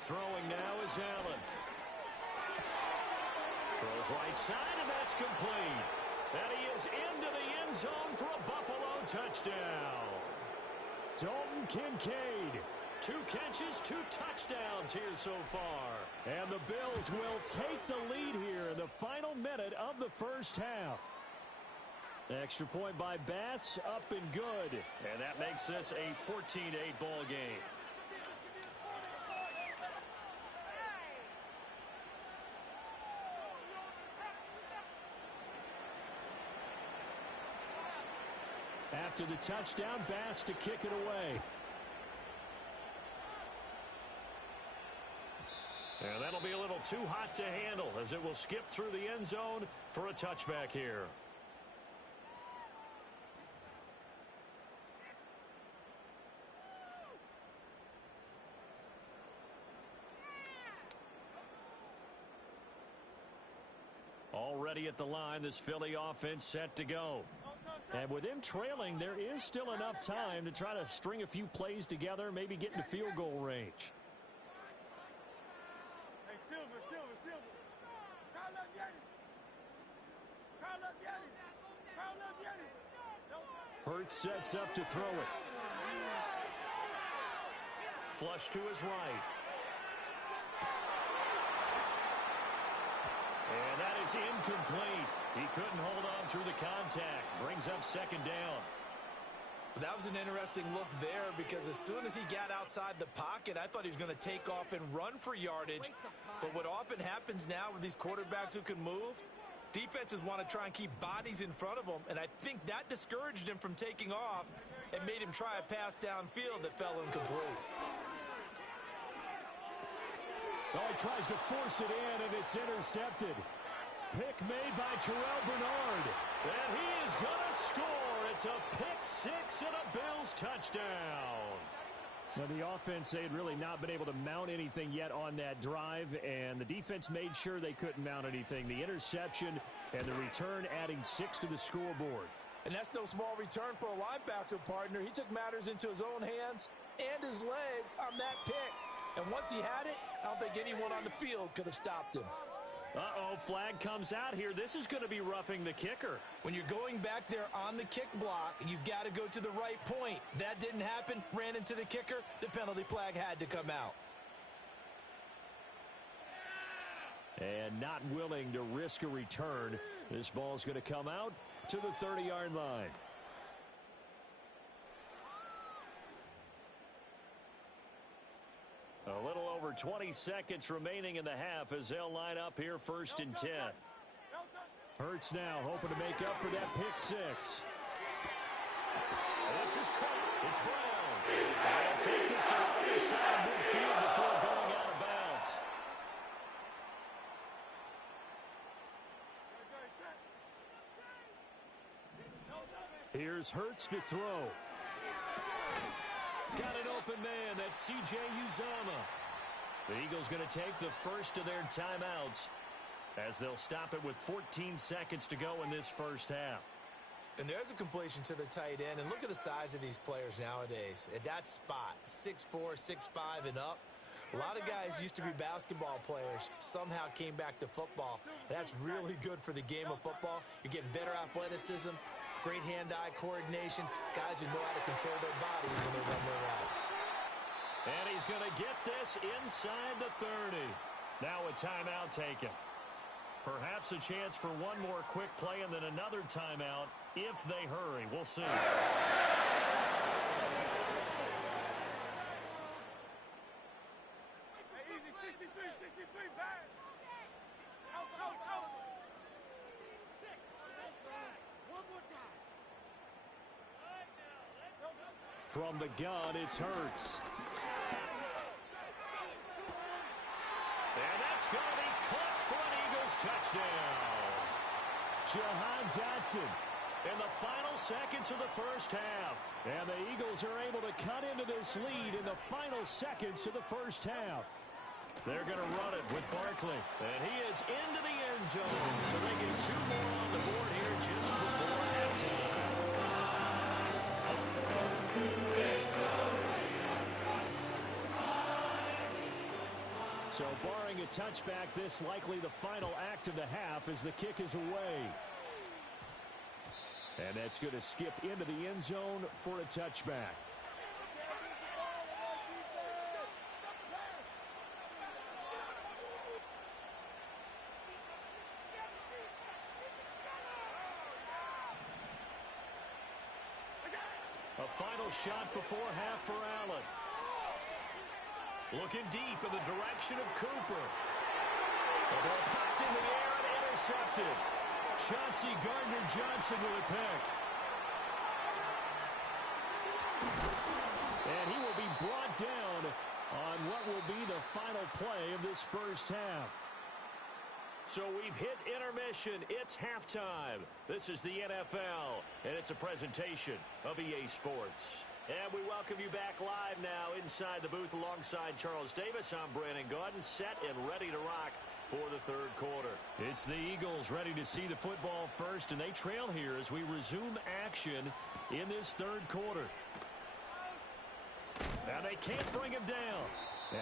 Throwing now is Allen. Throws right side, and that's complete. And he is into the end zone for a Buffalo touchdown. Dalton Kincaid. 2 catches, 2 touchdowns here so far. And the Bills will take the lead here in the final minute of the first half. Extra point by Bass, up and good. And that makes this a 14-8 ball game. After the touchdown, Bass to kick it away. And that'll be a little too hot to handle as it will skip through the end zone for a touchback here. Already at the line, this Philly offense set to go. And with them trailing, there is still enough time to try to string a few plays together, maybe get into field goal range. Hey, Silver. Call up Yeti. Hurts sets up to throw it. Flush to his right. And that is incomplete. He couldn't hold on through the contact. Brings up second down. That was an interesting look there because as soon as he got outside the pocket, I thought he was going to take off and run for yardage. But what often happens now with these quarterbacks who can move, defenses want to try and keep bodies in front of them, and I think that discouraged him from taking off and made him try a pass downfield that fell incomplete. Oh, he tries to force it in, and it's intercepted. Pick made by Terrell Bernard. And he is going to score. It's a pick six and a Bills touchdown. Now, the offense, they had really not been able to mount anything yet on that drive, and the defense made sure they couldn't mount anything. The interception and the return adding 6 to the scoreboard. And that's no small return for a linebacker partner. He took matters into his own hands and his legs on that pick. And once he had it, I don't think anyone on the field could have stopped him. Uh-oh, flag comes out here. This is going to be roughing the kicker. When you're going back there on the kick block, you've got to go to the right point. That didn't happen, ran into the kicker. The penalty flag had to come out. And not willing to risk a return. This ball's going to come out to the 30-yard line. A little over 20 seconds remaining in the half as they'll line up here first and 10. Hurts now hoping to make up for that pick six. This is caught. It's Brown. They'll take this to the other side of midfield before going out of bounds. Here's Hurts to throw. Got an open man. That's C.J. Uzomah. The Eagles going to take the first of their timeouts as they'll stop it with 14 seconds to go in this first half. And there's a completion to the tight end. And look at the size of these players nowadays. At that spot, 6'4", 6'5", and up. A lot of guys used to be basketball players, somehow came back to football. And that's really good for the game of football. You're getting better athleticism, great hand-eye coordination, guys who know how to control their bodies when they run their routes. And he's going to get this inside the 30. Now a timeout taken. Perhaps a chance for one more quick play and then another timeout if they hurry. We'll see. From the gun, it's Hurts. And that's going to be caught for an Eagles touchdown. Jahan Dotson. in the final seconds of the first half. And the Eagles are able to cut into this lead in the final seconds of the first half. They're going to run it with Barkley. And he is into the end zone. So they get 2 more on the board here just before halftime. So barring a touchback, this likely the final act of the half as the kick is away. And that's going to skip into the end zone for a touchback. A final shot before half for Allen. Looking deep in the direction of Cooper. The ball popped in the air and intercepted. Chauncey Gardner-Johnson with a pick. And he will be brought down on what will be the final play of this first half. So we've hit intermission. It's halftime. This is the NFL, and it's a presentation of EA Sports. And we welcome you back live now inside the booth alongside Charles Davis. I'm Brandon Gaudin, set and ready to rock for the third quarter. It's the Eagles ready to see the football first, and they trail here as we resume action in this third quarter. Now they can't bring him down.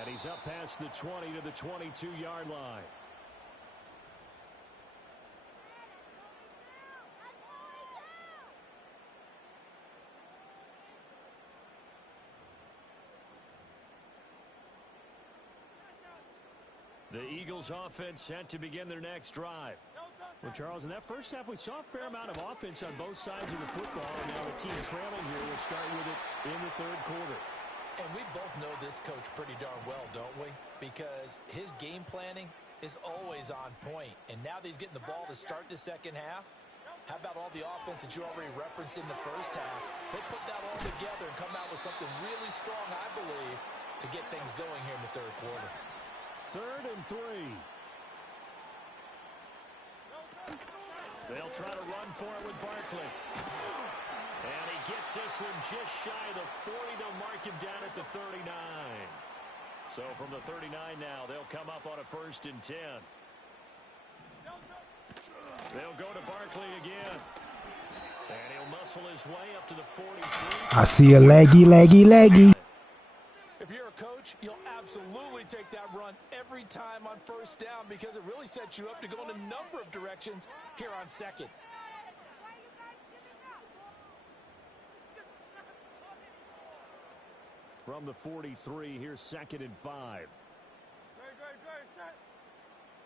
And he's up past the 20 to the 22-yard line. The Eagles offense set to begin their next drive. Well, Charles, in that first half, we saw a fair amount of offense on both sides of the football, and now the team trailing here will start with it in the third quarter. And we both know this coach pretty darn well, don't we? Because his game planning is always on point. And now that he's getting the ball to start the second half, how about all the offense that you already referenced in the first half? He'll put that all together and come out with something really strong, I believe, to get things going here in the third quarter. 3rd and 3. They'll try to run for it with Barkley. And he gets this one just shy of the 40. They'll mark him down at the 39. So from the 39 now, they'll come up on a 1st and 10. They'll go to Barkley again. And he'll muscle his way up to the 43. I see a laggy. If you're a coach, you'll absolutely take that run every time on 1st down because it really sets you up to go in a number of directions here on 2nd. From the 43, here's 2nd and 5.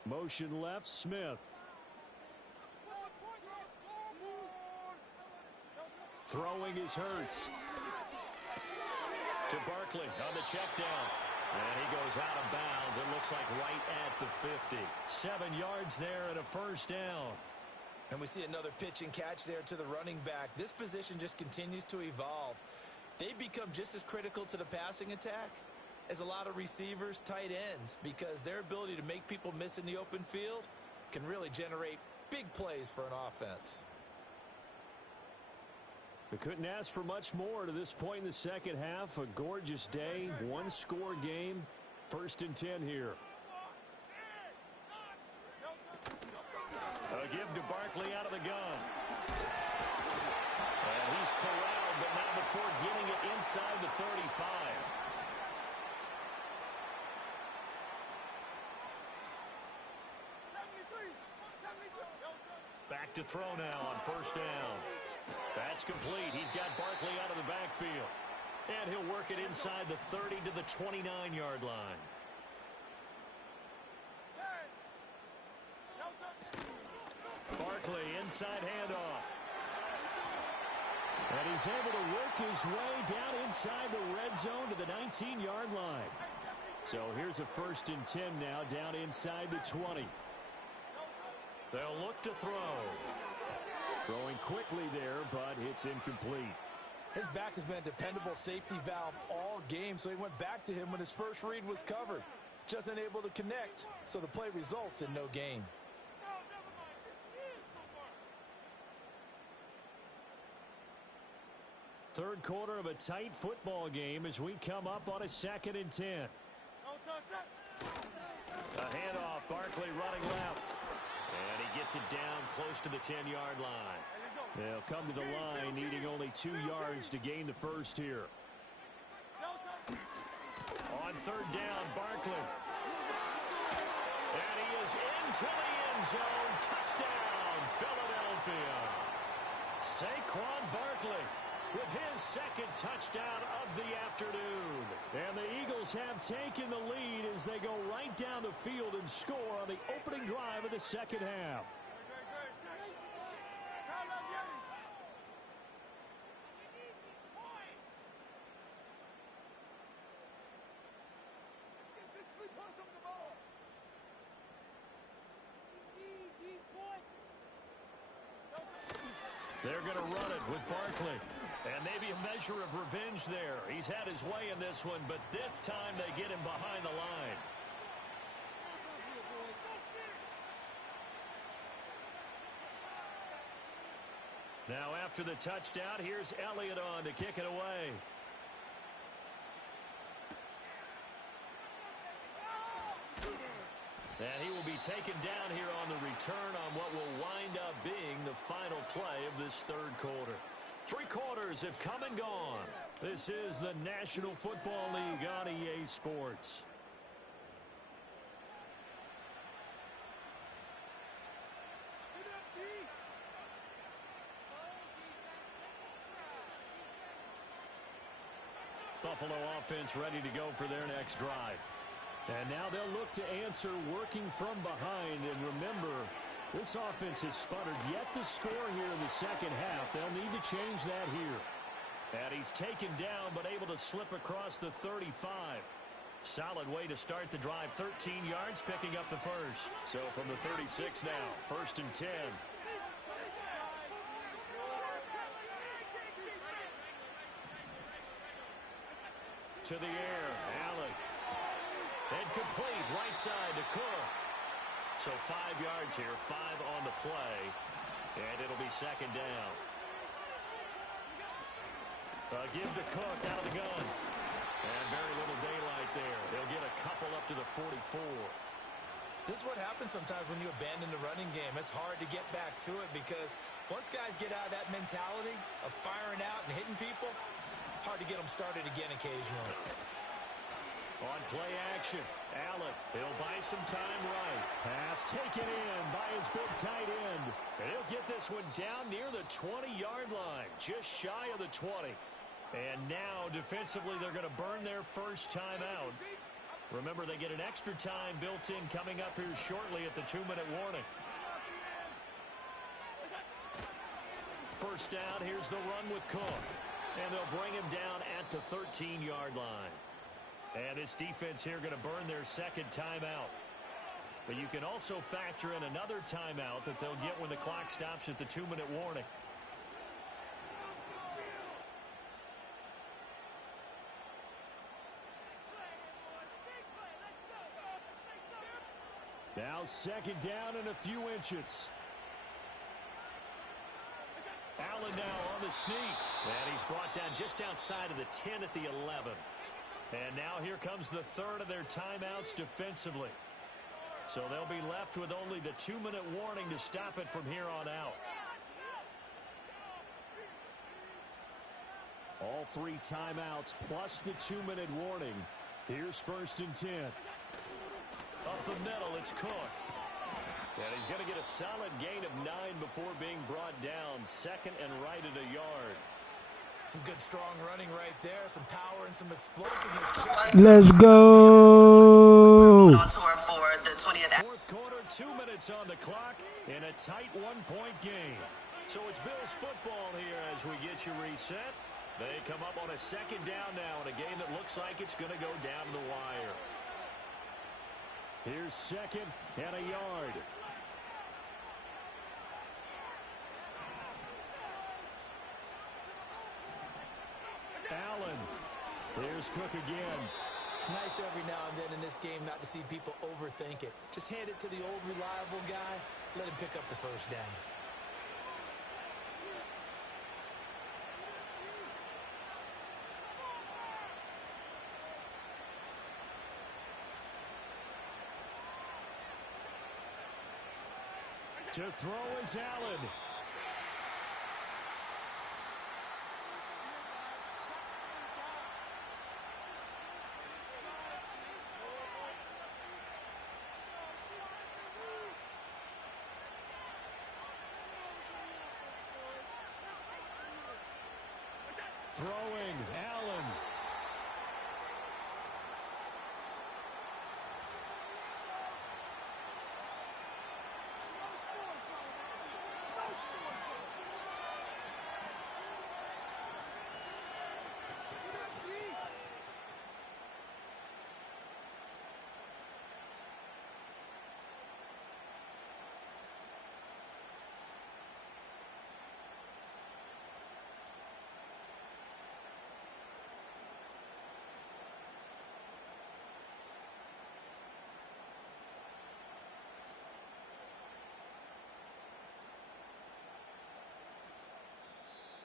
Motion left, Smith. Throwing is Hurts. To Barkley on the check down. And he goes out of bounds. It looks like right at the 50. 7 yards there and a 1st down. And we see another pitch and catch there to the running back. This position just continues to evolve. They become just as critical to the passing attack as a lot of receivers, tight ends, because their ability to make people miss in the open field can really generate big plays for an offense. They couldn't ask for much more to this point in the second half. A gorgeous day, 1-score game. 1st and 10 here. A give to Barkley out of the gun. And he's corralled, but not before getting it inside the 35. Back to throw now on 1st down. That's complete. He's got Barkley out of the backfield. And he'll work it inside the 30 to the 29-yard line. Barkley, inside handoff. And he's able to work his way down inside the red zone to the 19-yard line. So here's a 1st and 10 now down inside the 20. They'll look to throw. Throwing quickly there, but it's incomplete. His back has been a dependable safety valve all game, so he went back to him when his first read was covered. Just unable to connect, so the play results in no gain. Third quarter of a tight football game as we come up on a 2nd and 10. A handoff, Barkley running left. And he gets it down close to the 10-yard line. They'll come to the line needing only 2 yards to gain the first here. On 3rd down, Barkley. And he is into the end zone. Touchdown, Philadelphia. Saquon Barkley with his 2nd touchdown of the afternoon. And the Eagles have taken the lead as they go right down the field and score on the opening drive of the 2nd half. They're going to run it with Barkley. And maybe a measure of revenge there. He's had his way in this one, but this time they get him behind the line. Now after the touchdown, here's Elliott on to kick it away. And he will be taken down here on the return on what will wind up being the final play of this 3rd quarter. 3 quarters have come and gone. This is the National Football League on EA Sports. Buffalo offense ready to go for their next drive. And now they'll look to answer working from behind. And remember, this offense has sputtered yet to score here in the 2nd half. They'll need to change that here. And he's taken down but able to slip across the 35. Solid way to start the drive. 13 yards picking up the first. So from the 36 now, 1st and 10. To the air, Allen. And complete right side to Cook. So 5 yards here, 5 on the play. And it'll be 2nd down. Give to Cook out of the gun. And very little daylight there. They'll get a couple up to the 44. This is what happens sometimes when you abandon the running game. It's hard to get back to it because once guys get out of that mentality of firing out and hitting people, hard to get them started again occasionally. On play action, Allen, he'll buy some time right. Pass taken in by his big tight end. And he'll get this one down near the 20-yard line, just shy of the 20. And now, defensively, they're going to burn their first timeout. Remember, they get an extra time built in coming up here shortly at the 2-minute warning. First down, here's the run with Cook. And they'll bring him down at the 13-yard line. And this defense here going to burn their 2nd timeout. But you can also factor in another timeout that they'll get when the clock stops at the 2-minute warning. Now 2nd down and a few inches. Allen now on the sneak. And he's brought down just outside of the 10 at the 11. And now here comes the 3rd of their timeouts defensively. So they'll be left with only the 2-minute warning to stop it from here on out. All 3 timeouts plus the 2-minute warning. Here's 1st and 10. Up the middle, it's Cook. And he's going to get a solid gain of 9 before being brought down. 2nd and right at a yard. Some good, strong running right there. Some power and some explosiveness. Let's go. For the 20th. 4th quarter, 2 minutes on the clock in a tight 1-point game. So it's Bills football here as we get you reset. They come up on a 2nd down now in a game that looks like it's going to go down to the wire. Here's 2nd and a yard. Allen. Here's Cook again. It's nice every now and then in this game not to see people overthink it. Just hand it to the old reliable guy. Let him pick up the first down. To throw is Allen. Throwing, Allen.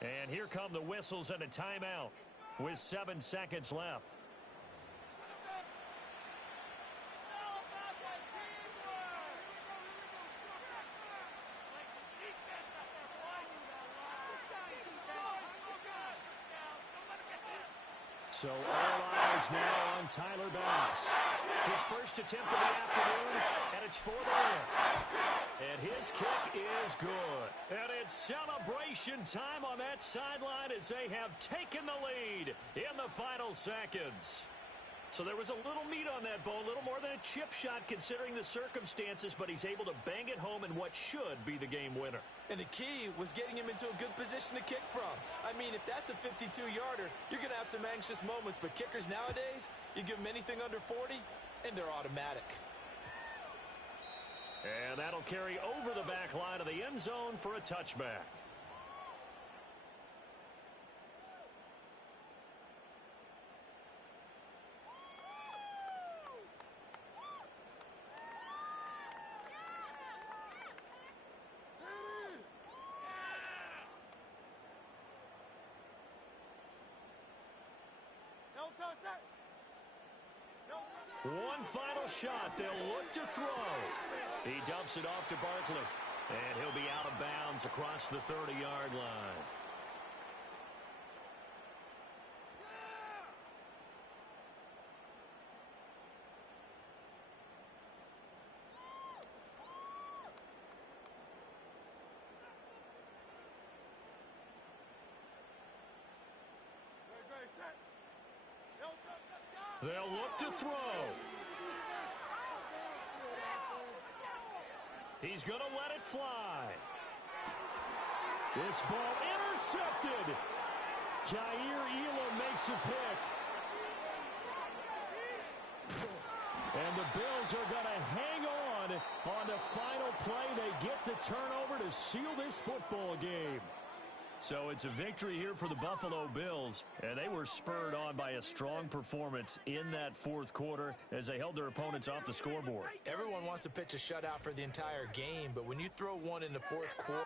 And here come the whistles and a timeout with 7 seconds left. So all eyes now on Tyler Bass. His first attempt of the afternoon, and it's for the win. And his kick is good. And it's celebration time on that sideline as they have taken the lead in the final seconds. So there was a little meat on that bone, a little more than a chip shot considering the circumstances, but he's able to bang it home in what should be the game winner. And the key was getting him into a good position to kick from. I mean, if that's a 52-yarder, you're going to have some anxious moments, but kickers nowadays, you give them anything under 40, and they're automatic. And that'll carry over the back line of the end zone for a touchback. One final shot. They'll look to throw. He dumps it off to Barkley. And he'll be out of bounds across the 30-yard line. They'll look to throw. He's going to let it fly. This ball intercepted. Jair Elam makes a pick. And the Bills are going to hang on the final play. They get the turnover to seal this football game. So it's a victory here for the Buffalo Bills, and they were spurred on by a strong performance in that fourth quarter as they held their opponents off the scoreboard. Everyone wants to pitch a shutout for the entire game, but when you throw one in the fourth quarter,